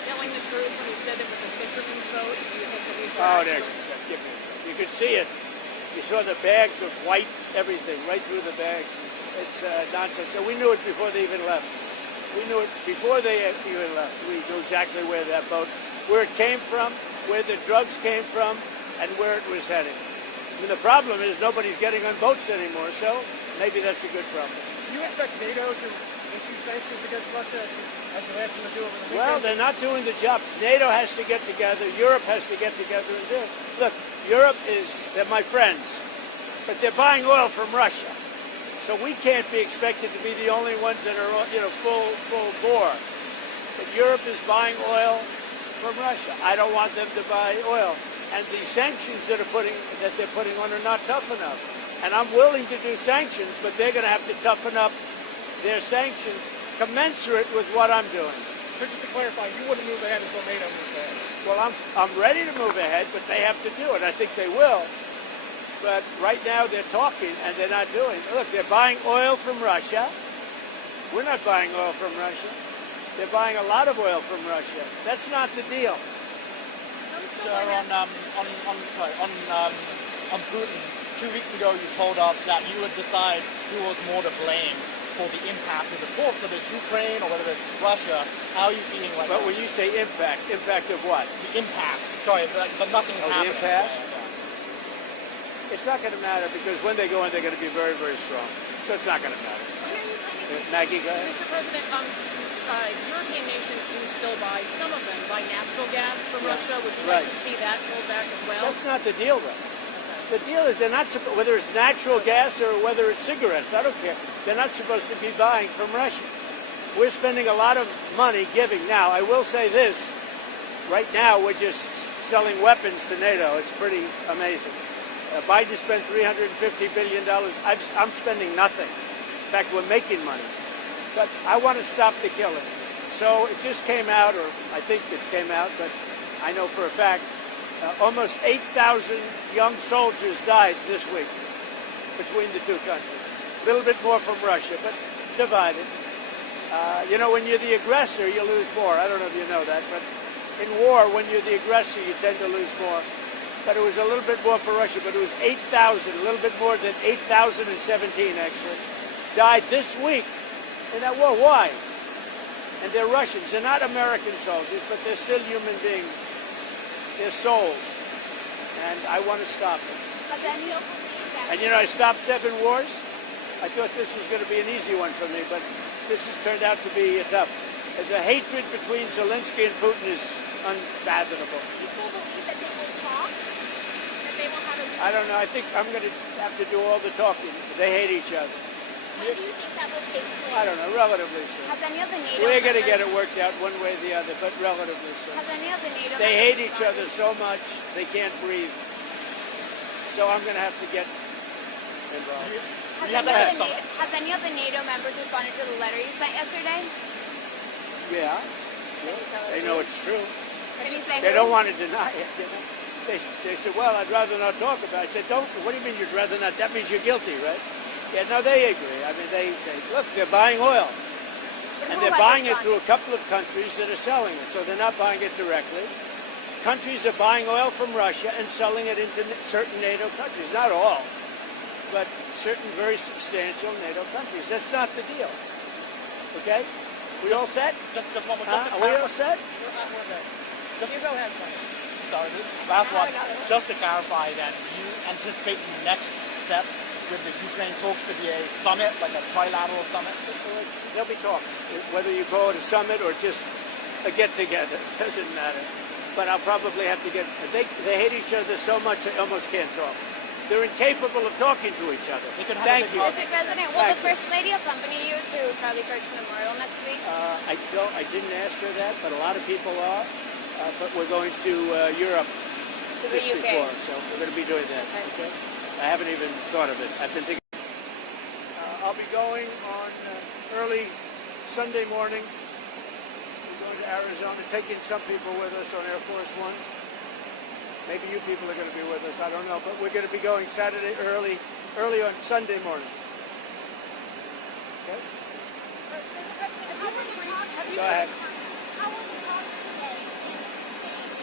truth when he said it was a fisherman's boat? Do you think that he's Oh, rational? you could see it. You saw the bags of white everything right through the bags. It's nonsense. So we knew it before they even left. We knew it before they even left. We knew exactly where that boat, where it came from, where the drugs came from, and where it was heading. I mean, the problem is nobody's getting on boats anymore, so maybe that's a good problem. Do you expect NATO to issue sanctions against Russia as they asked them to do over the weekend? Well, they're not doing the job. NATO has to get together. Europe has to get together and do it. Look, Europe they're my friends, but they're buying oil from Russia. So we can't be expected to be the only ones that are, full bore. But Europe is buying oil from Russia. I don't want them to buy oil. And the sanctions that they're putting on are not tough enough. And I'm willing to do sanctions, but they're going to have to toughen up their sanctions commensurate with what I'm doing. So just to clarify, you wouldn't move ahead until NATO moves ahead. Well, I'm ready to move ahead, but they have to do it. I think they will. But right now they're talking and they're not doing. Look, they're buying oil from Russia. We're not buying oil from Russia. They're buying a lot of oil from Russia. That's not the deal. Sir, on Putin, 2 weeks ago you told us that you would decide who was more to blame for the impact of the talks, whether it's Ukraine or whether it's Russia. How are you feeling right now? But when you say impact of what? The impact. Sorry, but nothing is happening. The impasse? Yeah. It's not going to matter because when they go in, they're going to be very, very strong. So it's not going to matter. Maggie, go ahead. Mr. President, European nations do still buy, some of them buy natural gas from Russia. Would you like to see that pulled back as well? That's not the deal, though. The deal is they're not whether it's natural gas or whether it's cigarettes. I don't care. They're not supposed to be buying from Russia. We're spending a lot of money giving. Now, I will say this. Right now, we're just selling weapons to NATO. It's pretty amazing. Biden spent $350 billion. I'm spending nothing. In fact, we're making money. But I want to stop the killing. So it just came out, or I think it came out, but I know for a fact, almost 8,000 young soldiers died this week between the two countries. A little bit more from Russia, but divided. When you're the aggressor, you lose more. I don't know if you know that, but in war, when you're the aggressor, you tend to lose more. But it was a little bit more for Russia, but it was 8,000, a little bit more than 8,017 actually, died this week in that war. Why? And they're Russians. They're not American soldiers, but they're still human beings. They're souls. And I want to stop it. And I stopped 7 wars. I thought this was going to be an easy one for me, but this has turned out to be tough. The hatred between Zelensky and Putin is unfathomable. People believe that they will talk, that they will have a... I don't know. I think I'm going to have to do all the talking. They hate each other. When do you think that will take place? I don't know. Relatively soon. Has any of the NATO We're going to get members- it worked out one way or the other, but relatively soon. Has any of the NATO They hate members each other so much they can't breathe. So I'm going to have to get involved. Has any of the NATO members responded to the letter you sent yesterday? Yeah. Can you tell us They who? know it's true. Can you say They who? don't want to deny it. They said, well, I'd rather not talk about it. I said, what do you mean you'd rather not? That means you're guilty, right? Yeah, no, they agree. I mean, look, they're buying oil. But And who they're has buying it responded? through a couple of countries that are selling it. So they're not buying it directly. Countries are buying oil from Russia and selling it into certain NATO countries. Not all, but certain very substantial NATO countries. That's not the deal. Okay? We all set? Just one more. Are we all set? You go ahead, sorry, last one. Just to clarify then, do you anticipate the next step with the Ukraine talks to be a summit, like a trilateral summit? There'll be talks, whether you call it a summit or just a get-together. It doesn't matter. But I'll probably have to they hate each other so much they almost can't talk. They're incapable of talking to each other. Thank you. Mr. President, will the First Lady accompany you to Charlie Kirk's memorial next week? I didn't ask her that, but a lot of people are. But we're going to Europe To the just UK. before, so we're going to be doing that. Okay. I haven't even thought of it. I've been thinking. I'll be going on early Sunday morning. We're going to Arizona, taking some people with us on Air Force One. Maybe you people are going to be with us. I don't know, but we're going to be going Saturday early on Sunday morning. Okay. Go ahead. How will you talk today?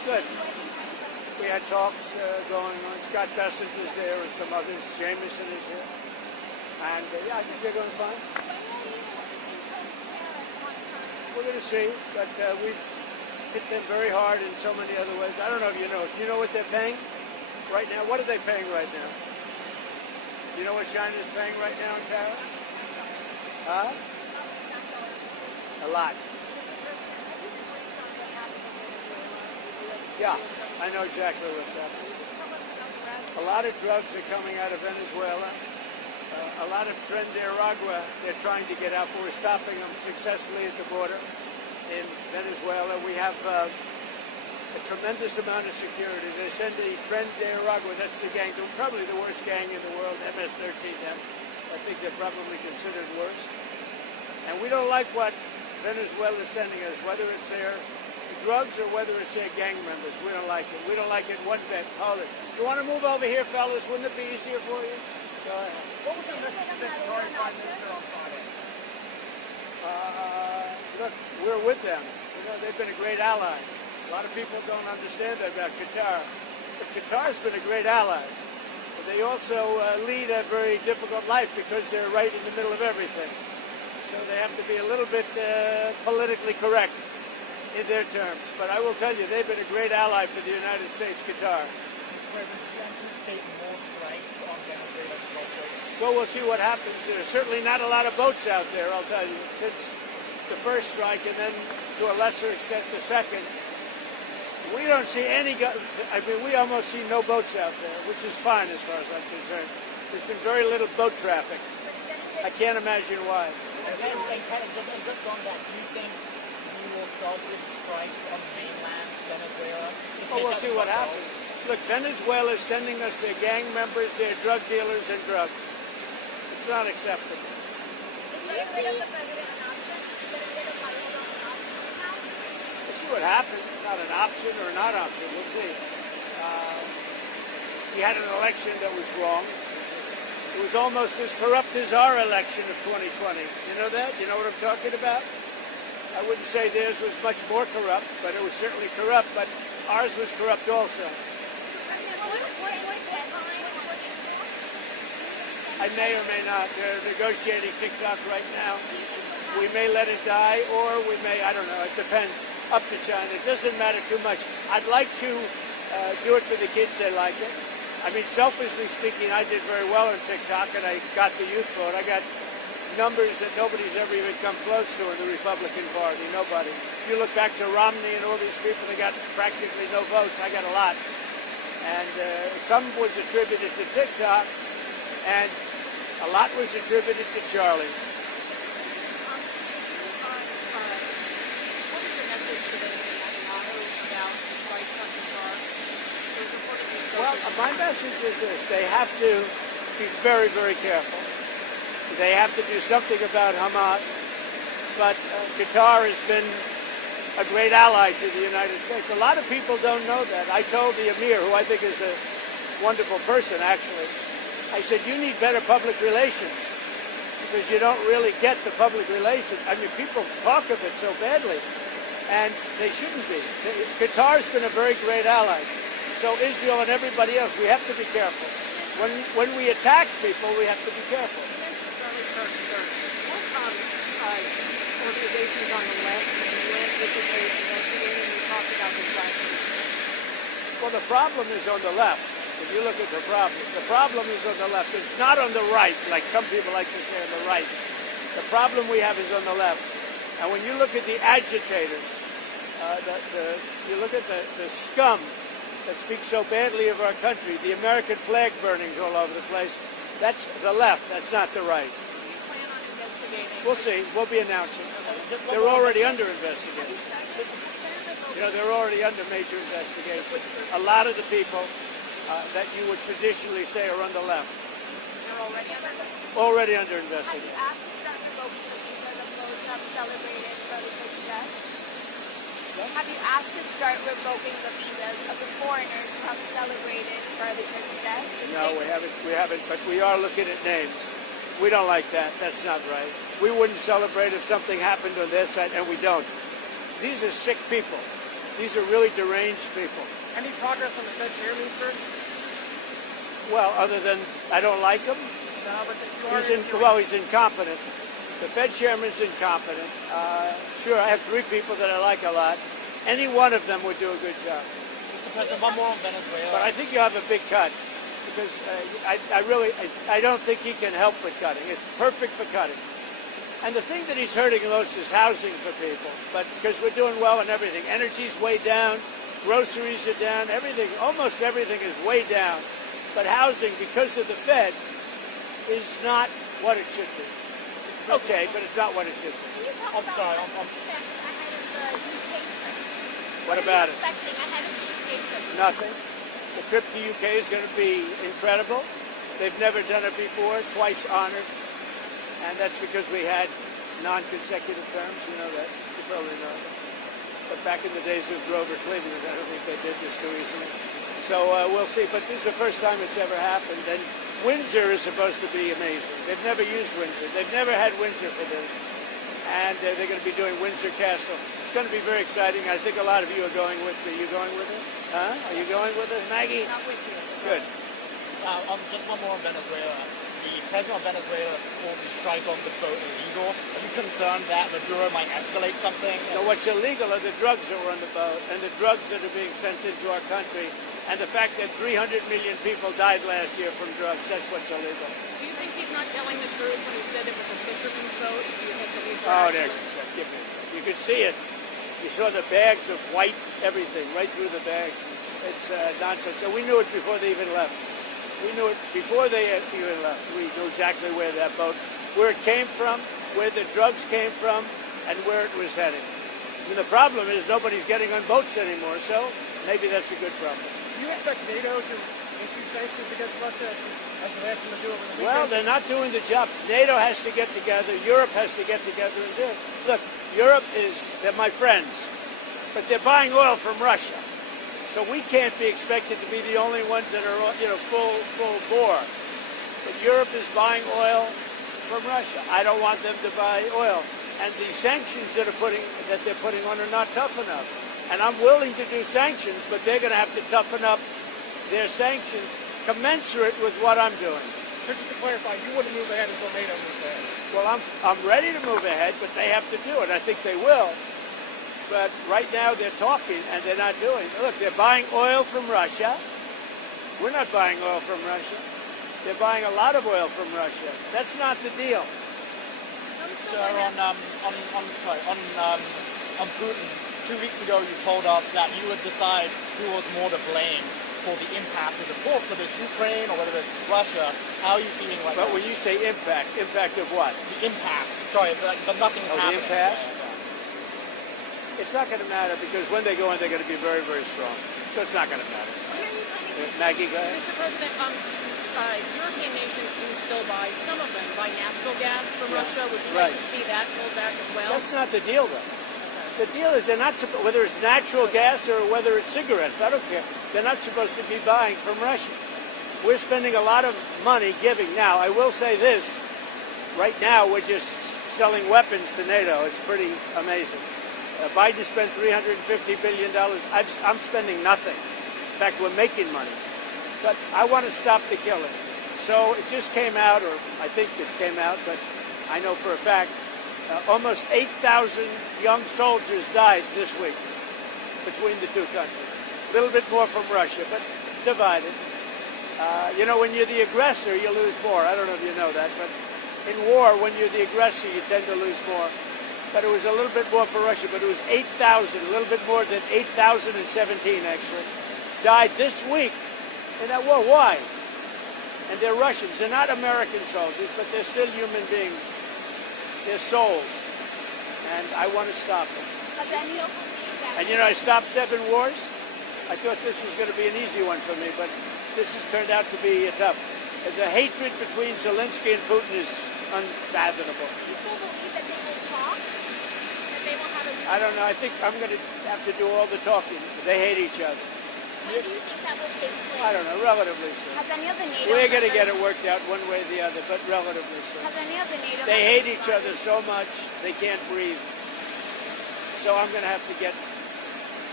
Good. We had talks going on. Scott Bessinger's there and some others. Jameson is here. And yeah, I think they're going fine. We're going to see, but we've hit them very hard in so many other ways. I don't know if you know. Do you know what they're paying right now? What are they paying right now? Do you know what China's paying right now in tariffs? Huh? A lot. Yeah, I know exactly what's happening. A lot of drugs are coming out of Venezuela. A lot of Tren de Aragua they're trying to get out, but we're stopping them successfully at the border in Venezuela. We have a tremendous amount of security. They send the Tren de Aragua, that's the gang, probably the worst gang in the world, MS-13. I think they're probably considered worse. And we don't like what Venezuela is sending us, whether it's their drugs or whether it's their gang members. We don't like it. We don't like it one bit. Hold it. You want to move over here, fellas? Wouldn't it be easier for you? Go ahead. What was the message to the Qatari Prime Minister on Friday? Look, we're with them. You know, they've been a great ally. A lot of people don't understand that about Qatar. But Qatar's been a great ally. But they also lead a very difficult life because they're right in the middle of everything. So they have to be a little bit politically correct in their terms. But I will tell you, they've been a great ally for the United States, Qatar. Well, we'll see what happens. There's certainly not a lot of boats out there, I'll tell you, since the first strike and then to a lesser extent the second. We don't see any, I mean, we almost see no boats out there, which is fine as far as I'm concerned. There's been very little boat traffic. I can't imagine why. And kind of just on that, do you think we will start with strikes on mainland Venezuela? Oh, we'll see what happens. Look, Venezuela is sending us their gang members, their drug dealers, and drugs. It's not acceptable. We'll see what happens. Not an option or not option. We'll see. We had an election that was wrong. It was almost as corrupt as our election of 2020. You know that? You know what I'm talking about? I wouldn't say theirs was much more corrupt, but it was certainly corrupt. But ours was corrupt also. I may or may not. They're negotiating TikTok right now. We may let it die, or we may, I don't know, it depends. Up to China. It doesn't matter too much. I'd like to do it for the kids. They like it. I mean, selfishly speaking, I did very well on TikTok, and I got the youth vote. I got numbers that nobody's ever even come close to in the Republican Party. Nobody. If you look back to Romney and all these people, they got practically no votes. I got a lot. And some was attributed to TikTok, and a lot was attributed to Charlie. What is your message today to Netanyahu about the strikes on Qatar? There's reportedly Well, my message is this. They have to be very, very careful. They have to do something about Hamas. But Qatar has been a great ally to the United States. A lot of people don't know that. I told the Emir, who I think is a wonderful person, actually, I said, you need better public relations because you don't really get the public relations. I mean, people talk of it so badly, and they shouldn't be. Qatar's been a very great ally. So Israel and everybody else, we have to be careful. When we attack people, we have to be careful. What organizations on the left went visited, investigated, and we talked about this last week? Well, the problem is on the left. If you look at the problem is on the left. It's not on the right, like some people like to say on the right. The problem we have is on the left. And when you look at the agitators, you look at the scum that speaks so badly of our country, the American flag burnings all over the place, that's the left, that's not the right. Do you plan on investigating? We'll see. We'll be announcing. They're already under investigation. You know, they're already under major investigation. A lot of the people that you would traditionally say are on the left. They're already under investigation. Already under Have investigation. you asked to start revoking the visas of those who have celebrated Brother Success? Have you asked to start revoking the visas of the foreigners who have celebrated Brother Success? No, we haven't, but we are looking at names. We don't like that. That's not right. We wouldn't celebrate if something happened on their side, and we don't. These are sick people. These are really deranged people. Any progress on the Fed chairman, sir? Well, other than I don't like him, No, but you are he's incompetent. The Fed chairman's incompetent. Sure, I have three people that I like a lot. Any one of them would do a good job. Mr. President, one more on Venezuela. But I think you have a big cut because I don't think he can help with cutting. It's perfect for cutting. And the thing that he's hurting most is housing for people. But because we're doing well in everything, energy's way down, groceries are down, everything, almost everything is way down. But housing, because of the Fed, is not what it should be. Okay, but it's not what it should be. I'm sorry. What about it? Expecting ahead of the UK trip? Nothing. The trip to UK is going to be incredible. They've never done it before, twice honored. And that's because we had non-consecutive terms. You know that. You probably know that. But back in the days of Grover Cleveland, I don't think they did this too easily. So we'll see. But this is the first time it's ever happened. And Windsor is supposed to be amazing. They've never used Windsor. They've never had Windsor for this. And they're going to be doing Windsor Castle. It's going to be very exciting. I think a lot of you are going with me. Are you going with us? Huh? Are you going with us, Maggie? Not with you. Good. Just one more on Venezuela. The president of Venezuela called the strike on the boat illegal. Are you concerned that Maduro might escalate something? No, what's illegal are the drugs that were on the boat and the drugs that are being sent into our country and the fact that 300 million people died last year from drugs. That's what's illegal. Do you think he's not telling the truth when he said it was a fisherman's boat? Do you think that he's Oh, there. Give me. You could see it. You saw the bags of white everything right through the bags. It's nonsense. So we knew it before they even left. We knew it before they even left. We knew exactly where that boat, where it came from, where the drugs came from, and where it was heading. I mean, the problem is nobody's getting on boats anymore, so maybe that's a good problem. Do you expect NATO to issue sanctions against Russia as the last one to do over the weekend? Well, they're not doing the job. NATO has to get together. Europe has to get together and do it. Look, Europe they're my friends, but they're buying oil from Russia. So we can't be expected to be the only ones that are, full bore. But Europe is buying oil from Russia. I don't want them to buy oil. And the sanctions that they're putting on are not tough enough. And I'm willing to do sanctions, but they're going to have to toughen up their sanctions commensurate with what I'm doing. Just to clarify, you wouldn't move ahead until NATO moves ahead. Well, I'm ready to move ahead, but they have to do it. I think they will. But right now they're talking and they're not doing it. Look, they're buying oil from Russia. We're not buying oil from Russia. They're buying a lot of oil from Russia. That's not the deal. Sir, on Putin, 2 weeks ago you told us that you would decide who was more to blame for the impact of the talks, whether it's Ukraine or whether it's Russia. How are you feeling right now? But when you say impact of what? The impact. Sorry, the nothing Oh, happening. the impasse? It's not going to matter because when they go in, they're going to be very, very strong. So it's not going to matter. Maggie, go ahead. Mr. President, European nations do still buy, some of them buy natural gas from Russia. Would you like to see that pulled back as well? That's not the deal, though. The deal is they're not whether it's natural gas or whether it's cigarettes. I don't care. They're not supposed to be buying from Russia. We're spending a lot of money giving. Now, I will say this. Right now, we're just selling weapons to NATO. It's pretty amazing. Biden spent $350 billion. I'm spending nothing. In fact, we're making money. But I want to stop the killing. So it just came out, or I think it came out, but I know for a fact, almost 8,000 young soldiers died this week between the two countries. A little bit more from Russia, but divided. When you're the aggressor, you lose more. I don't know if you know that, but in war, when you're the aggressor, you tend to lose more. But it was a little bit more for Russia, but it was 8,000, a little bit more than 8,017 actually, died this week in that war. Why? And they're Russians. They're not American soldiers, but they're still human beings. They're souls. And I want to stop them. And I stopped 7 wars. I thought this was going to be an easy one for me, but this has turned out to be tough. The hatred between Zelensky and Putin is unfathomable. You still believe that they will talk? That they will have a... I don't know. I think I'm going to have to do all the talking. They hate each other. When do you think that will take place? I don't know. Relatively soon. Has any of the NATO We're going to get members- it worked out one way or the other, but relatively soon. Has any of the NATO They hate members each other so much they can't breathe. So I'm going to have to get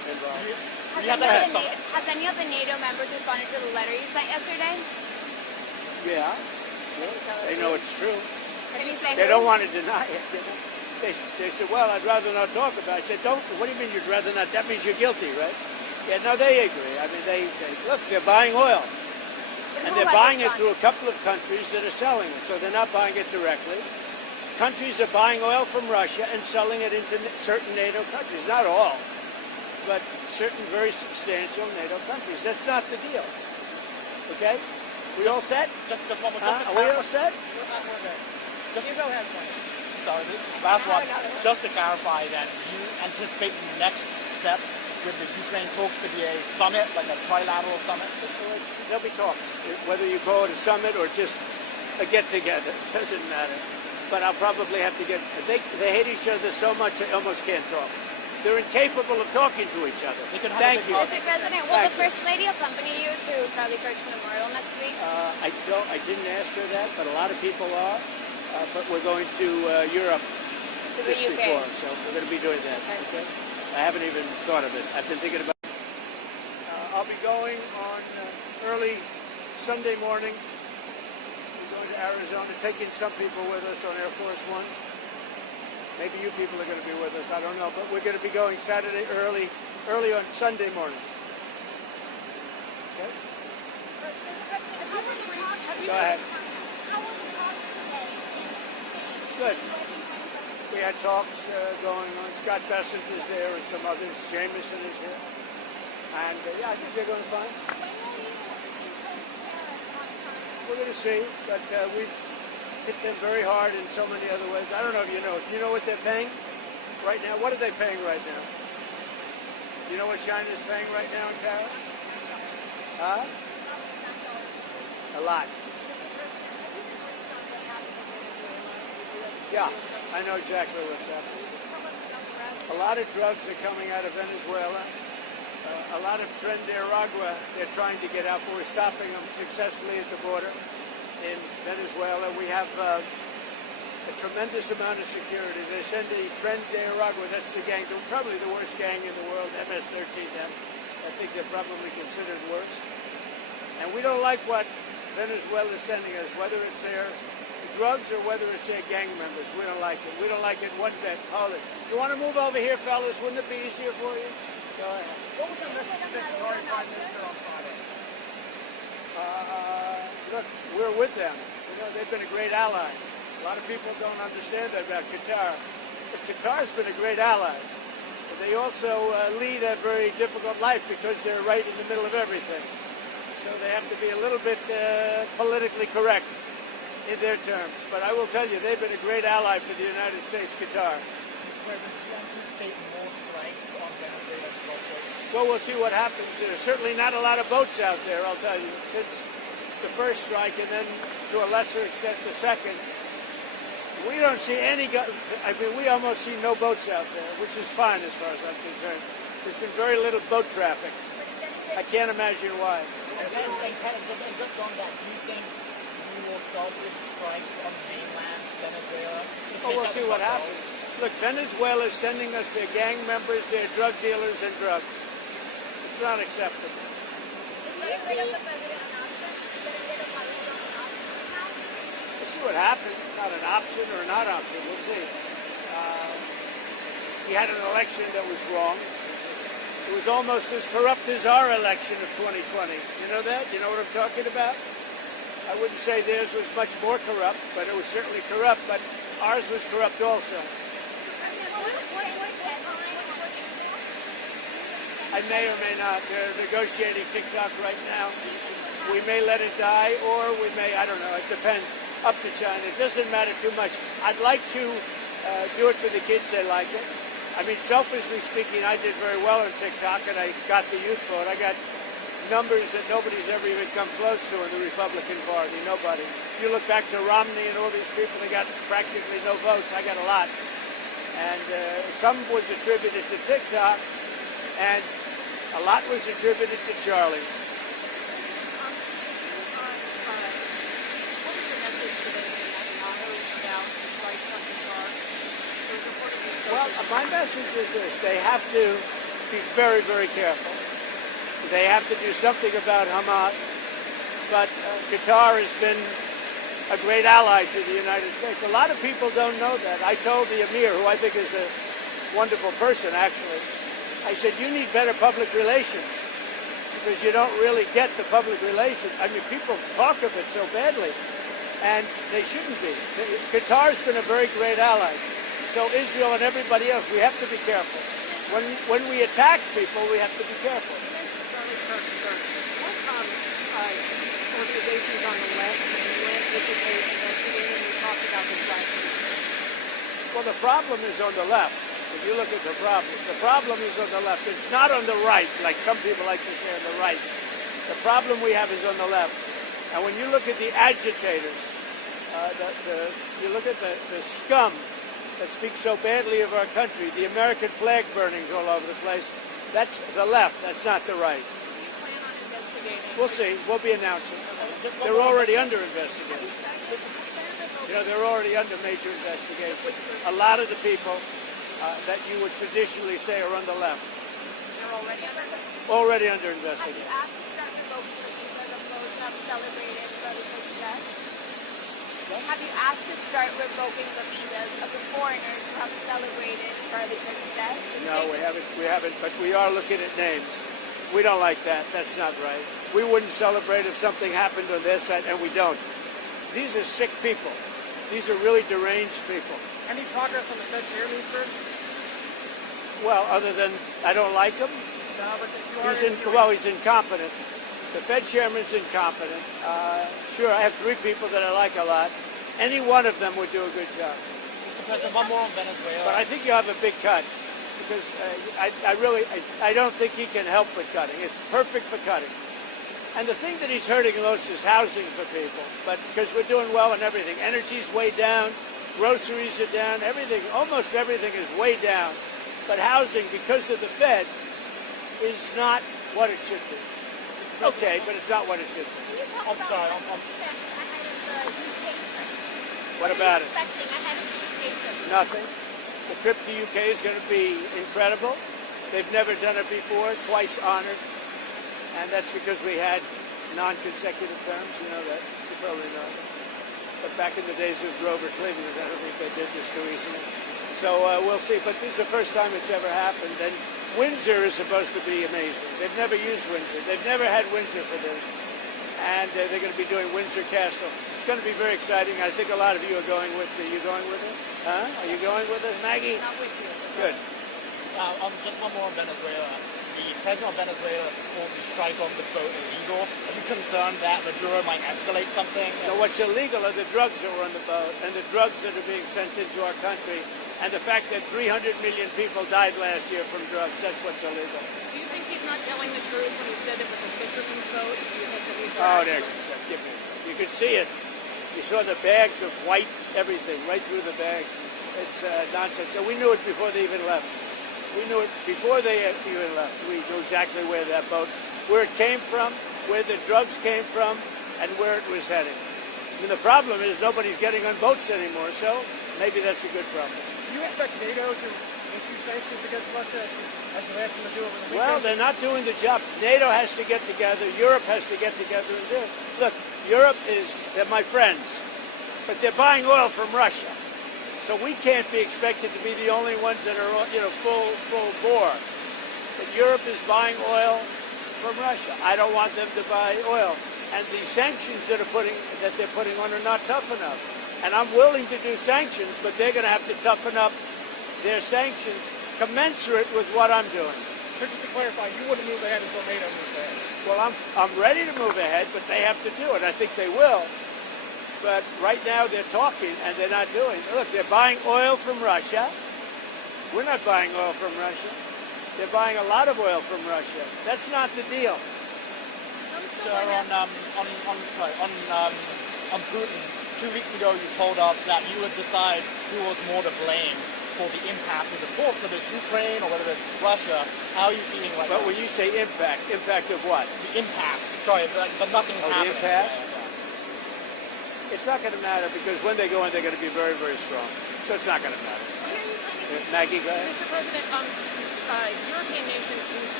involved. Has any of the NATO members responded to the letter you sent yesterday? Yeah, sure. They know it's true. Can you say They who? don't want to deny it. They said, well, I'd rather not talk about it. I said, don't. What do you mean you'd rather not? That means you're guilty, right? Yeah, no, they agree. I mean, they look, they're buying oil. And they're buying it through a couple of countries that are selling it. So they're not buying it directly. Countries are buying oil from Russia and selling it into certain NATO countries. Not all, but certain very substantial NATO countries. That's not the deal. Okay? We all set? Just one more. Are we all set? Hugo has one. Sorry, last one. Just to clarify then, you anticipate the next step with the Ukraine talks to be a summit, like a trilateral summit? There'll be talks, whether you call it a summit or just a get-together. It doesn't matter. But I'll probably have to get... They hate each other so much they almost can't talk. They're incapable of talking to each other. Thank you. Mr. President, will the First Lady accompany you to Charlie Kirk's memorial next week? I didn't ask her that, but a lot of people are. But we're going to Europe To the just UK. before, so we're going to be doing that. Okay? I haven't even thought of it. I've been thinking about it. I'll be going on early Sunday morning. We're going to Arizona, taking some people with us on Air Force One. Maybe you people are going to be with us. I don't know. But we're going to be going Saturday early on Sunday morning. Okay? Go ahead. Good. We had talks going on. Scott Bessent is there and some others. Jameson is here. And yeah, I think they're going fine. We're going to see. But we've hit them very hard in so many other ways. I don't know if you know. Do you know what they're paying right now? What are they paying right now? Do you know what China's paying right now in tariffs? Huh? A lot. Yeah, I know exactly what's happening. A lot of drugs are coming out of Venezuela. A lot of Tren de Aragua they're trying to get out, but we're stopping them successfully at the border in Venezuela. We have a tremendous amount of security. They send the Tren de Aragua, that's the gang, probably the worst gang in the world, MS-13M. I think they're probably considered worse. And we don't like what Venezuela is sending us, whether it's their drugs or whether it's their gang members. We don't like it. We don't like it one bit. Hold it. You want to move over here, fellas? Wouldn't it be easier for you? Go ahead. What was the message that the Prime Minister on Friday? Look, we're with them. You know, they've been a great ally. A lot of people don't understand that about Qatar. But Qatar's been a great ally. But they also lead a very difficult life because they're right in the middle of everything. So they have to be a little bit politically correct in their terms. But I will tell you, they've been a great ally for the United States, Qatar. Well, we'll see what happens. There's certainly not a lot of boats out there, I'll tell you, since the first strike and then to a lesser extent the second. We don't see any, we almost see no boats out there, which is fine as far as I'm concerned. There's been very little boat traffic. I can't imagine why. And just on that, do you think you will start with strikes on mainland Venezuela? Well, we'll see what happens. Look, Venezuela is sending us their gang members, their drug dealers, and drugs. It's not acceptable. We'll see what happens. Not an option or a not option. We'll see. He had an election that was wrong. It was almost as corrupt as our election of 2020. You know that? You know what I'm talking about? I wouldn't say theirs was much more corrupt, but it was certainly corrupt. But ours was corrupt also. I may or may not. They're negotiating TikTok right now. We may let it die, or we may, I don't know, it depends. Up to China. It doesn't matter too much. I'd like to do it for the kids. They like it. I mean, selfishly speaking, I did very well on TikTok, and I got the youth vote. I got numbers that nobody's ever even come close to in the Republican Party. Nobody. If you look back to Romney and all these people, they got practically no votes. I got a lot. And some was attributed to TikTok, and a lot was attributed to Charlie. Well, my message is this. They have to be very, very careful. They have to do something about Hamas. But Qatar has been a great ally to the United States. A lot of people don't know that. I told the Emir, who I think is a wonderful person, actually, I said, you need better public relations because you don't really get the public relations. I mean, people talk of it so badly, and they shouldn't be. Qatar's been a very great ally. So Israel and everybody else, we have to be careful. When we attack people, we have to be careful. What organizations on the left went visited, investigated, and we talked about this last week? Well, the problem is on the left. If you look at the problem is on the left. It's not on the right, like some people like to say on the right. The problem we have is on the left. And when you look at the agitators, you look at the scum that speaks so badly of our country, the American flag burnings all over the place, that's the left, that's not the right. We'll see. We'll be announcing. They're already under investigation. You know, they're already under major investigation. A lot of the people that you would traditionally say are on the left. They're Already under Have investigation. you asked to start revoking the visas of those who have celebrated Brother Cook's death? Have you asked to start revoking the visas of the foreigners who have celebrated Brother Cook's death? No, we haven't, but we are looking at names. We don't like that. That's not right. We wouldn't celebrate if something happened on their side, and we don't. These are sick people. These are really deranged people. Any progress on the Fed chairman, sir? Well, other than I don't like him, No, but he's incompetent. The Fed chairman's incompetent. Sure, I have three people that I like a lot. Any one of them would do a good job. Mr. President, one more on Venezuela. But I think you have a big cut. Because I don't think he can help with cutting. It's perfect for cutting. And the thing that he's hurting most is housing for people. But because we're doing well and everything. Energy's way down. Groceries are down. Everything, almost everything is way down. But housing, because of the Fed, is not what it should be. Okay, but it's not what it should be. I'm sorry. What about it? Expecting ahead of the UK trip? Nothing. The trip to UK is going to be incredible. They've never done it before, twice honored. And that's because we had non-consecutive terms, you know that. You probably know that. But back in the days of Grover Cleveland, I don't think they did this too easily. So we'll see. But this is the first time it's ever happened. And Windsor is supposed to be amazing. They've never used Windsor. They've never had Windsor for this. And they're going to be doing Windsor Castle. It's going to be very exciting. I think a lot of you are going with me. Are you going with us? Huh? Are you going with us, Maggie? Not with you. Good. Just one more on Venezuela. The president of Venezuela called the strike on the boat illegal. Are you concerned that Maduro might escalate something? So what's illegal are the drugs that were on the boat and the drugs that are being sent into our country and the fact that 300 million people died last year from drugs. That's what's illegal. Do you think he's not telling the truth when he said it was a fisherman's boat? Do you think that he's Oh, there. You could see it. You saw the bags of white everything right through the bags. It's nonsense. So we knew it before they even left. We knew it before they even left. We knew exactly where that boat, where it came from, where the drugs came from, and where it was heading. I mean, the problem is nobody's getting on boats anymore, so maybe that's a good problem. Do you expect NATO to issue sanctions against Russia as they're asking to do over the weekend? Well, they're not doing the job. NATO has to get together. Europe has to get together and do it. Look, Europe they're my friends, but they're buying oil from Russia. So we can't be expected to be the only ones that are, full bore. But Europe is buying oil from Russia. I don't want them to buy oil. And the sanctions that they're putting on are not tough enough. And I'm willing to do sanctions, but they're going to have to toughen up their sanctions commensurate with what I'm doing. Just to clarify, you wouldn't move ahead until NATO moves ahead. Well, I'm ready to move ahead, but they have to do it. I think they will. But right now they're talking and they're not doing it. Look, they're buying oil from Russia. We're not buying oil from Russia. They're buying a lot of oil from Russia. That's not the deal. Sir, on Putin, 2 weeks ago you told us that you would decide who was more to blame for the impasse of the talks, whether it's Ukraine or whether it's Russia. How are you feeling right now? But when you say impact of what? The impasse. Sorry, but nothing's happening. The impasse? It's not going to matter because when they go in, they're going to be very, very strong. So it's not going to matter. Maggie, go ahead. Mr. President, European nations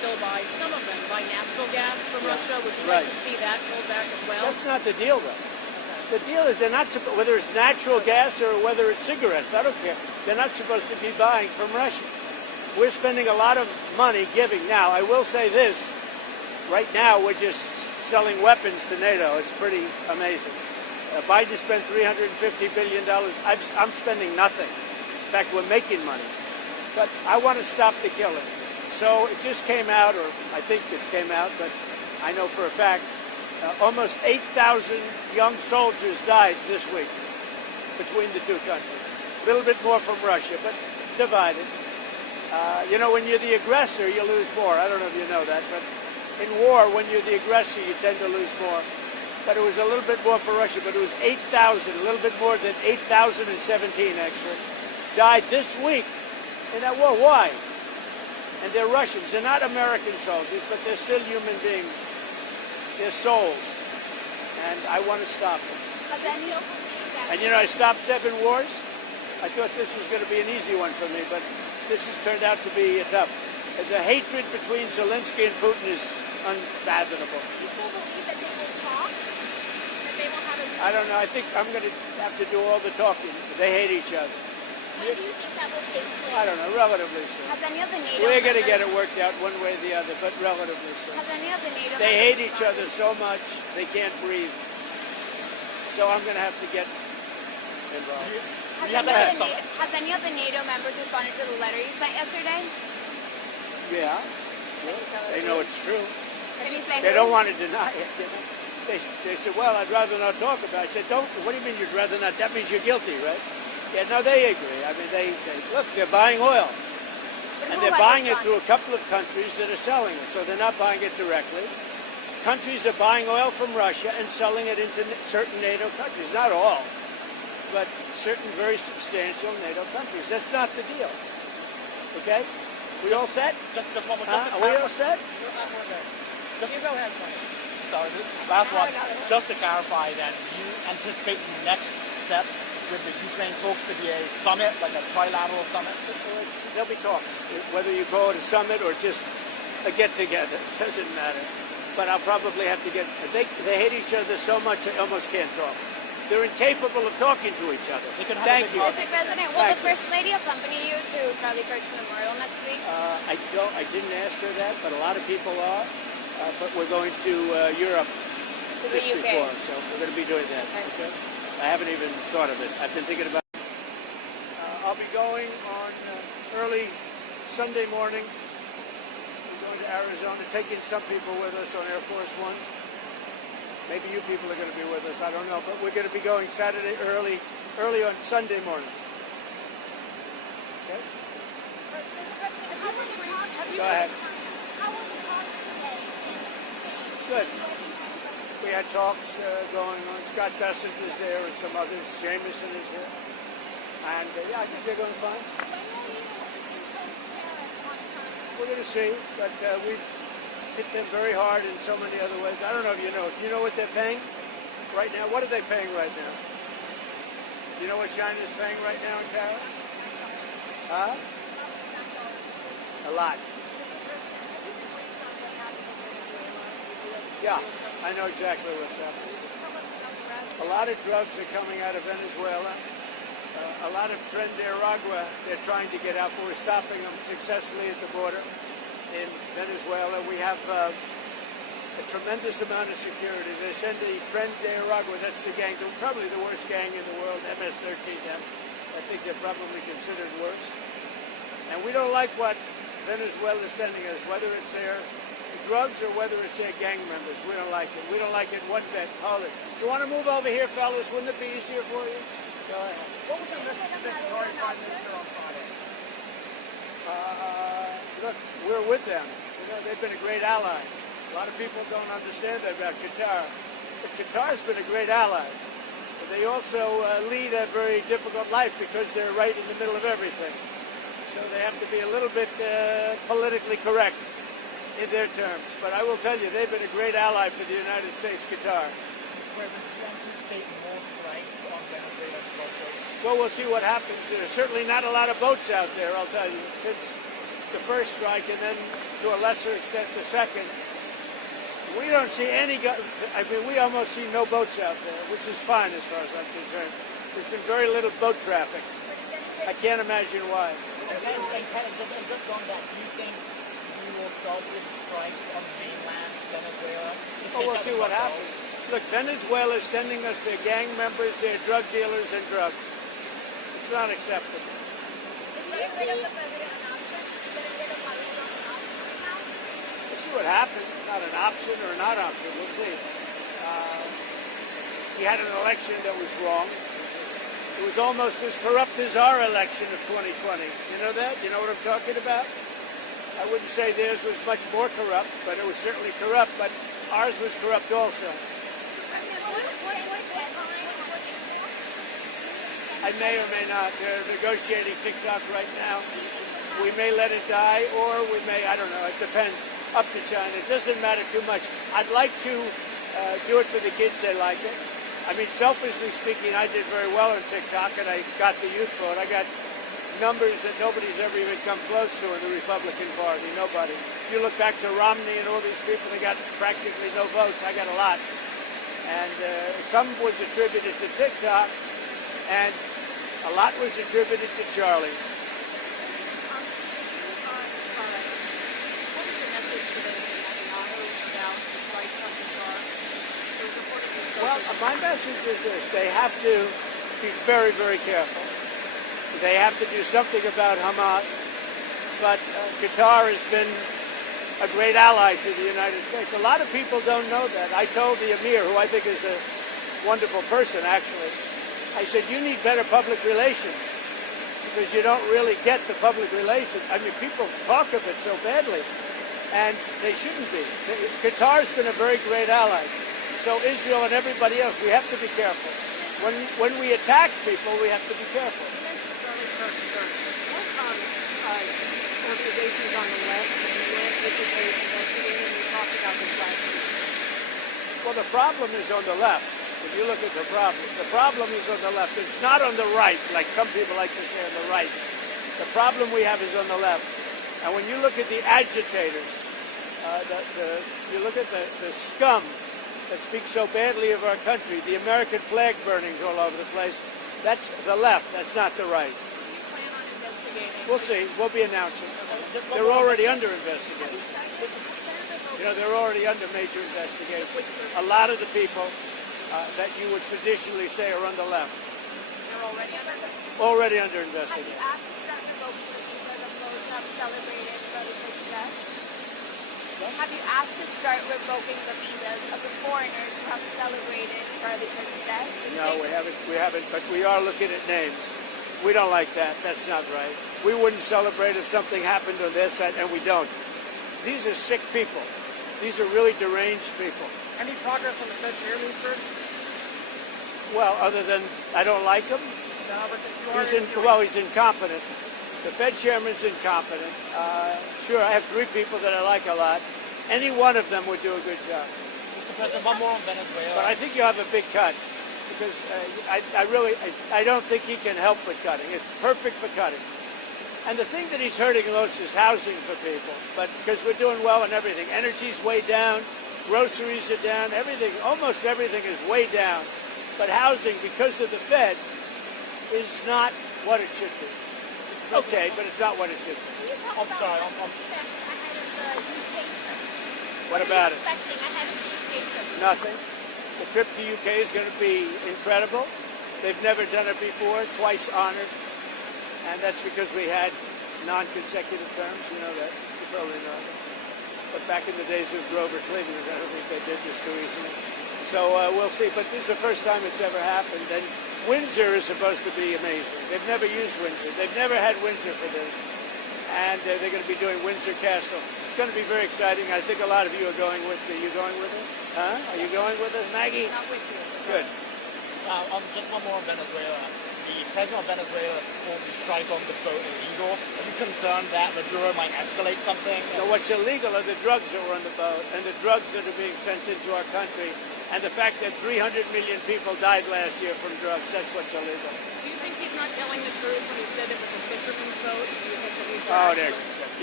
still buy, some of them buy natural gas from Russia. Would you like Right. to see that pulled back as well? That's not the deal, though. The deal is they're not whether it's natural gas or whether it's cigarettes. I don't care. They're not supposed to be buying from Russia. We're spending a lot of money giving. Now, I will say this. Right now, we're just selling weapons to NATO. It's pretty amazing. Biden spent $350 billion. I'm spending nothing. In fact, we're making money. But I want to stop the killing. So it just came out, or I think it came out, but I know for a fact, almost 8,000 young soldiers died this week between the two countries. A little bit more from Russia, but divided. You know, when you're the aggressor, you lose more. I don't know if you know that, but in war, when you're the aggressor, you tend to lose more. But it was a little bit more for Russia, but it was 8,000, a little bit more than 8,017 actually, died this week in that war. Why? And they're Russians. They're not American soldiers, but they're still human beings. They're souls. And I want to stop them. And you know, I stopped 7 wars. I thought this was going to be an easy one for me, but this has turned out to be tough. The hatred between Zelensky and Putin is unfathomable. Do you still believe that they will talk? That they will have a... I don't know. I think I'm going to have to do all the talking. They hate each other. When do you think that will take place? I don't know. Relatively soon. Has any of the NATO We're going to members- get it worked out one way or the other, but relatively soon. Has any of the NATO They members hate each other so much they can't breathe. So I'm going to have to get involved. Has any of the NATO members responded to the letter you sent yesterday? Yeah, they know it's true. Can you say They who? don't want to deny it. You know? They said, well, I'd rather not talk about it. I said, don't. What do you mean you'd rather not? That means you're guilty, right? Yeah, no, they agree. I mean, they look, they're buying oil. But And who they're has buying it responded? through a couple of countries that are selling it. So they're not buying it directly. Countries are buying oil from Russia and selling it into certain NATO countries. Not all, but certain very substantial NATO countries. That's not the deal. Okay? We all set? Just one more. Are we all set? You go ahead, Mike. Sorry, last one. another one. Just to clarify then, do you anticipate the next step with the Ukraine folks to be a summit, like a trilateral summit? There'll be talks. Whether you call it a summit or just a get-together, doesn't matter. But I'll probably have to get... They hate each other so much they almost can't talk. They're incapable of talking to each other. They could have Thank a big you. hug. Mr. President, will the First Lady accompany you to Charlie Kirk's memorial next week? I didn't ask her that, but a lot of people are. But we're going to Europe To the just UK. before, so we're going to be doing that. Okay. Okay? I haven't even thought of it. I've been thinking about it. I'll be going on early Sunday morning. We're going to Arizona, taking some people with us on Air Force One. Maybe you people are going to be with us. I don't know, but we're going to be going Saturday early on Sunday morning. Okay? Go ahead. Good. We had talks going on. Scott Bessinger's there and some others. Jameson is here. And yeah, I think they're going fine. We're going to see, but we've hit them very hard in so many other ways. I don't know if you know. Do you know what they're paying right now? What are they paying right now? Do you know what China's paying right now in tariffs? Huh? A lot. Yeah, I know exactly what's happening. A lot of drugs are coming out of Venezuela. A lot of Tren de Aragua, they're trying to get out, but we're stopping them successfully at the border in Venezuela. We have a tremendous amount of security. They send the Tren de Aragua, that's the gang, probably the worst gang in the world, MS-13M. I think they're probably considered worse. And we don't like what Venezuela is sending us, whether it's their drugs or whether it's their gang members. We don't like it. We don't like it one bit. Hold it. You want to move over here, fellas? Wouldn't it be easier for you? Go ahead. What was the message to the Tory Prime Minister on Friday? Look, we're with them. You know, they've been a great ally. A lot of people don't understand that about Qatar. But Qatar's been a great ally. But they also lead a very difficult life because they're right in the middle of everything. So they have to be a little bit politically correct in their terms. But I will tell you, they've been a great ally for the United States, Qatar. Well, we'll see what happens. There's certainly not a lot of boats out there, I'll tell you. Since the first strike and then to a lesser extent the second. We don't see any, I mean, we almost see no boats out there, which is fine as far as I'm concerned. There's been very little boat traffic. I can't imagine why. And just on that, do you think you will start with strikes on mainland Venezuela? Well, we'll see what happens. Look, Venezuela is sending us their gang members, their drug dealers, and drugs. It's not acceptable. We'll see what happens. Not an option or a not option. We'll see. He had an election that was wrong. It was almost as corrupt as our election of 2020. You know that? You know what I'm talking about? I wouldn't say theirs was much more corrupt, but it was certainly corrupt. But ours was corrupt also. I may or may not. They're negotiating TikTok right now. We may let it die, or we may, I don't know, it depends. Up to China. It doesn't matter too much. I'd like to do it for the kids. They like it. I mean, selfishly speaking, I did very well on TikTok, and I got the youth vote. I got numbers that nobody's ever even come close to in the Republican Party. Nobody. If you look back to Romney and all these people, they got practically no votes. I got a lot. And some was attributed to TikTok, and a lot was attributed to Charlie. Well, my message is this. They have to be very, very careful. They have to do something about Hamas. But Qatar has been a great ally to the United States. A lot of people don't know that. I told the Emir, who I think is a wonderful person, actually, I said, you need better public relations because you don't really get the public relations. I mean, people talk of it so badly, and they shouldn't be. Qatar's been a very great ally. So Israel and everybody else, we have to be careful. When we attack people, we have to be careful. Organizations on the left basically investigating, we talked about this last week. Well, the problem is on the left. If you look at the problem is on the left. It's not on the right, like some people like to say on the right. The problem we have is on the left. And when you look at the agitators, you look at the scum that speaks so badly of our country, the American flag burnings all over the place, that's the left, that's not the right. We'll see. We'll be announcing. They're already under investigation. You know, they're already under major investigation. A lot of the people that you would traditionally say are on the left. They're already under investigation? Already under investigation. Have you asked to start revoking the visas of those who have celebrated Brother Cook's death? Have you asked to start revoking the visas of the foreigners who have celebrated Brother Cook's death? No, we haven't, but we are looking at names. We don't like that. That's not right. We wouldn't celebrate if something happened on their side, and we don't. These are sick people. These are really deranged people. Any progress on the Fed chairman, sir? Well, other than I don't like him. No, but He's incompetent. The Fed chairman's incompetent. Sure, I have three people that I like a lot. Any one of them would do a good job. Mr. President, one more on Venezuela. But I think you have a big cut. Because I don't think he can help with cutting. It's perfect for cutting. And the thing that he's hurting most is housing for people. But because we're doing well in everything. Energy's way down. Groceries are down. Everything, almost everything is way down. But housing, because of the Fed, is not what it should be. Okay, but it's not what it should be. I'm sorry. What about it? Expecting ahead of the UK trip? Nothing. The trip to UK is going to be incredible. They've never done it before, twice honored. And that's because we had non-consecutive terms. You know that. You probably know that. But back in the days of Grover Cleveland, I don't think they did this too easily. So we'll see. But this is the first time it's ever happened. And Windsor is supposed to be amazing. They've never used Windsor. They've never had Windsor for this. And they're going to be doing Windsor Castle. It's going to be very exciting. I think a lot of you are going with it. Are you going with it? Huh? Are you going with us, Maggie? Not with you. Good. Just one more on Venezuela. The president of Venezuela called the strike on the boat illegal. Are you concerned that Maduro might escalate something? No, what's illegal are the drugs that were on the boat and the drugs that are being sent into our country and the fact that 300 million people died last year from drugs. That's what's illegal. Do you think he's not telling the truth when he said it was a fisherman's boat? Do you think that he's Oh,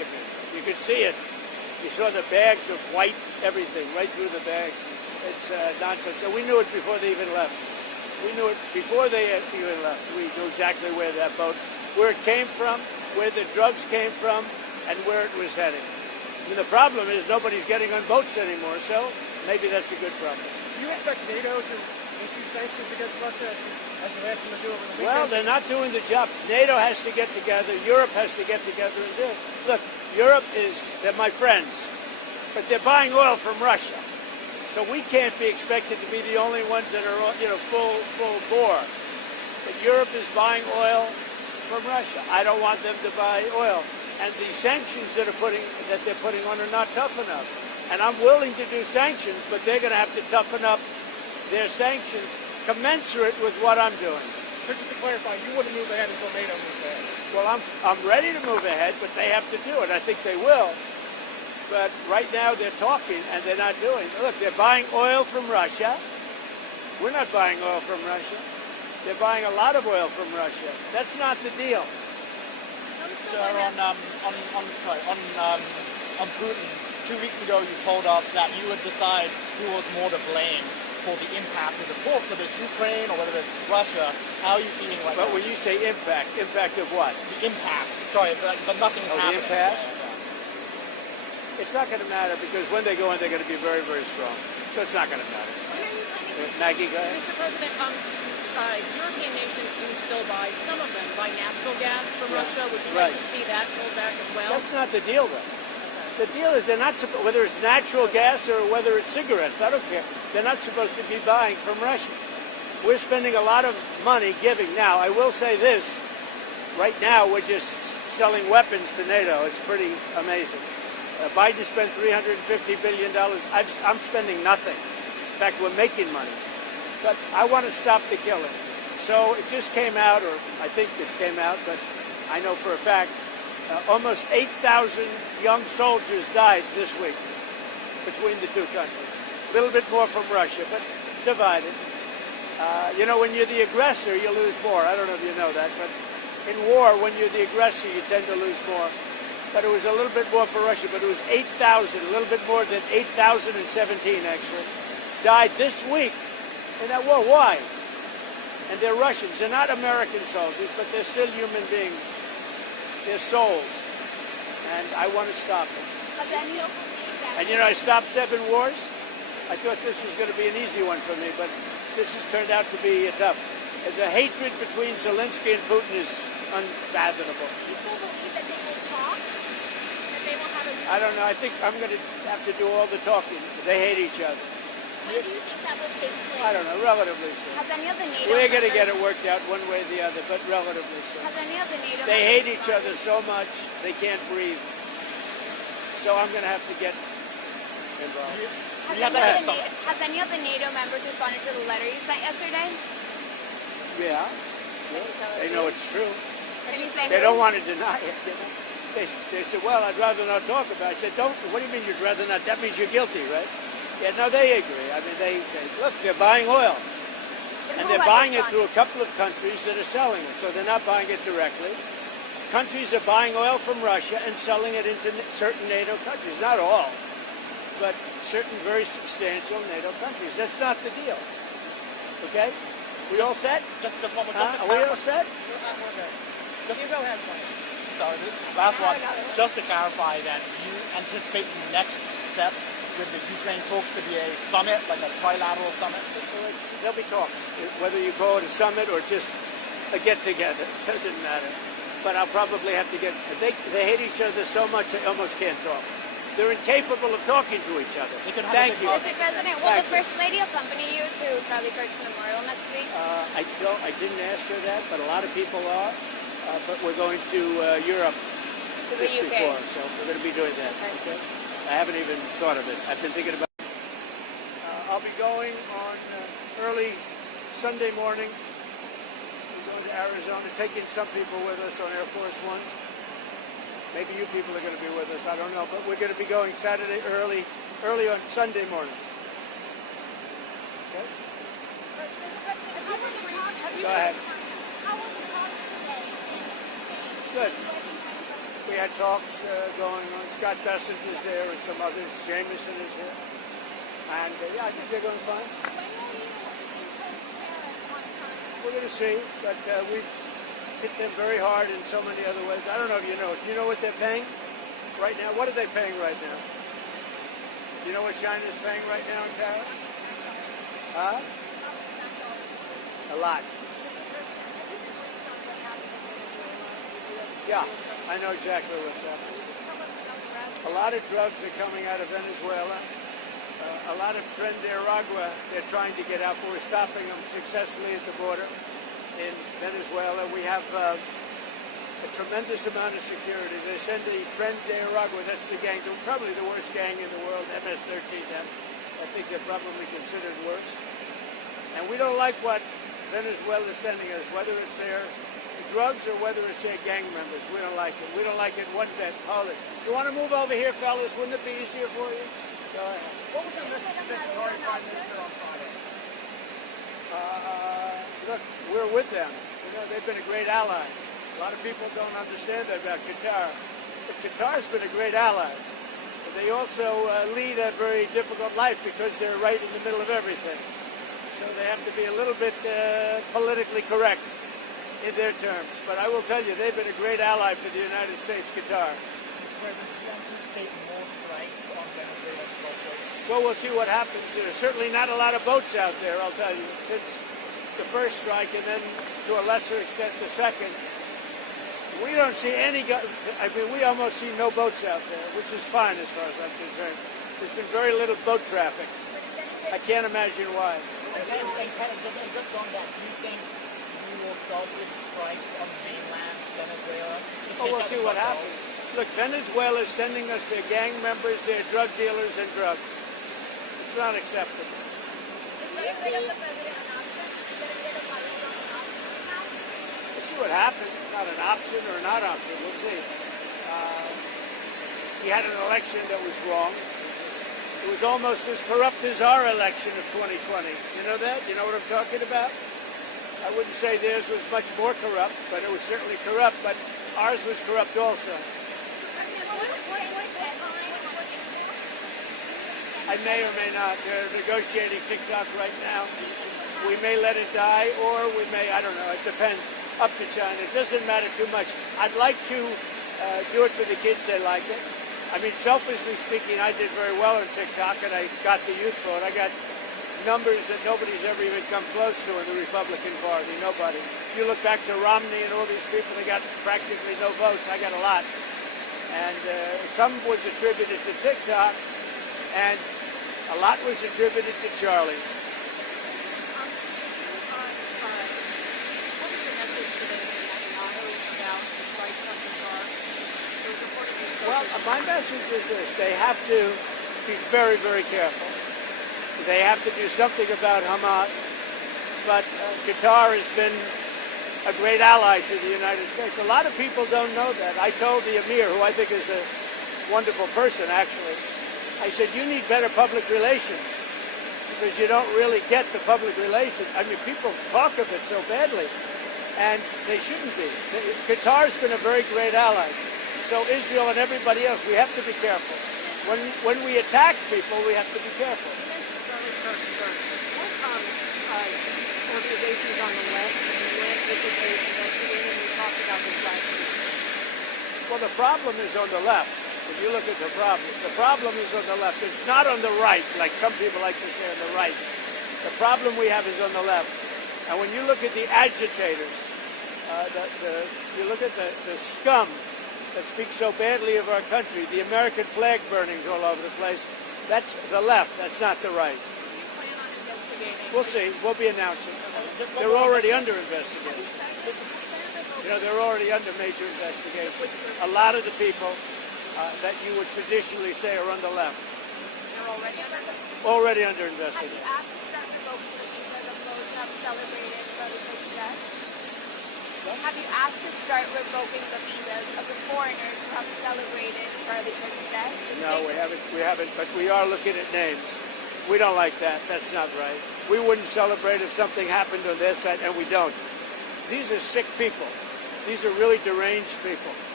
document. You could see it. You saw the bags of white everything right through the bags. It's nonsense. So we knew it before they even left. We knew it before they even left. We knew exactly where that boat, where it came from, where the drugs came from, and where it was heading. I mean, the problem is nobody's getting on boats anymore, so maybe that's a good problem. Do you expect NATO to issue sanctions against Russia as they've asked them to do over the weekend? Well, they're not doing the job. NATO has to get together. Europe has to get together and do it. Look, Europe they're my friends, but they're buying oil from Russia. So we can't be expected to be the only ones that are, full bore. But Europe is buying oil from Russia. I don't want them to buy oil. And the sanctions that they're putting on are not tough enough. And I'm willing to do sanctions, but they're going to have to toughen up their sanctions commensurate with what I'm doing. Just to clarify, you wouldn't move ahead until NATO moves ahead. Well, I'm ready to move ahead, but they have to do it. I think they will. But right now they're talking and they're not doing it. Look, they're buying oil from Russia. We're not buying oil from Russia. They're buying a lot of oil from Russia. That's not the deal. Sir, on Putin, 2 weeks ago you told us that you would decide who was more to blame for the impact of the talks, whether it's Ukraine or whether it's Russia. How are you feeling right now? But when you say impact of what? The impact. Sorry, but nothing's happening. The impasse? It's not going to matter because when they go in, they're going to be very, very strong. So it's not going to matter. Maggie, go ahead. Mr. President, European nations do still buy, some of them buy natural gas from Russia. Would you like to see that pulled back as well? That's not the deal, though. The deal is they're not whether it's natural gas or whether it's cigarettes. I don't care. They're not supposed to be buying from Russia. We're spending a lot of money giving. Now, I will say this. Right now, we're just selling weapons to NATO. It's pretty amazing. Biden spent $350 billion. I'm spending nothing. In fact, we're making money. But I want to stop the killing. So it just came out, or I think it came out, but I know for a fact, almost 8,000 young soldiers died this week between the two countries. A little bit more from Russia, but divided. When you're the aggressor, you lose more. I don't know if you know that, but in war, when you're the aggressor, you tend to lose more. But it was a little bit more for Russia, but it was 8,000, a little bit more than 8,017 actually, died this week in that war. Why? And they're Russians. They're not American soldiers, but they're still human beings. They're souls. And I want to stop them. And I stopped 7 wars. I thought this was going to be an easy one for me, but this has turned out to be tough. The hatred between Zelensky and Putin is unfathomable. You still believe that they will talk? That they will have a... I don't know. I think I'm going to have to do all the talking. They hate each other. When do you think that will take place? I don't know. Relatively soon. Has any of the NATO We're going to members- get it worked out one way or the other, but relatively soon. Has any of the NATO They hate members each other so much they can't breathe. So I'm going to have to get involved. Has any of the NATO members responded to the letter you sent yesterday? Yeah. Can you tell us They know it's true. Can you say They who? don't want to deny it. They said, well, I'd rather not talk about it. I said, don't. What do you mean you'd rather not? That means you're guilty, right? Yeah, no, they agree. I mean, they look, they're buying oil. And they're buying it through a couple of countries that are selling it. So they're not buying it directly. Countries are buying oil from Russia and selling it into certain NATO countries. Not all, but certain very substantial NATO countries. That's not the deal. Okay? We all set? Just one more. Are we all set? You go ahead, Mike. Sorry, last one. Just to clarify then, you anticipate the next step with the Ukraine talks to be a summit, like a trilateral summit? There'll be talks. Whether you call it a summit or just a get-together, doesn't matter. But I'll probably have to get... They hate each other so much they almost can't talk. They're incapable of talking to each other. Thank you. Mr. President, will the First Lady accompany you to Charlie Kirk's memorial next week? I didn't ask her that, but a lot of people are. But we're going to Europe To the just UK. before, so we're going to be doing that. Okay? I haven't even thought of it. I've been thinking about it. I'll be going on early Sunday morning. We're going to Arizona, taking some people with us on Air Force One. Maybe you people are going to be with us. I don't know. But we're going to be going Saturday early on Sunday morning. Okay? Go ahead. Good. We had talks going on. Scott Bessinger's there and some others. Jameson is here. And yeah, I think they're going fine. We're going to see, but we've hit them very hard in so many other ways. I don't know if you know. Do you know what they're paying right now? What are they paying right now? Do you know what China's paying right now in tariffs? Huh? A lot. Yeah, I know exactly what's happening. A lot of drugs are coming out of Venezuela. A lot of Tren de Aragua they're trying to get out, but we're stopping them successfully at the border in Venezuela. We have a tremendous amount of security. They send the Tren de Aragua, that's the gang, probably the worst gang in the world, MS-13M. I think they're probably considered worse. And we don't like what Venezuela is sending us, whether it's their drugs or whether it's their gang members. We don't like it. We don't like it one bit. Hold it. You want to move over here, fellas? Wouldn't it be easier for you? Go ahead. What was the message that you already Prime Minister on Friday? Look, we're with them. You know, they've been a great ally. A lot of people don't understand that about Qatar. But Qatar's been a great ally. But they also lead a very difficult life because they're right in the middle of everything. So they have to be a little bit politically correct in their terms. But I will tell you, they've been a great ally for the United States, Qatar. Well, we'll see what happens. There's certainly not a lot of boats out there, I'll tell you, since the first strike and then to a lesser extent the second. We don't see any, I mean, we almost see no boats out there, which is fine as far as I'm concerned. There's been very little boat traffic. I can't imagine why. And kind of just on that, do you think you will start with strikes on mainland Venezuela? Oh, we'll see what happens. Look, Venezuela is sending us their gang members, their drug dealers, and drugs. It's not acceptable. We'll see what happens. Not an option or a not option. We'll see. He had an election that was wrong. It was almost as corrupt as our election of 2020. You know that? You know what I'm talking about? I wouldn't say theirs was much more corrupt, but it was certainly corrupt. But ours was corrupt also. I may or may not. They're negotiating TikTok right now. We may let it die, or we may, I don't know, it depends. Up to China. It doesn't matter too much. I'd like to do it for the kids. They like it. I mean, selfishly speaking, I did very well on TikTok, and I got the youth vote. I got numbers that nobody's ever even come close to in the Republican Party. Nobody. If you look back to Romney and all these people, they got practically no votes. I got a lot. And some was attributed to TikTok, and a lot was attributed to Charlie. Well, my message is this. They have to be very, very careful. They have to do something about Hamas. But Qatar has been a great ally to the United States. A lot of people don't know that. I told the Emir, who I think is a wonderful person, actually, I said, you need better public relations because you don't really get the public relations. I mean, people talk of it so badly, and they shouldn't be. Qatar's been a very great ally. So Israel and everybody else, we have to be careful. When we attack people, we have to be careful. What organizations on the left went visited, investigated, and we talked about this last week? Well, the problem is on the left. If you look at the problem is on the left. It's not on the right, like some people like to say on the right. The problem we have is on the left. And when you look at the agitators, you look at the scum that speaks so badly of our country, the American flag burnings all over the place, that's the left, that's not the right. We'll see. We'll be announcing. They're already under investigation. You know, they're already under major investigation. A lot of the people that you would traditionally say are on the left. They're already under investigation. Have you asked to start revoking the visas of those who have celebrated Charlie Kirk's death? Have you asked to start revoking the visas of the foreigners who have celebrated Charlie Kirk's death? No, we haven't, but we are looking at names. We don't like that. That's not right. We wouldn't celebrate if something happened on their side, and we don't. These are sick people. These are really deranged people.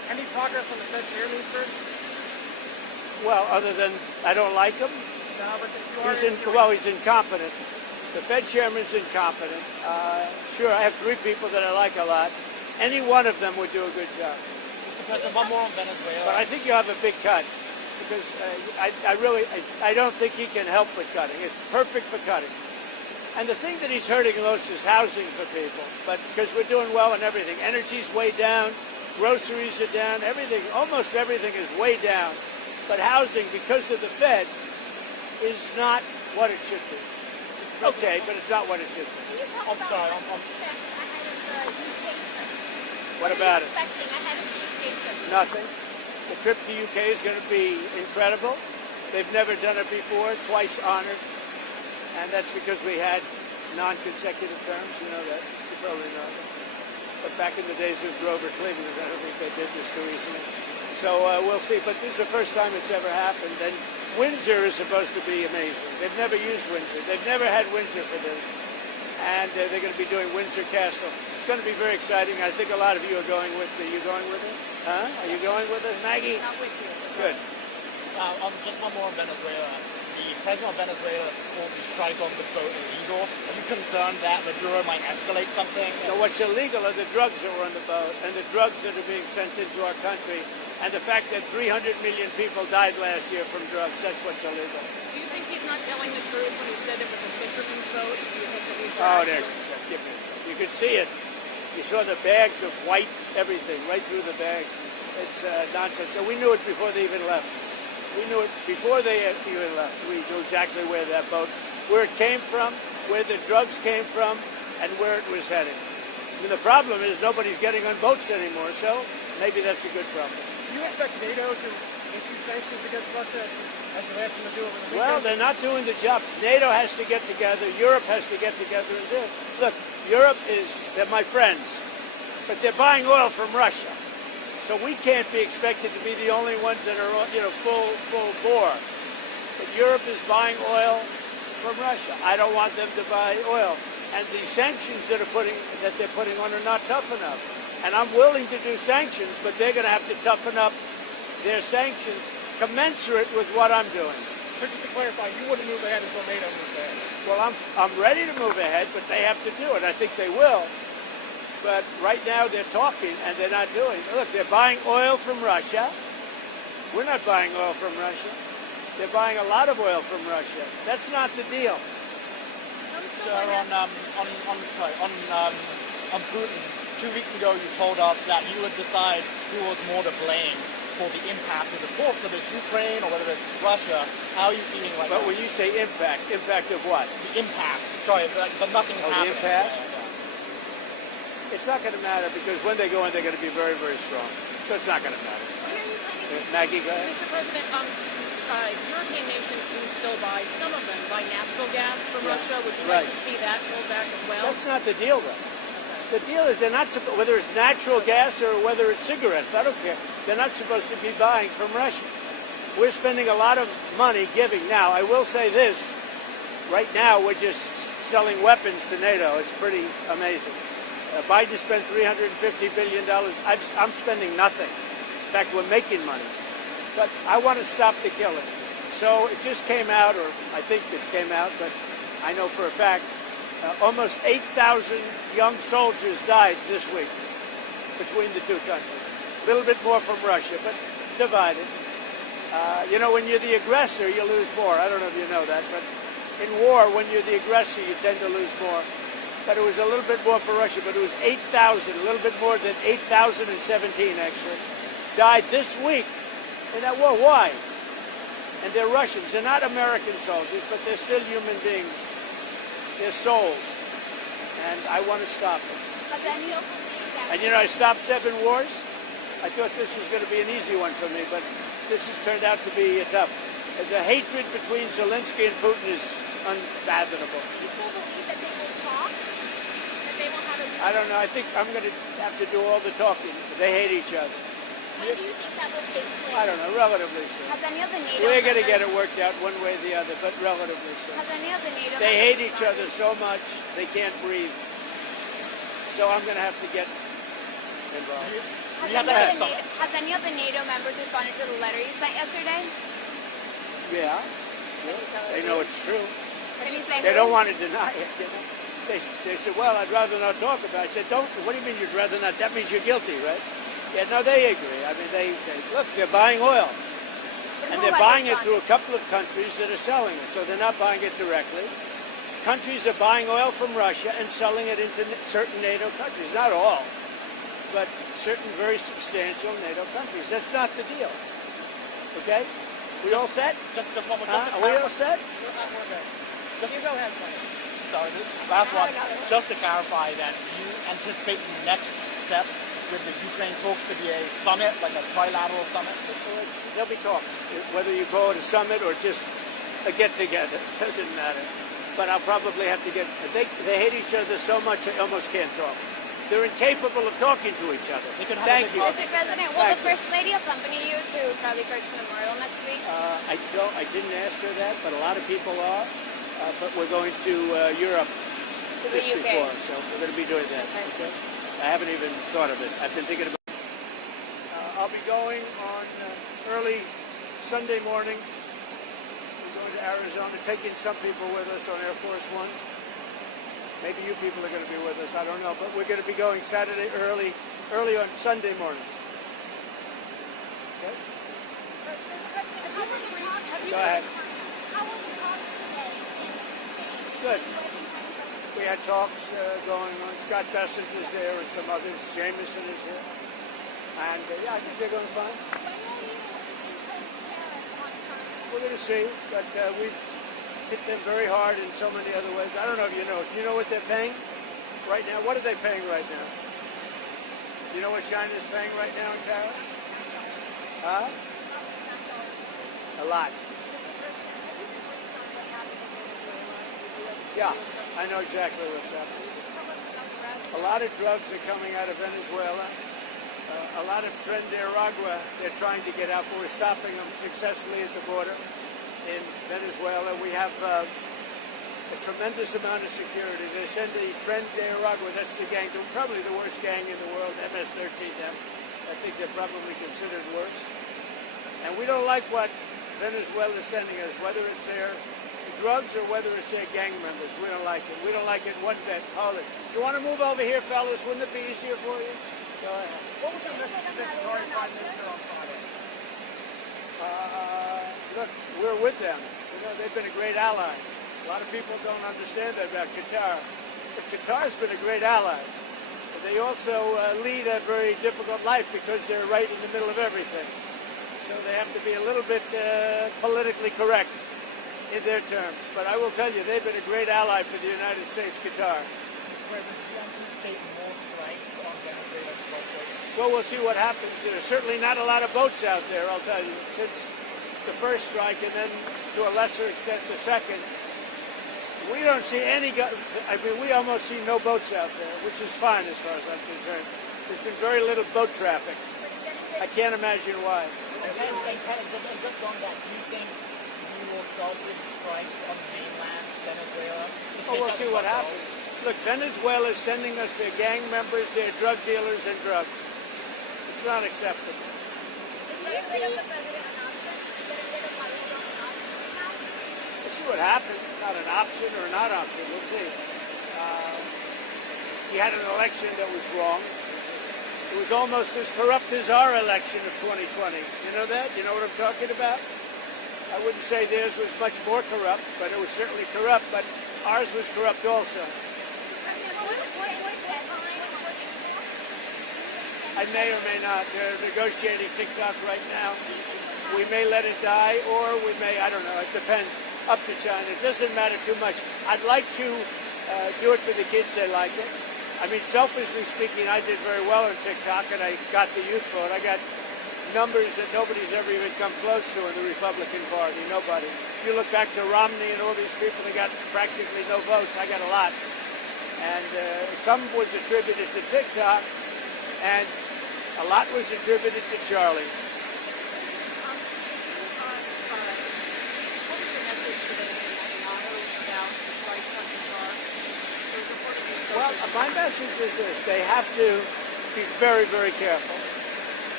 Any progress on the Fed chairman, sir? Well, other than I don't like him, No, but you are he's incompetent. The Fed chairman's incompetent. Sure, I have three people that I like a lot. Any one of them would do a good job. Mr. President, one more on Venezuela. But I think you have a big cut because I don't think he can help with cutting. It's perfect for cutting. And the thing that he's hurting most is housing for people. But because we're doing well in everything, energy's way down, groceries are down, everything, almost everything is way down. But housing, because of the Fed, is not what it should be. Okay, but it's not what it should be. Can you talk I'm about sorry, what you expect ahead of the UK trip? What are about you it? expecting ahead of the UK trip? Nothing. The trip to UK is going to be incredible. They've never done it before, twice honored. And that's because we had non-consecutive terms. You know that. You probably know that. But back in the days of Grover Cleveland, I don't think they did this too easily. So we'll see. But this is the first time it's ever happened. And Windsor is supposed to be amazing. They've never used Windsor. They've never had Windsor for this. And they're going to be doing Windsor Castle. It's going to be very exciting. I think a lot of you are going with me. Are you going with us? Huh? Are you going with us, Maggie? Not with you. Good. Just one more on Venezuela. The president of Venezuela called the strike on the boat illegal. Are you concerned that Maduro might escalate something? So what's illegal are the drugs that were on the boat and the drugs that are being sent into our country and the fact that 300 million people died last year from drugs. That's what's illegal. Do you think he's not telling the truth when he said it was a fisherman's boat? Do you think that he's Oh, there. Give me. You could see it. You saw the bags of white everything right through the bags. It's nonsense. So we knew it before they even left. We knew it before they even left. We knew exactly where that boat, where it came from, where the drugs came from, and where it was heading. I mean, the problem is nobody's getting on boats anymore, so maybe that's a good problem. Do you expect NATO to issue sanctions against Russia as they're asking to do over the weekend? Well, they're not doing the job. NATO has to get together. Europe has to get together and do it. Look, Europe they're my friends, but they're buying oil from Russia. So we can't be expected to be the only ones that are, full bore. But Europe is buying oil from Russia. I don't want them to buy oil. And the sanctions that they're putting on are not tough enough. And I'm willing to do sanctions, but they're going to have to toughen up their sanctions commensurate with what I'm doing. So just to clarify, you wouldn't move ahead until NATO moves ahead. Well, I'm ready to move ahead, but they have to do it. I think they will. But right now they're talking and they're not doing it. Look, they're buying oil from Russia. We're not buying oil from Russia. They're buying a lot of oil from Russia. That's not the deal. Sir, on Putin, 2 weeks ago you told us that you would decide who was more to blame for the impact of the talks, whether it's Ukraine or whether it's Russia. How are you feeling right now? But when you say impact of what? The impact. Sorry, but nothing's happening. The impasse? It's not going to matter because when they go in, they're going to be very, very strong. So it's not going to matter. Maggie, go ahead. Mr. President, European nations do still buy, some of them buy natural gas from Russia. Would you like to see that pulled back as well? That's not the deal, though. The deal is they're not whether it's natural gas or whether it's cigarettes. I don't care. They're not supposed to be buying from Russia. We're spending a lot of money giving. Now, I will say this. Right now, we're just selling weapons to NATO. It's pretty amazing. Biden spent $350 billion. I'm spending nothing. In fact, we're making money. But I want to stop the killing. So it just came out, or I think it came out, but I know for a fact, almost 8,000 young soldiers died this week between the two countries. A little bit more from Russia, but divided. When you're the aggressor, you lose more. I don't know if you know that, but in war, when you're the aggressor, you tend to lose more. But it was a little bit more for Russia, but it was 8,000, a little bit more than 8,017 actually, died this week in that war. Why? And they're Russians. They're not American soldiers, but they're still human beings. They're souls. And I want to stop them. And I stopped 7 wars. I thought this was going to be an easy one for me, but this has turned out to be tough. The hatred between Zelensky and Putin is unfathomable. You still believe that they will talk? That they will have a... I don't know. I think I'm going to have to do all the talking. They hate each other. When do you think that will take place? I don't know. Relatively soon. Has any of the NATO... We're going to get it worked out one way or the other, but relatively soon. Has any of the NATO... They hate each other so much they can't breathe. So I'm going to have to get involved. Has You have any, to of the have has any of the NATO members responded to the letter you sent yesterday? Yeah, they know it's true. Can you say They who? don't want to deny it. You know? They said, well, I'd rather not talk about it. I said, don't. What do you mean you'd rather not? That means you're guilty, right? Yeah, no, they agree. I mean, they look, they're buying oil. Then And who they're has buying it through responded? a couple of countries that are selling it. So they're not buying it directly. Countries are buying oil from Russia and selling it into certain NATO countries. Not all, but certain very substantial NATO countries. That's not the deal. Okay? We all set? Just to Are we all set? You go ahead, sorry, last one. Just to clarify then, do you anticipate the next step with the Ukraine folks to be a summit, like a trilateral summit? There'll be talks. Whether you call it a summit or just a get-together, doesn't matter. But I'll probably have to get... They hate each other so much they almost can't talk. They're incapable of talking to each other. Thank you. Mr. President, will Thank the First Lady accompany you to Charlie Kirk's memorial next week? I didn't ask her that, but a lot of people are. But we're going to Europe To the just UK. before, so we're going to be doing that. Okay. Okay? I haven't even thought of it. I've been thinking about it. I'll be going on early Sunday morning. We're going to Arizona, taking some people with us on Air Force One. Maybe you people are going to be with us. I don't know, but we're going to be going Saturday early on Sunday morning. Okay? Go ahead. Good. We had talks going on. Scott Bessent is there and some others. Jameson is here. And yeah, I think they're going fine. We're going to see, but we've hit them very hard in so many other ways. I don't know if you know. Do you know what they're paying right now? What are they paying right now? Do you know what China's paying right now in tariffs? Huh? A lot. Yeah, I know exactly what's happening. A lot of drugs are coming out of Venezuela. A lot of Tren de Aragua they're trying to get out, but we're stopping them successfully at the border in Venezuela. We have a tremendous amount of security. They send the Tren de Aragua, that's the gang, probably the worst gang in the world, MS-13M. I think they're probably considered worse. And we don't like what Venezuela is sending us, whether it's their drugs or whether it's their gang members. We don't like it. We don't like it one bit. Hold it. You want to move over here, fellas? Wouldn't it be easier for you? Go ahead. What was your message to Victoria Prime Minister on Friday? Look, we're with them. You know, they've been a great ally. A lot of people don't understand that about Qatar. But Qatar's been a great ally. But they also lead a very difficult life because they're right in the middle of everything. So they have to be a little bit politically correct in their terms. But I will tell you, they've been a great ally for the United States, Qatar. Well, we'll see what happens. There's certainly not a lot of boats out there, I'll tell you, since the first strike and then to a lesser extent the second. We don't see any, we almost see no boats out there, which is fine as far as I'm concerned. There's been very little boat traffic. I can't imagine why. And just on that, do you think we will start with strikes on mainland Venezuela? Well, we'll see what happens. Look, Venezuela is sending us their gang members, their drug dealers, and drugs. It's not acceptable. We'll see what happens. Not an option or not option. We'll see. He had an election that was wrong. It was almost as corrupt as our election of 2020. You know that? You know what I'm talking about? I wouldn't say theirs was much more corrupt, but it was certainly corrupt. But ours was corrupt also. I may or may not. They're negotiating TikTok right now. We may let it die, or we may, I don't know. It depends. Up to China. It doesn't matter too much. I'd like to do it for the kids. They like it. I mean, selfishly speaking, I did very well on TikTok, and I got the youth vote. I got numbers that nobody's ever even come close to in the Republican Party. Nobody. If you look back to Romney and all these people, they got practically no votes. I got a lot. And some was attributed to TikTok, and a lot was attributed to Charlie. Well, my message is this. They have to be very, very careful.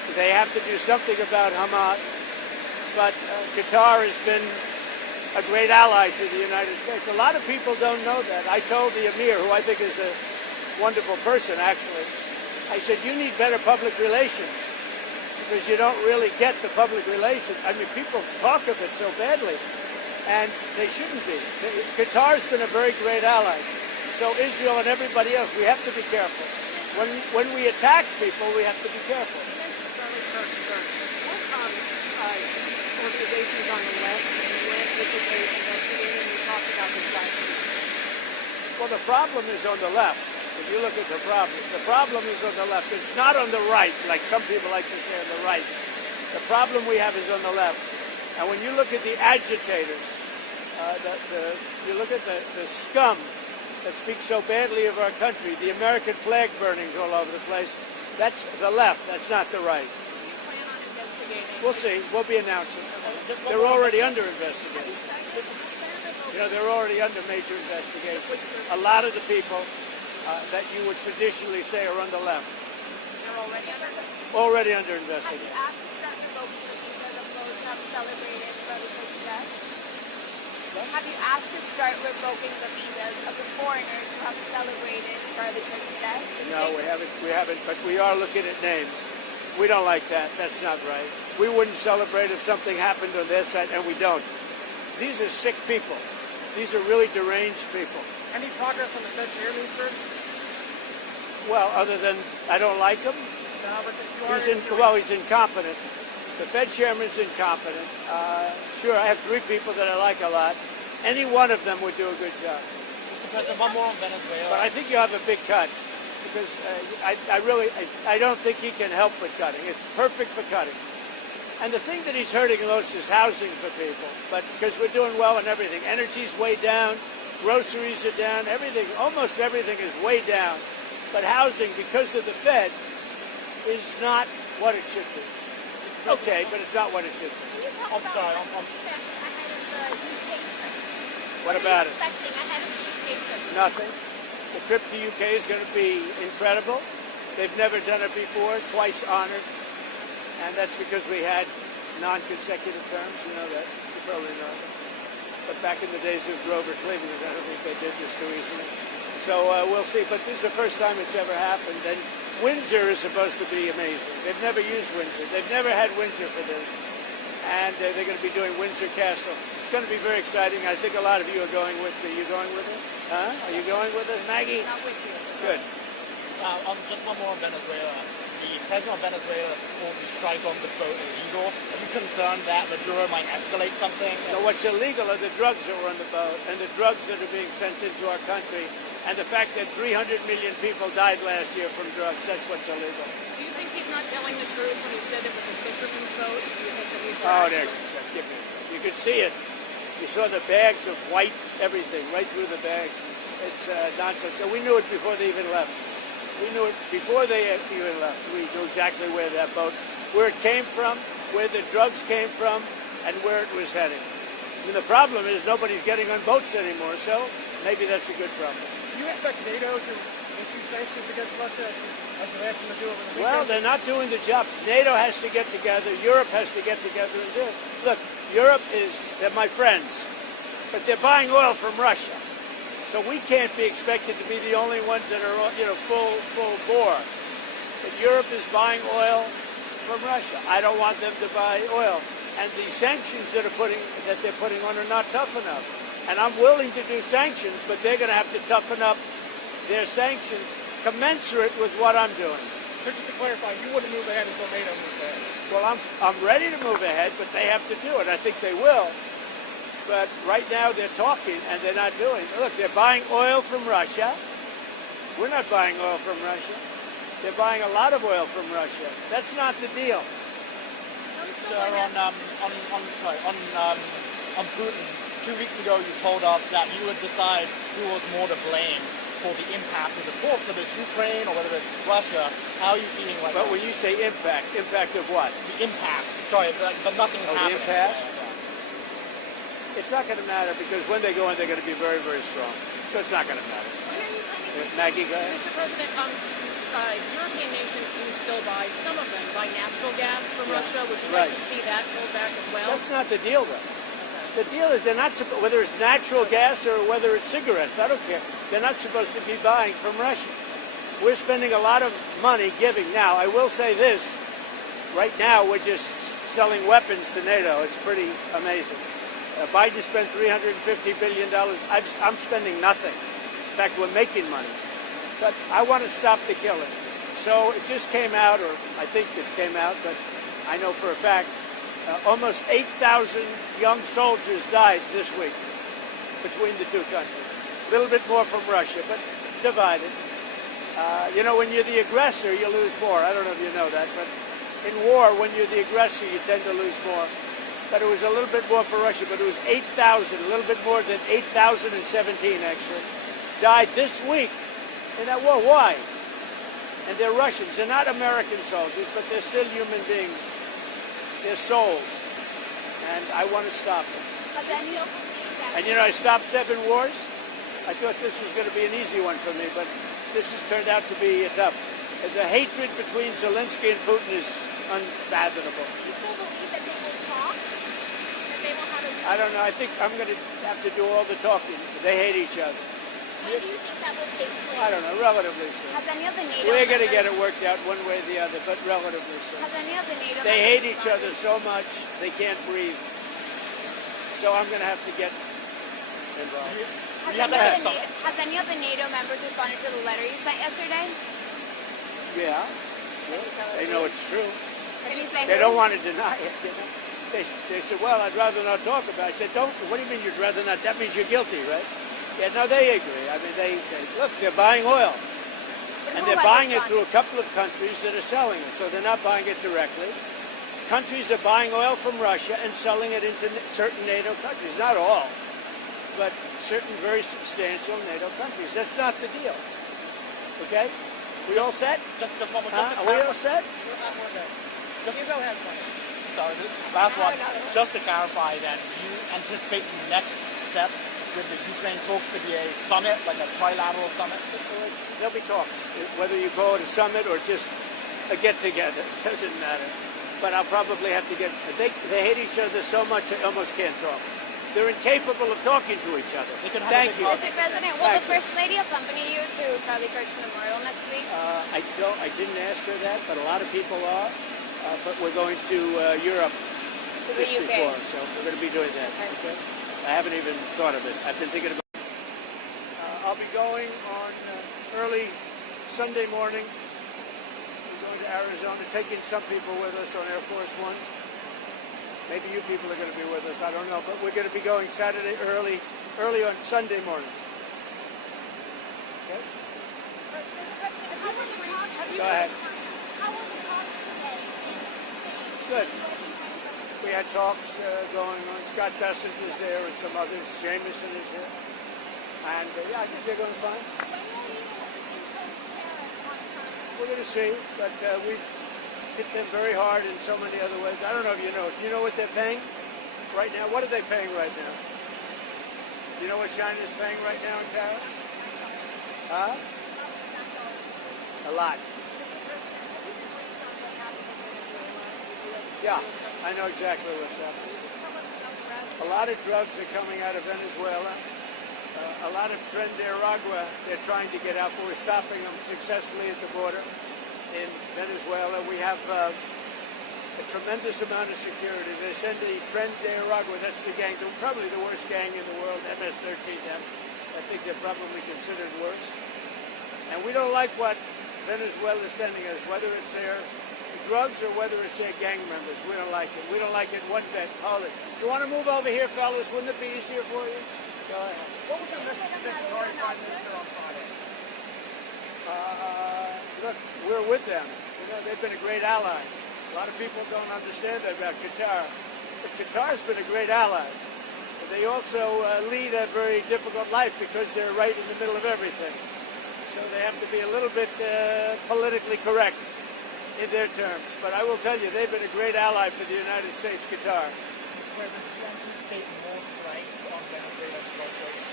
They have to do something about Hamas. But Qatar has been a great ally to the United States. A lot of people don't know that. I told the Emir, who I think is a wonderful person, actually, I said, you need better public relations because you don't really get the public relations. I mean, people talk of it so badly, and they shouldn't be. Qatar's been a very great ally. So Israel and everybody else, we have to be careful. When we attack people, we have to be careful. What organizations on the left went visited, investigating, and talked about this last week? Well, the problem is on the left. If you look at the problem is on the left. It's not on the right, like some people like to say on the right. The problem we have is on the left. And when you look at the agitators, you look at the scum that speaks so badly of our country, the American flag burnings all over the place, that's the left, that's not the right. We'll see. We'll be announcing. They're already under investigation. You know, they're already under major investigation. A lot of the people that you would traditionally say are on the left. They're Already under Have investigation. you asked to start revoking the visas of those who have celebrated Brother Cook's death? Have you asked to start revoking the visas of the foreigners who have celebrated Brother Cook's death? No, we haven't, but we are looking at names. We don't like that. That's not right. We wouldn't celebrate if something happened on their side, and we don't. These are sick people. These are really deranged people. Any progress on the Fed chairman, sir? Well, other than I don't like him, No, but you are he's incompetent. The Fed chairman's incompetent. Sure, I have three people that I like a lot. Any one of them would do a good job. Mr. President, one more on Venezuela. But I think you have a big cut because I don't think he can help with cutting. It's perfect for cutting. And the thing that he's hurting most is housing for people. But because we're doing well in everything, energy's way down, groceries are down, everything, almost everything is way down. But housing, because of the Fed, is not what it should be. Okay, but it's not what it should be. I'm sorry. What about it? Expecting ahead of the UK trip? Nothing. The trip to UK is going to be incredible. They've never done it before, twice honored. And that's because we had non-consecutive terms. You know that. You probably know that. But back in the days of Grover Cleveland, I don't think they did this too easily. So we'll see. But this is the first time it's ever happened. And Windsor is supposed to be amazing. They've never used Windsor. They've never had Windsor for this. And they're going to be doing Windsor Castle. It's going to be very exciting. I think a lot of you are going with me. Are you going with us? Huh? Are you going with us, Maggie? Not with you. Good. Just one more on Venezuela. The president of Venezuela called the strike on the boat illegal. Are you concerned that Maduro might escalate something? So what's illegal are the drugs that were on the boat and the drugs that are being sent into our country and the fact that 300 million people died last year from drugs. That's what's illegal. Do you think he's not telling the truth when he said it was a fisherman's boat? Do you think that he's Oh, there. Give me. You could see it. You saw the bags of white everything right through the bags. It's nonsense. So we knew it before they even left. We knew it before they even left. We knew exactly where that boat, where it came from, where the drugs came from, and where it was heading. And the problem is nobody's getting on boats anymore, so maybe that's a good problem. Do you expect NATO to issue sanctions against Russia as they're asking to do over the weekend? Well, they're not doing the job. NATO has to get together. Europe has to get together and do it. Look, Europe they're my friends, but they're buying oil from Russia. So we can't be expected to be the only ones that are, full bore. But Europe is buying oil from Russia. I don't want them to buy oil. And the sanctions that they're putting on are not tough enough. And I'm willing to do sanctions, but they're going to have to toughen up their sanctions commensurate with what I'm doing. So just to clarify, you wouldn't move ahead until NATO moves ahead. Well, I'm ready to move ahead, but they have to do it. I think they will. But right now they're talking and they're not doing it. Look, they're buying oil from Russia. We're not buying oil from Russia. They're buying a lot of oil from Russia. That's not the deal. Sir, on Putin, 2 weeks ago you told us that you would decide who was more to blame for the impact of the talks, whether it's Ukraine or whether it's Russia. How are you feeling right now? But when you say impact of what? The impact. Sorry, but nothing's happening. The impasse? Yeah. It's not going to matter because when they go in, they're going to be very, very strong. So it's not going to matter. When are you planning Maggie, go ahead. Mr. President, European nations do still buy, some of them buy natural gas from Yeah. Russia. Would you Right. like to see that pulled back as well? That's not the deal, though. The deal is they're not whether it's natural gas or whether it's cigarettes. I don't care. They're not supposed to be buying from Russia. We're spending a lot of money giving. Now, I will say this. Right now, we're just selling weapons to NATO. It's pretty amazing. Biden spent $350 billion. I'm spending nothing. In fact, we're making money. But I want to stop the killing. So it just came out, or I think it came out, but I know for a fact, almost 8,000 young soldiers died this week between the two countries. A little bit more from Russia, but divided. You know, when you're the aggressor, you lose more. I don't know if you know that, but in war, when you're the aggressor, you tend to lose more. But it was a little bit more for Russia, but it was 8,000, a little bit more than 8,017, actually, died this week in that war. Why? And they're Russians. They're not American soldiers, but they're still human beings. They're souls. And I want to stop them. And you know, I stopped 7 wars. I thought this was going to be an easy one for me, but this has turned out to be tough. The hatred between Zelensky and Putin is unfathomable. People believe that they will talk, that they will have a... I don't know. I think I'm going to have to do all the talking. They hate each other. When do you think that will take place? I don't know. Relatively soon. Has any of the NATO We're going to members- get it worked out one way or the other, but relatively soon. Has any of the NATO They members hate each other so much they can't breathe. So I'm going to have to get involved. Has any of the NATO members responded to the letter you sent yesterday? Yeah. Can you tell us They know who? it's true. Can you say They who? don't want to deny it. You know? They said, well, I'd rather not talk about it. I said, don't. What do you mean you'd rather not? That means you're guilty, right? Yeah, no, they agree. I mean, they look, they're buying oil. But And who they're has buying it responded? through a couple of countries that are selling it. So they're not buying it directly. Countries are buying oil from Russia and selling it into certain NATO countries. Not all, but certain very substantial NATO countries. That's not the deal. Okay? We all set? Just one more. Huh? Are we all set? You go ahead, Mike. Sorry, this last one. Just to clarify then, you anticipate the next step with the Ukraine talks to be a summit, like a trilateral summit? There'll be talks. Whether you call it a summit or just a get-together, it doesn't matter. But I'll probably have to get... They hate each other so much they almost can't talk. They're incapable of talking to each other. They could have Thank a big you. Mr. President, will the First Lady accompany you to Charlie Kirk's memorial next week? I didn't ask her that, but a lot of people are. But we're going to Europe To the just UK. before, so we're going to be doing that. Okay. I haven't even thought of it. I've been thinking about it. I'll be going on early Sunday morning. We're going to Arizona, taking some people with us on Air Force One. Maybe you people are going to be with us. I don't know. But we're going to be going Saturday early on Sunday morning. Okay? Go ahead. Good. We had talks going on. Scott Bessinger's there and some others. Jameson is here. And yeah, I think they're going fine. We're going to see, but we've hit them very hard in so many other ways. I don't know if you know. Do you know what they're paying right now? What are they paying right now? Do you know what China's paying right now in tariffs? Huh? A lot. Yeah, I know exactly what's happening. A lot of drugs are coming out of Venezuela. A lot of Tren de Aragua they're trying to get out, but we're stopping them successfully at the border in Venezuela. We have a tremendous amount of security. They send the Tren de Aragua, that's the gang, probably the worst gang in the world, MS-13M. I think they're probably considered worse. And we don't like what Venezuela is sending us, whether it's their drugs or whether it's their gang members. We don't like it. We don't like it one bit. Hold it. You want to move over here, fellas? Wouldn't it be easier for you? Go ahead. What was the message to Victoria Prime Minister on Friday? Look, we're with them. You know, they've been a great ally. A lot of people don't understand that about Qatar. But Qatar's been a great ally. But they also lead a very difficult life because they're right in the middle of everything. So they have to be a little bit politically correct in their terms. But I will tell you, they've been a great ally for the United States, Qatar. President, do you anticipate more strikes on Venezuela's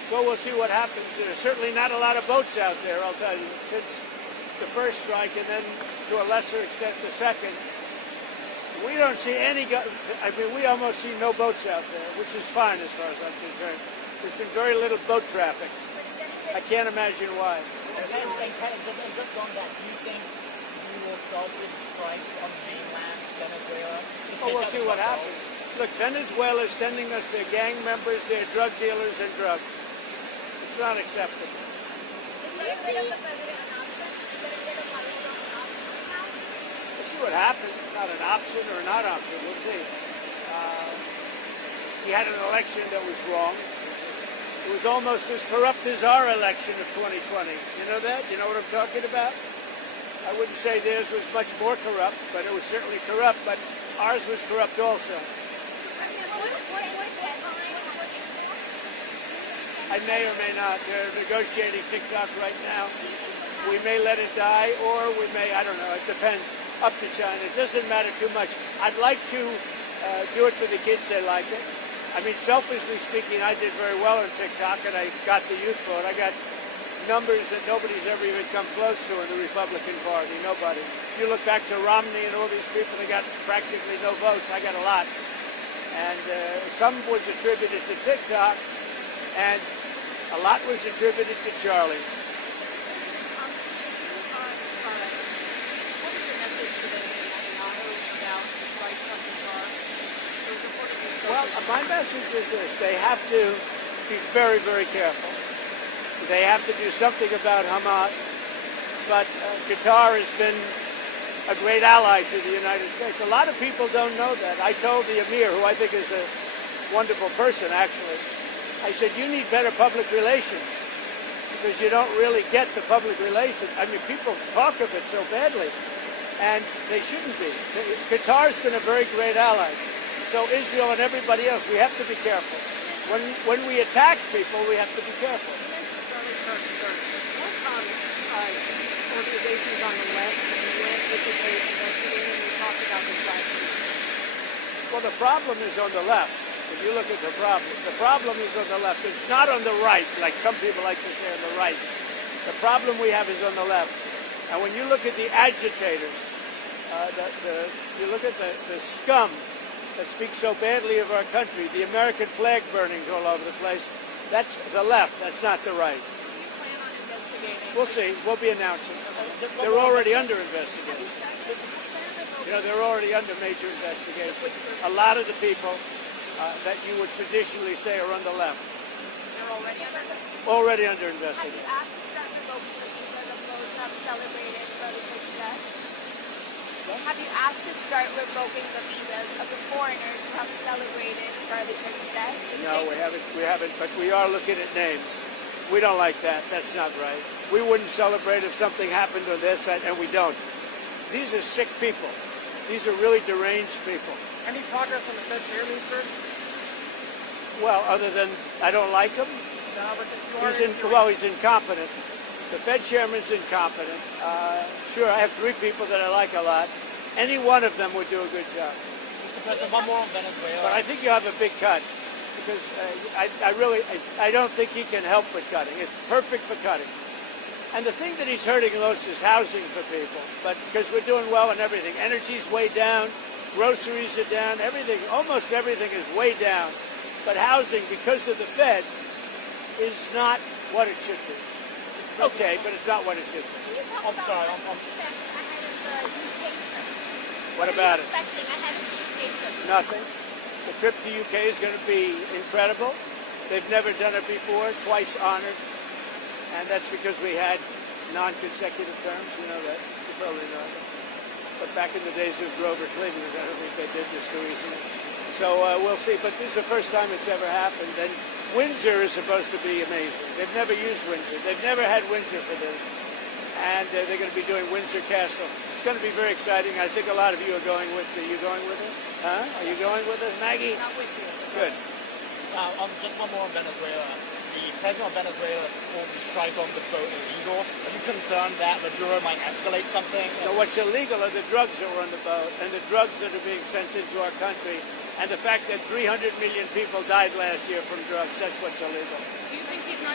Well, we'll see what happens. There's certainly not a lot of boats out there, I'll tell you, since the first strike and then to a lesser extent the second. We don't see any, we almost see no boats out there, which is fine as far as I'm concerned. There's been very little boat traffic. I can't imagine why. And just on that, do you think you will start with strikes on mainland Venezuela? Well, we'll see what happens. Look, Venezuela is sending us their gang members, their drug dealers, and drugs. It's not acceptable. We'll see what happens. Not an option or a not option. We'll see. He had an election that was wrong. It was almost as corrupt as our election of 2020. You know that? You know what I'm talking about? I wouldn't say theirs was much more corrupt, but it was certainly corrupt. But ours was corrupt also. I may or may not. They're negotiating TikTok right now. We may let it die, or we may, I don't know, it depends. Up to China. It doesn't matter too much. I'd like to do it for the kids. They like it. I mean, selfishly speaking, I did very well on TikTok, and I got the youth vote. I got numbers that nobody's ever even come close to in the Republican Party. Nobody. You look back to Romney and all these people, they got practically no votes. I got a lot. And some was attributed to TikTok, and a lot was attributed to Charlie. Well, my message is this. They have to be very, very careful. They have to do something about Hamas. But Qatar has been a great ally to the United States. A lot of people don't know that. I told the Emir, who I think is a wonderful person, actually, I said, you need better public relations because you don't really get the public relations. I mean, people talk of it so badly, and they shouldn't be. Qatar's been a very great ally. So Israel and everybody else, we have to be careful. When we attack people, we have to be careful. What organizations on the left went visited, investigated, and we talked about this last week? Well, the problem is on the left. If you look at the problem is on the left. It's not on the right, like some people like to say on the right. The problem we have is on the left. And when you look at the agitators, you look at the scum that speaks so badly of our country, the American flag burnings all over the place, that's the left, that's not the right. Do you plan on investigating? We'll see. We'll be announcing. They're already under investigation. You know, they're already under major investigation. A lot of the people that you would traditionally say are on the left. They're Already under Have you investigation. asked to start revoking the visas of those who have celebrated Charlie Kirk's death? Have you asked to start revoking the visas of the foreigners who have celebrated Charlie Kirk's death? No, we haven't, but we are looking at names. We don't like that. That's not right. We wouldn't celebrate if something happened on their side, and we don't. These are sick people. These are really deranged people. Any progress on the Fed chairman, sir? Well, other than I don't like him, No, but he's incompetent. The Fed chairman's incompetent. Sure, I have three people that I like a lot. Any one of them would do a good job. Mr. President, one more on Venezuela. But I think you have a big cut because I don't think he can help with cutting. It's perfect for cutting. And the thing that he's hurting most is housing for people. But because we're doing well in everything, energy's way down, groceries are down, everything, almost everything is way down. But housing, because of the Fed, is not what it should be. Okay, but it's not what it should be. I'm sorry. What about it? Expecting ahead of the UK trip. Nothing. The trip to UK is going to be incredible. They've never done it before, twice honored. And that's because we had non-consecutive terms. You know that. You probably know that. But back in the days of Grover Cleveland, I don't think they did this too easily. So we'll see. But this is the first time it's ever happened. And Windsor is supposed to be amazing. They've never used Windsor. They've never had Windsor for this. And they're going to be doing Windsor Castle. It's going to be very exciting. I think a lot of you are going with me. Are you going with us? Huh? Are you going with us, Maggie? Not with you. Good. Just one more on Venezuela. The president of Venezuela called the strike on the boat illegal. Are you concerned that Maduro might escalate something? So what's illegal are the drugs that were on the boat and the drugs that are being sent into our country and the fact that 300 million people died last year from drugs. That's what's illegal. Do you think he's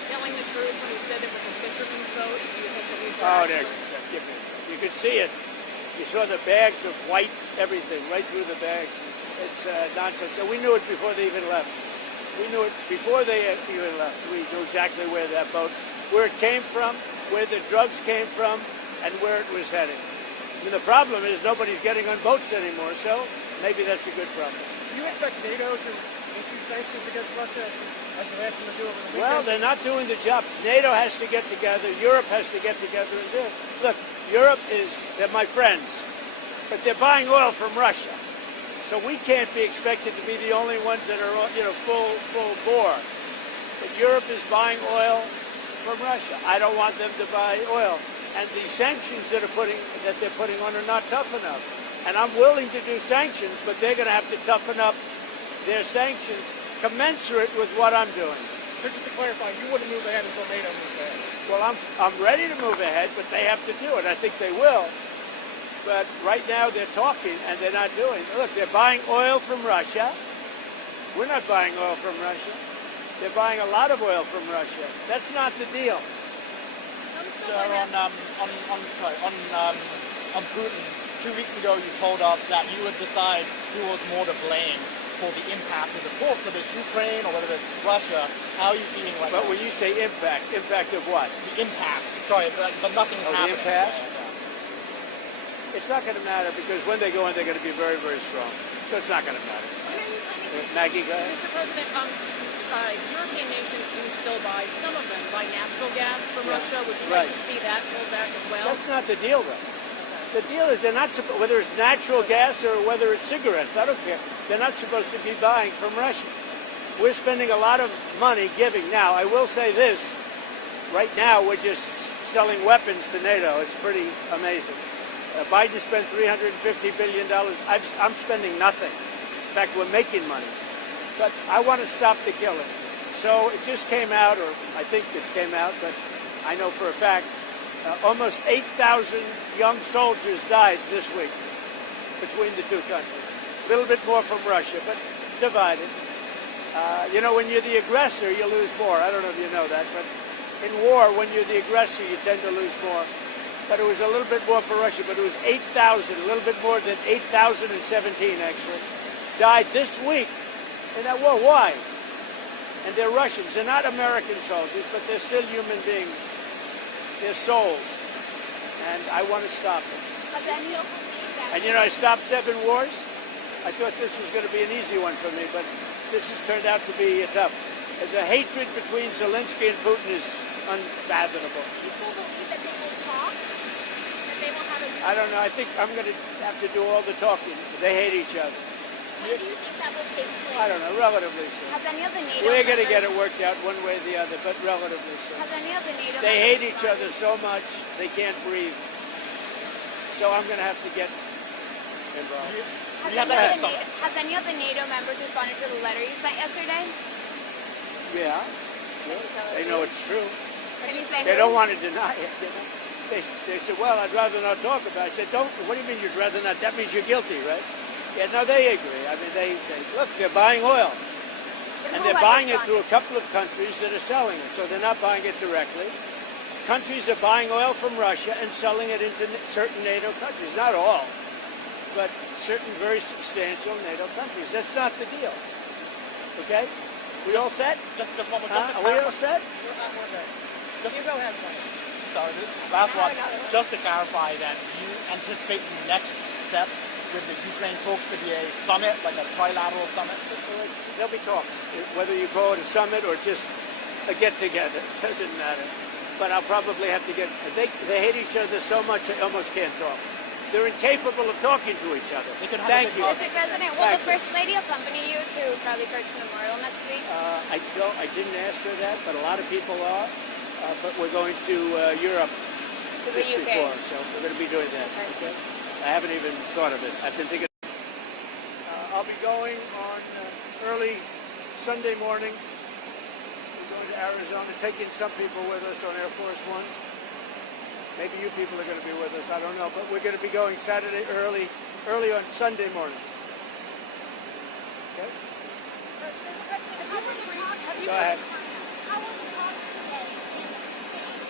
telling the truth when he said it was a fisherman's boat? Do you think that he's Oh, there. You could see it. You saw the bags of white everything right through the bags. It's nonsense. So we knew it before they even left. We knew it before they even left. We knew exactly where that boat, where it came from, where the drugs came from, and where it was heading. I mean, the problem is nobody's getting on boats anymore, so maybe that's a good problem. Do you expect NATO to issue sanctions against Russia as they're asking to do over the weekend? Well, they're not doing the job. NATO has to get together. Europe has to get together and do it. Look, Europe they're my friends, but they're buying oil from Russia. So we can't be expected to be the only ones that are, full bore. But Europe is buying oil from Russia. I don't want them to buy oil. And the sanctions that they're putting on are not tough enough. And I'm willing to do sanctions, but they're going to have to toughen up their sanctions commensurate with what I'm doing. So just to clarify, you wouldn't move ahead until NATO moves ahead. Well, I'm ready to move ahead, but they have to do it. I think they will. But right now they're talking and they're not doing. Look, they're buying oil from Russia. We're not buying oil from Russia. They're buying a lot of oil from Russia. That's not the deal. Sir, on Putin, 2 weeks ago you told us that you would decide who was more to blame for the impact of the talks, whether it's Ukraine or whether it's Russia. How are you feeling right now? But when you say impact of what? The impact. Sorry, but nothing's happening. The impasse? It's not going to matter because when they go in, they're going to be very, very strong. So it's not going to matter. Maggie, go ahead. Mr. President, European nations do still buy, some of them buy natural gas from Russia. Would you like to see that pulled back as well? That's not the deal, though. The deal is they're not supposed, whether it's natural gas or whether it's cigarettes, I don't care. They're not supposed to be buying from Russia. We're spending a lot of money giving. Now, I will say this. Right now, we're just selling weapons to NATO. It's pretty amazing. Biden spent $350 billion. I'm spending nothing. In fact, we're making money. But I want to stop the killing. So it just came out, or I think it came out, but I know for a fact, almost 8,000 young soldiers died this week between the two countries. A little bit more from Russia, but divided. When you're the aggressor, you lose more. I don't know if you know that, but in war, when you're the aggressor, you tend to lose more. But it was a little bit more for Russia, but it was 8,000, a little bit more than 8,017 actually, died this week in that war. Why? And they're Russians. They're not American soldiers, but they're still human beings. They're souls. And I want to stop them. And I stopped 7 wars. I thought this was going to be an easy one for me, but this has turned out to be tough. The hatred between Zelensky and Putin is unfathomable. I don't know. I think I'm going to have to do all the talking. They hate each other. When do you think that will take place? I don't know. Relatively soon. Has any of the NATO We're going to members- get it worked out one way or the other, but relatively soon. Has any of the NATO They hate members each other so much they can't breathe. So I'm going to have to get involved. Has any of the NATO members responded to the letter you sent yesterday? Yeah. They know it's true. Can you say They who? don't want to deny it. They said, well, I'd rather not talk about it. I said, what do you mean you'd rather not? That means you're guilty, right? Yeah, no, they agree. I mean, look, they're buying oil. And they're buying it through a couple of countries that are selling it. So they're not buying it directly. Countries are buying oil from Russia and selling it into certain NATO countries. Not all, but certain very substantial NATO countries. That's not the deal. Okay? We all set? Just one more. Are we all set? You go ahead, Mike. Sorry, last one. Just to clarify then, do you anticipate the next step with the Ukraine talks to be a summit, like a trilateral summit? There'll be talks. Whether you call it a summit or just a get-together, doesn't matter. But I'll probably have to get... They hate each other so much they almost can't talk. They're incapable of talking to each other. Thank you. Mr. President, will the First Lady accompany you to Charlie Kirk's memorial next week? I didn't ask her that, but a lot of people are. But we're going to Europe To the just UK. before, so we're going to be doing that. Okay? I haven't even thought of it. I've been thinking. I'll be going on early Sunday morning. We're going to Arizona, taking some people with us on Air Force One. Maybe you people are going to be with us. I don't know, but we're going to be going Saturday early on Sunday morning. Okay. Go ahead.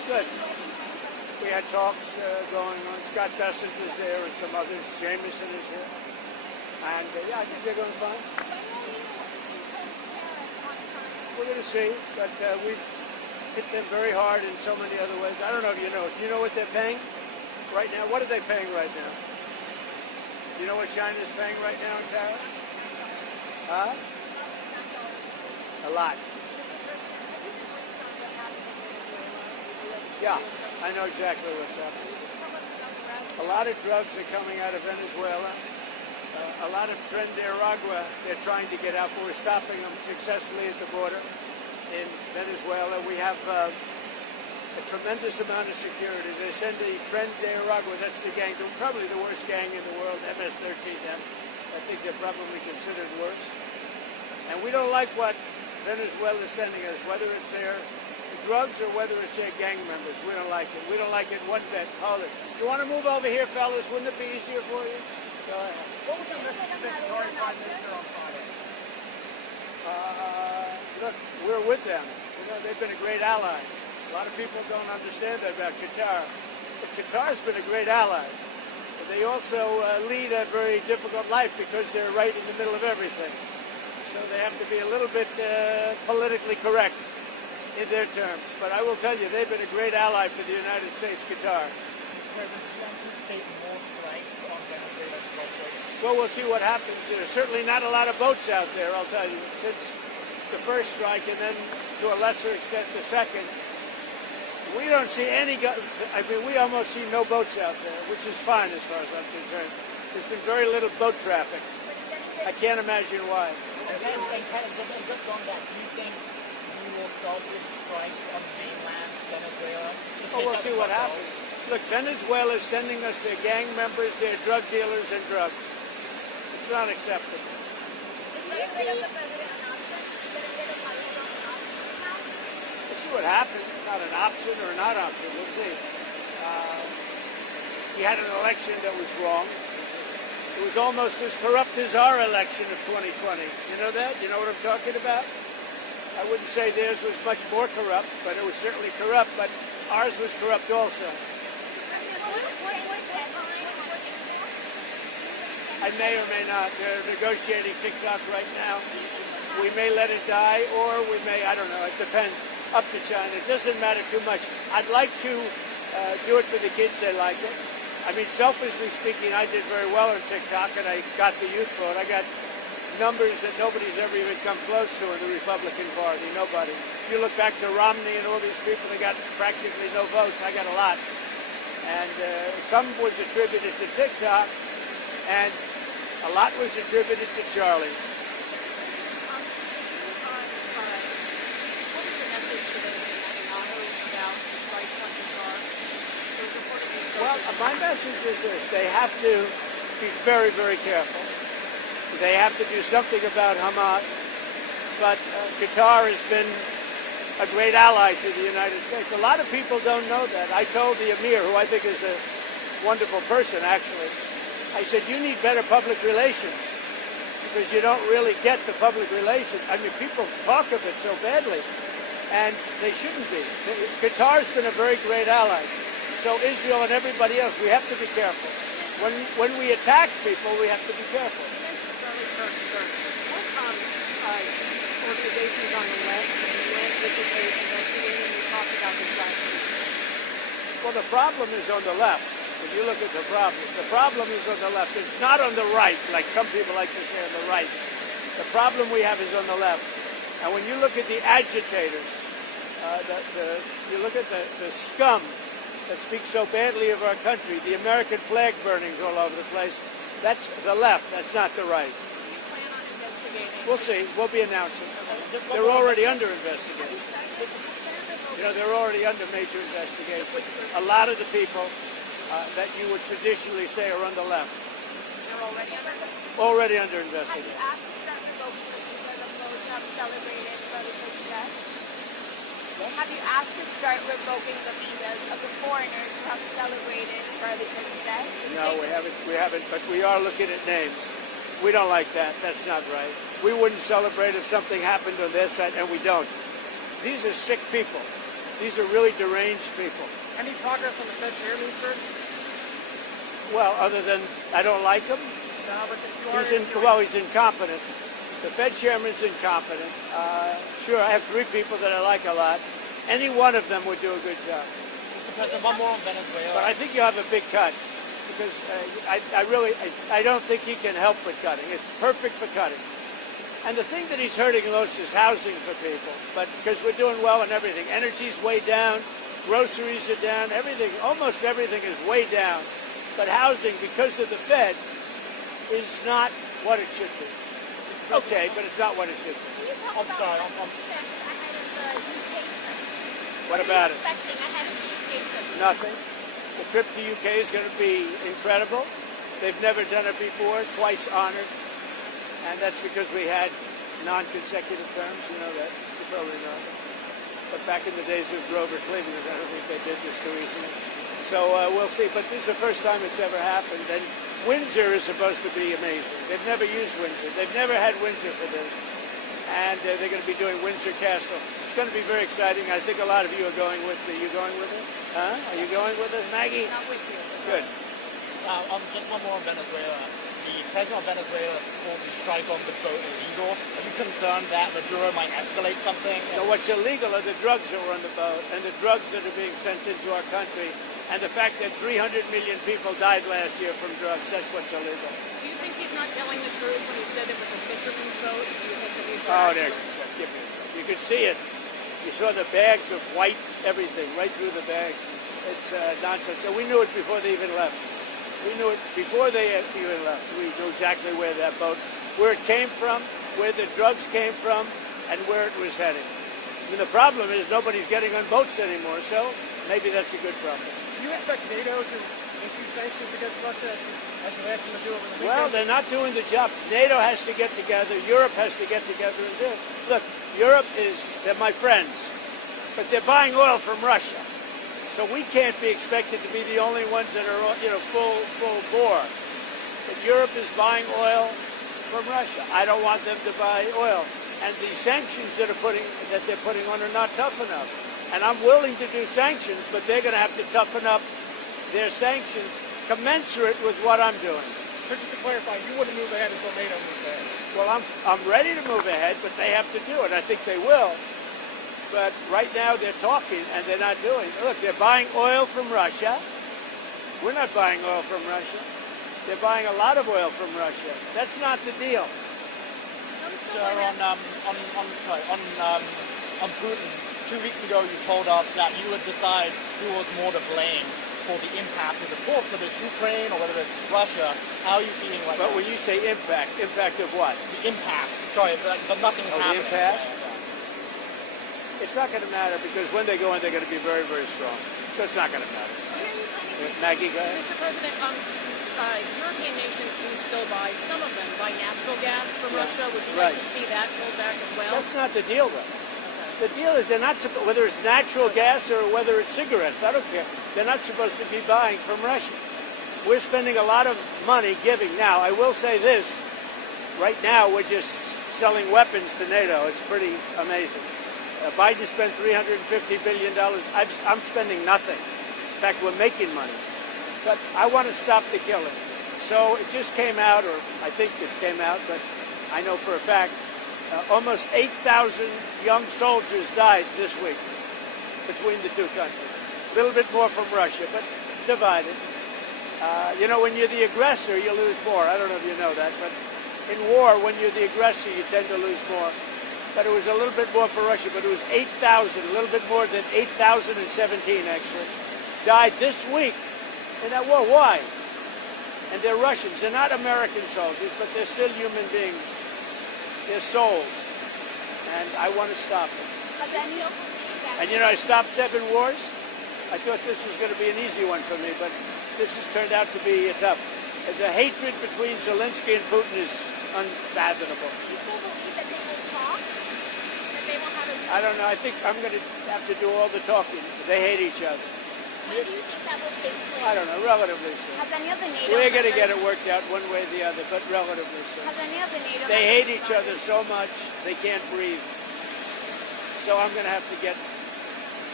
Good. We had talks going on. Scott Bessent is there and some others. Jameson is here. And yeah, I think they're going fine. We're going to see, but we've hit them very hard in so many other ways. I don't know if you know. Do you know what they're paying right now? What are they paying right now? Do you know what China's paying right now in tariffs? Huh? A lot. Yeah, I know exactly what's happening. A lot of drugs are coming out of Venezuela. A lot of Tren de Aragua they're trying to get out, but we're stopping them successfully at the border in Venezuela. We have a tremendous amount of security. They send the Tren de Aragua, that's the gang, probably the worst gang in the world, MS-13M. I think they're probably considered worse. And we don't like what Venezuela is sending us, whether it's their drugs or whether it's their gang members. We don't like it. We don't like it one bit. Hold it. You want to move over here, fellas? Wouldn't it be easier for you? Go ahead. What was the message to Victoria Prime Minister on Friday? Look, we're with them. You know, they've been a great ally. A lot of people don't understand that about Qatar. But Qatar's been a great ally. But they also lead a very difficult life because they're right in the middle of everything. So they have to be a little bit politically correct in their terms. But I will tell you, they've been a great ally for the United States, Qatar. Well, we'll see what happens. There's certainly not a lot of boats out there, I'll tell you, since the first strike and then to a lesser extent the second. We don't see any, we almost see no boats out there, which is fine as far as I'm concerned. There's been very little boat traffic. I can't imagine why. And just on that, do you think you will start with strikes on mainland Venezuela? Oh, we'll see what happens. Look, Venezuela is sending us their gang members, their drug dealers, and drugs. It's not acceptable. We'll see what happens. Not an option or a not option. We'll see. We had an election that was wrong. It was almost as corrupt as our election of 2020. You know that? You know what I'm talking about? I wouldn't say theirs was much more corrupt, but it was certainly corrupt, but ours was corrupt also. I may or may not. They're negotiating TikTok right now. We may let it die, or we may, I don't know, it depends. Up to China. It doesn't matter too much. I'd like to do it for the kids. They like it. I mean, selfishly speaking, I did very well on TikTok, and I got the youth vote. I got numbers that nobody's ever even come close to in the Republican Party. Nobody. If you look back to Romney and all these people, they got practically no votes. I got a lot. And some was attributed to TikTok, and a lot was attributed to Charlie. Well, my message is this. They have to be very, very careful. They have to do something about Hamas. But Qatar has been a great ally to the United States. A lot of people don't know that. I told the Emir, who I think is a wonderful person, actually, I said, you need better public relations because you don't really get the public relations. I mean, people talk of it so badly, and they shouldn't be. Qatar's been a very great ally. So Israel and everybody else, we have to be careful. When we attack people, we have to be careful. What organizations on the left went visited, investigating, and talked about this last week? Well, the problem is on the left. If you look at the problem is on the left. It's not on the right, like some people like to say on the right. The problem we have is on the left. And when you look at the agitators, you look at the scum that speaks so badly of our country, the American flag burnings all over the place, that's the left, that's not the right. We'll see. We'll be announcing. They're already under investigation. You know, they're already under major investigation. A lot of the people that you would traditionally say are on the left. They're already under investigation. Have you asked to start revoking the visa of those who have celebrated Brother Christmas? Have you asked to start revoking the visas of the foreigners who have celebrated Brother Christmas? No, we haven't, but we are looking at names. We don't like that. That's not right. We wouldn't celebrate if something happened on their side, and we don't. These are sick people. These are really deranged people. Any progress on the Fed chairman, sir? Well, other than I don't like him. No, but if you are He's incompetent. The Fed chairman's incompetent. Sure, I have 3 people that I like a lot. Any one of them would do a good job. Mr. President, one more on Venezuela. But I think you have a big cut because I don't think he can help with cutting. It's perfect for cutting. And the thing that he's hurting most is housing for people. But because we're doing well in everything, energy's way down, groceries are down, everything, almost everything is way down. But housing, because of the Fed, is not what it should be. Okay, but it's not what it should be. I'm sorry. What about it? Expecting ahead of the UK trip? Nothing. The trip to UK is going to be incredible. They've never done it before, twice honored. And that's because we had non-consecutive terms. You know that. You probably know that. But back in the days of Grover Cleveland, I don't think they did this too easily. So we'll see. But this is the first time it's ever happened. And Windsor is supposed to be amazing. They've never used Windsor. They've never had Windsor for this. And they're going to be doing Windsor Castle. It's going to be very exciting. I think a lot of you are going with me. Are you going with us? Huh? Are you going with us, Maggie? Not with you. Good. Just one more on Venezuela. The president of Venezuela called the strike on the boat illegal. Are you concerned that Maduro might escalate something? No, what's illegal are the drugs that were on the boat and the drugs that are being sent into our country and the fact that 300 million people died last year from drugs. That's what's illegal. Do you think he's not telling the truth when he said it was a fisherman's boat? Do you think that he's Oh, there. You could see it. You saw the bags of white everything right through the bags. It's nonsense. So we knew it before they even left. We knew it before they even left. We knew exactly where that boat, where it came from, where the drugs came from, and where it was heading. I mean, the problem is nobody's getting on boats anymore, so maybe that's a good problem. Do you expect NATO to issue sanctions against Russia as they asked them to do over the weekend? Well, they're not doing the job. NATO has to get together. Europe has to get together and do it. Look, Europe they're my friends, but they're buying oil from Russia. So we can't be expected to be the only ones that are, full bore. But Europe is buying oil from Russia. I don't want them to buy oil. And the sanctions that they're putting on are not tough enough. And I'm willing to do sanctions, but they're going to have to toughen up their sanctions commensurate with what I'm doing. But just to clarify, you wouldn't move ahead until NATO moves ahead. Well, I'm ready to move ahead, but they have to do it. I think they will. But right now they're talking and they're not doing it. Look, they're buying oil from Russia. We're not buying oil from Russia. They're buying a lot of oil from Russia. That's not the deal. Sir, on Putin, 2 weeks ago you told us that you would decide who was more to blame for the impact of the talks, whether it's Ukraine or whether it's Russia. How are you feeling right now? But when you say impact of what? The impact. Sorry, but nothing is happening. The impasse? It's not going to matter because when they go in, they're going to be very, very strong. So it's not going to matter. Maggie, go ahead. Mr. President, European nations do still buy, some of them buy natural gas from Russia. Would you like to see that pulled back as well? That's not the deal, though. The deal is they're not whether it's natural gas or whether it's cigarettes. I don't care. They're not supposed to be buying from Russia. We're spending a lot of money giving. Now, I will say this. Right now, we're just selling weapons to NATO. It's pretty amazing. Biden spent $350 billion. I'm spending nothing. In fact, we're making money. But I want to stop the killing. So it just came out, or I think it came out, but I know for a fact, almost 8,000 young soldiers died this week between the two countries. A little bit more from Russia, but divided. When you're the aggressor, you lose more. I don't know if you know that, but in war, when you're the aggressor, you tend to lose more. But it was a little bit more for Russia, but it was 8,000, a little bit more than 8,017 actually, died this week in that war. Why? And they're Russians. They're not American soldiers, but they're still human beings. They're souls. And I want to stop them. And I stopped 7 wars. I thought this was going to be an easy one for me, but this has turned out to be tough. The hatred between Zelensky and Putin is unfathomable. I don't know. I think I'm going to have to do all the talking. They hate each other. When do you think that will take place? I don't know. Relatively soon. Has any of the NATO We're going to get members- it worked out one way or the other, but relatively soon. Has any of the NATO They hate members each other started- so much they can't breathe. So I'm going to have to get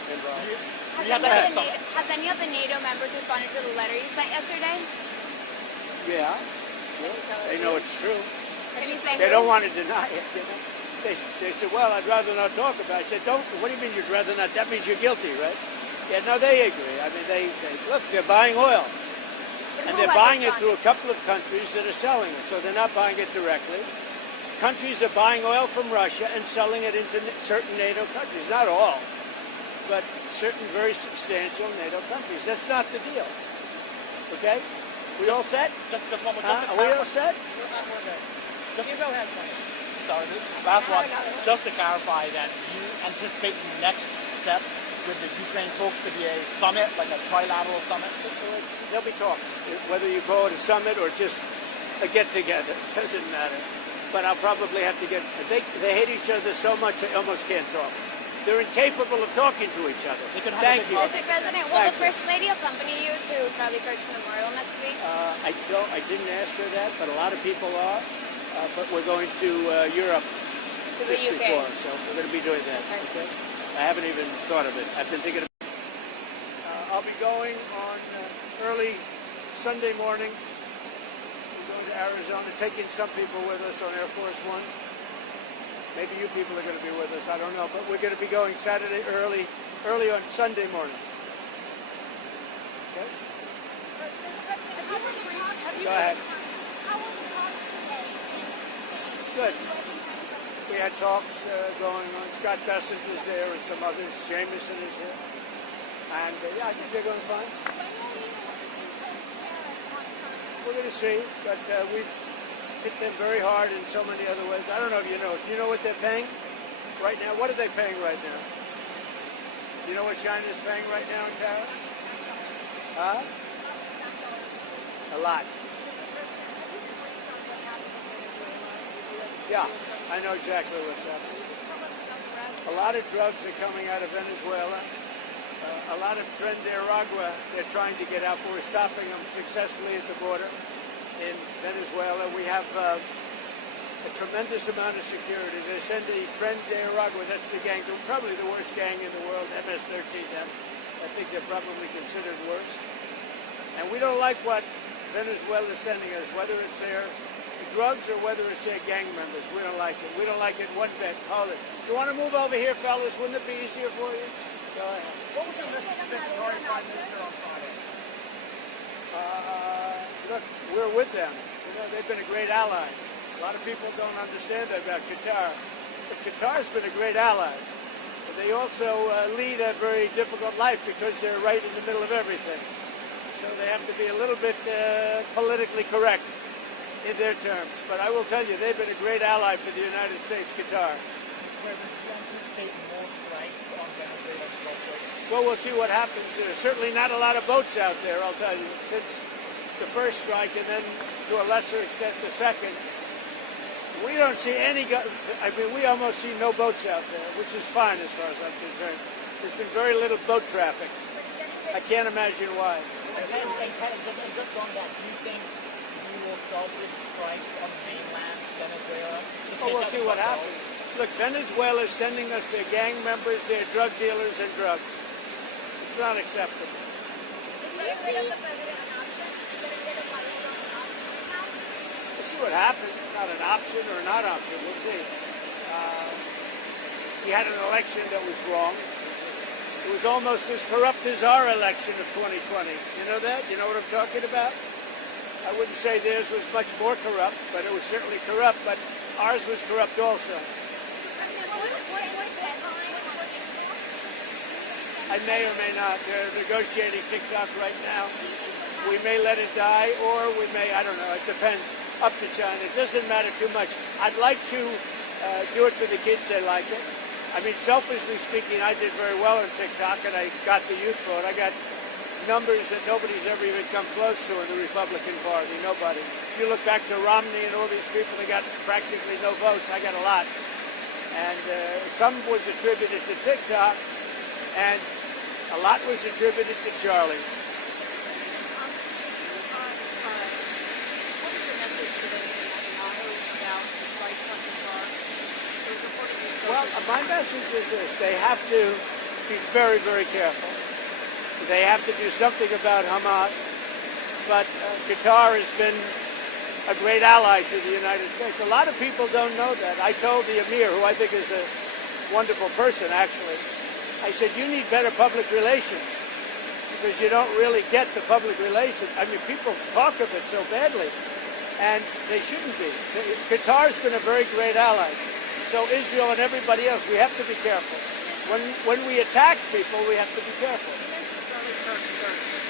Do you Has have any, that of the, summit? has any of the NATO members responded to the letter you sent yesterday? Yeah, Can you tell us they who? know it's true. Can you say They who? don't want to deny it. You know? They said, well, I'd rather not talk about it. I said, don't. What do you mean you'd rather not? That means you're guilty, right? Yeah, no, they agree. I mean, they look, they're buying oil. But And who they're has buying it responded? through a couple of countries that are selling it. So they're not buying it directly. Countries are buying oil from Russia and selling it into certain NATO countries. Not all, but certain very substantial NATO countries. That's not the deal. Okay? We all set? Just one more. Huh? Are we all set? Just you go ahead, sorry, last one. Just to clarify then, do you anticipate the next step with the Ukraine talks to be a summit, like a trilateral summit? There'll be talks, whether you call it a summit or just a get-together. It doesn't matter. But I'll probably have to get... They hate each other so much they almost can't talk. They're incapable of talking to each other. They could have Thank a big you. Mr. President, will the First Lady accompany you to Charlie Kirk's memorial next week? I didn't ask her that, but a lot of people are. But we're going to Europe To the just UK. before, so we're going to be doing that. Okay. I haven't even thought of it. I've been thinking of it. I'll be going on early Sunday morning. We're going to Arizona, taking some people with us on Air Force One. Maybe you people are going to be with us. I don't know, but we're going to be going Saturday early on Sunday morning. Okay? Go ahead. Good. We had talks going on. Scott Bessent is there and some others. Jameson is here. And yeah, I think they're going fine. We're going to see, but we've hit them very hard in so many other ways. I don't know if you know. Do you know what they're paying right now? What are they paying right now? Do you know what China's paying right now in tariffs? Huh? A lot. Yeah, I know exactly what's happening. A lot of drugs are coming out of Venezuela. A lot of Tren de Aragua they're trying to get out, but we're stopping them successfully at the border in Venezuela. We have a tremendous amount of security. They send the Tren de Aragua, that's the gang, probably the worst gang in the world, MS-13M. I think they're probably considered worse. And we don't like what Venezuela is sending us, whether it's their drugs or whether it's their gang members. We don't like it. We don't like it one bit. Hold it. You want to move over here, fellas? Wouldn't it be easier for you? Go ahead. What was your message to Victoria Prime Minister on Friday? Look, we're with them. You know, they've been a great ally. A lot of people don't understand that about Qatar. But Qatar's been a great ally. But they also lead a very difficult life because they're right in the middle of everything. So they have to be a little bit politically correct in their terms. But I will tell you, they've been a great ally for the United States, Qatar. Well, we'll see what happens. There's certainly not a lot of boats out there, I'll tell you, since the first strike and then to a lesser extent the second. We don't see any, I mean, we almost see no boats out there, which is fine as far as I'm concerned. There's been very little boat traffic. I can't imagine why. And just on that, do you think you will start with strikes on mainland Venezuela? Oh, we'll see what happens. Look, Venezuela is sending us their gang members, their drug dealers, and drugs. It's not acceptable. We'll see what happens. Not an option or a not option. We'll see. We had an election that was wrong. It was almost as corrupt as our election of 2020. You know that? You know what I'm talking about? I wouldn't say theirs was much more corrupt, but it was certainly corrupt. But ours was corrupt also. I may or may not. They're negotiating TikTok right now. We may let it die, or we may, I don't know, it depends. Up to China. It doesn't matter too much. I'd like to do it for the kids. They like it. I mean, selfishly speaking, I did very well on TikTok, and I got the youth vote. I got numbers that nobody's ever even come close to in the Republican Party. Nobody. If you look back to Romney and all these people, they got practically no votes. I got a lot. And some was attributed to TikTok, and a lot was attributed to Charlie. Well, my message is this. They have to be very, very careful. They have to do something about Hamas. But Qatar has been a great ally to the United States. A lot of people don't know that. I told the Emir, who I think is a wonderful person, actually, I said, you need better public relations because you don't really get the public relations. I mean, people talk of it so badly, and they shouldn't be. Qatar's been a very great ally. So Israel and everybody else, we have to be careful. When we attack people, we have to be careful. You mentioned Charlie Kirk.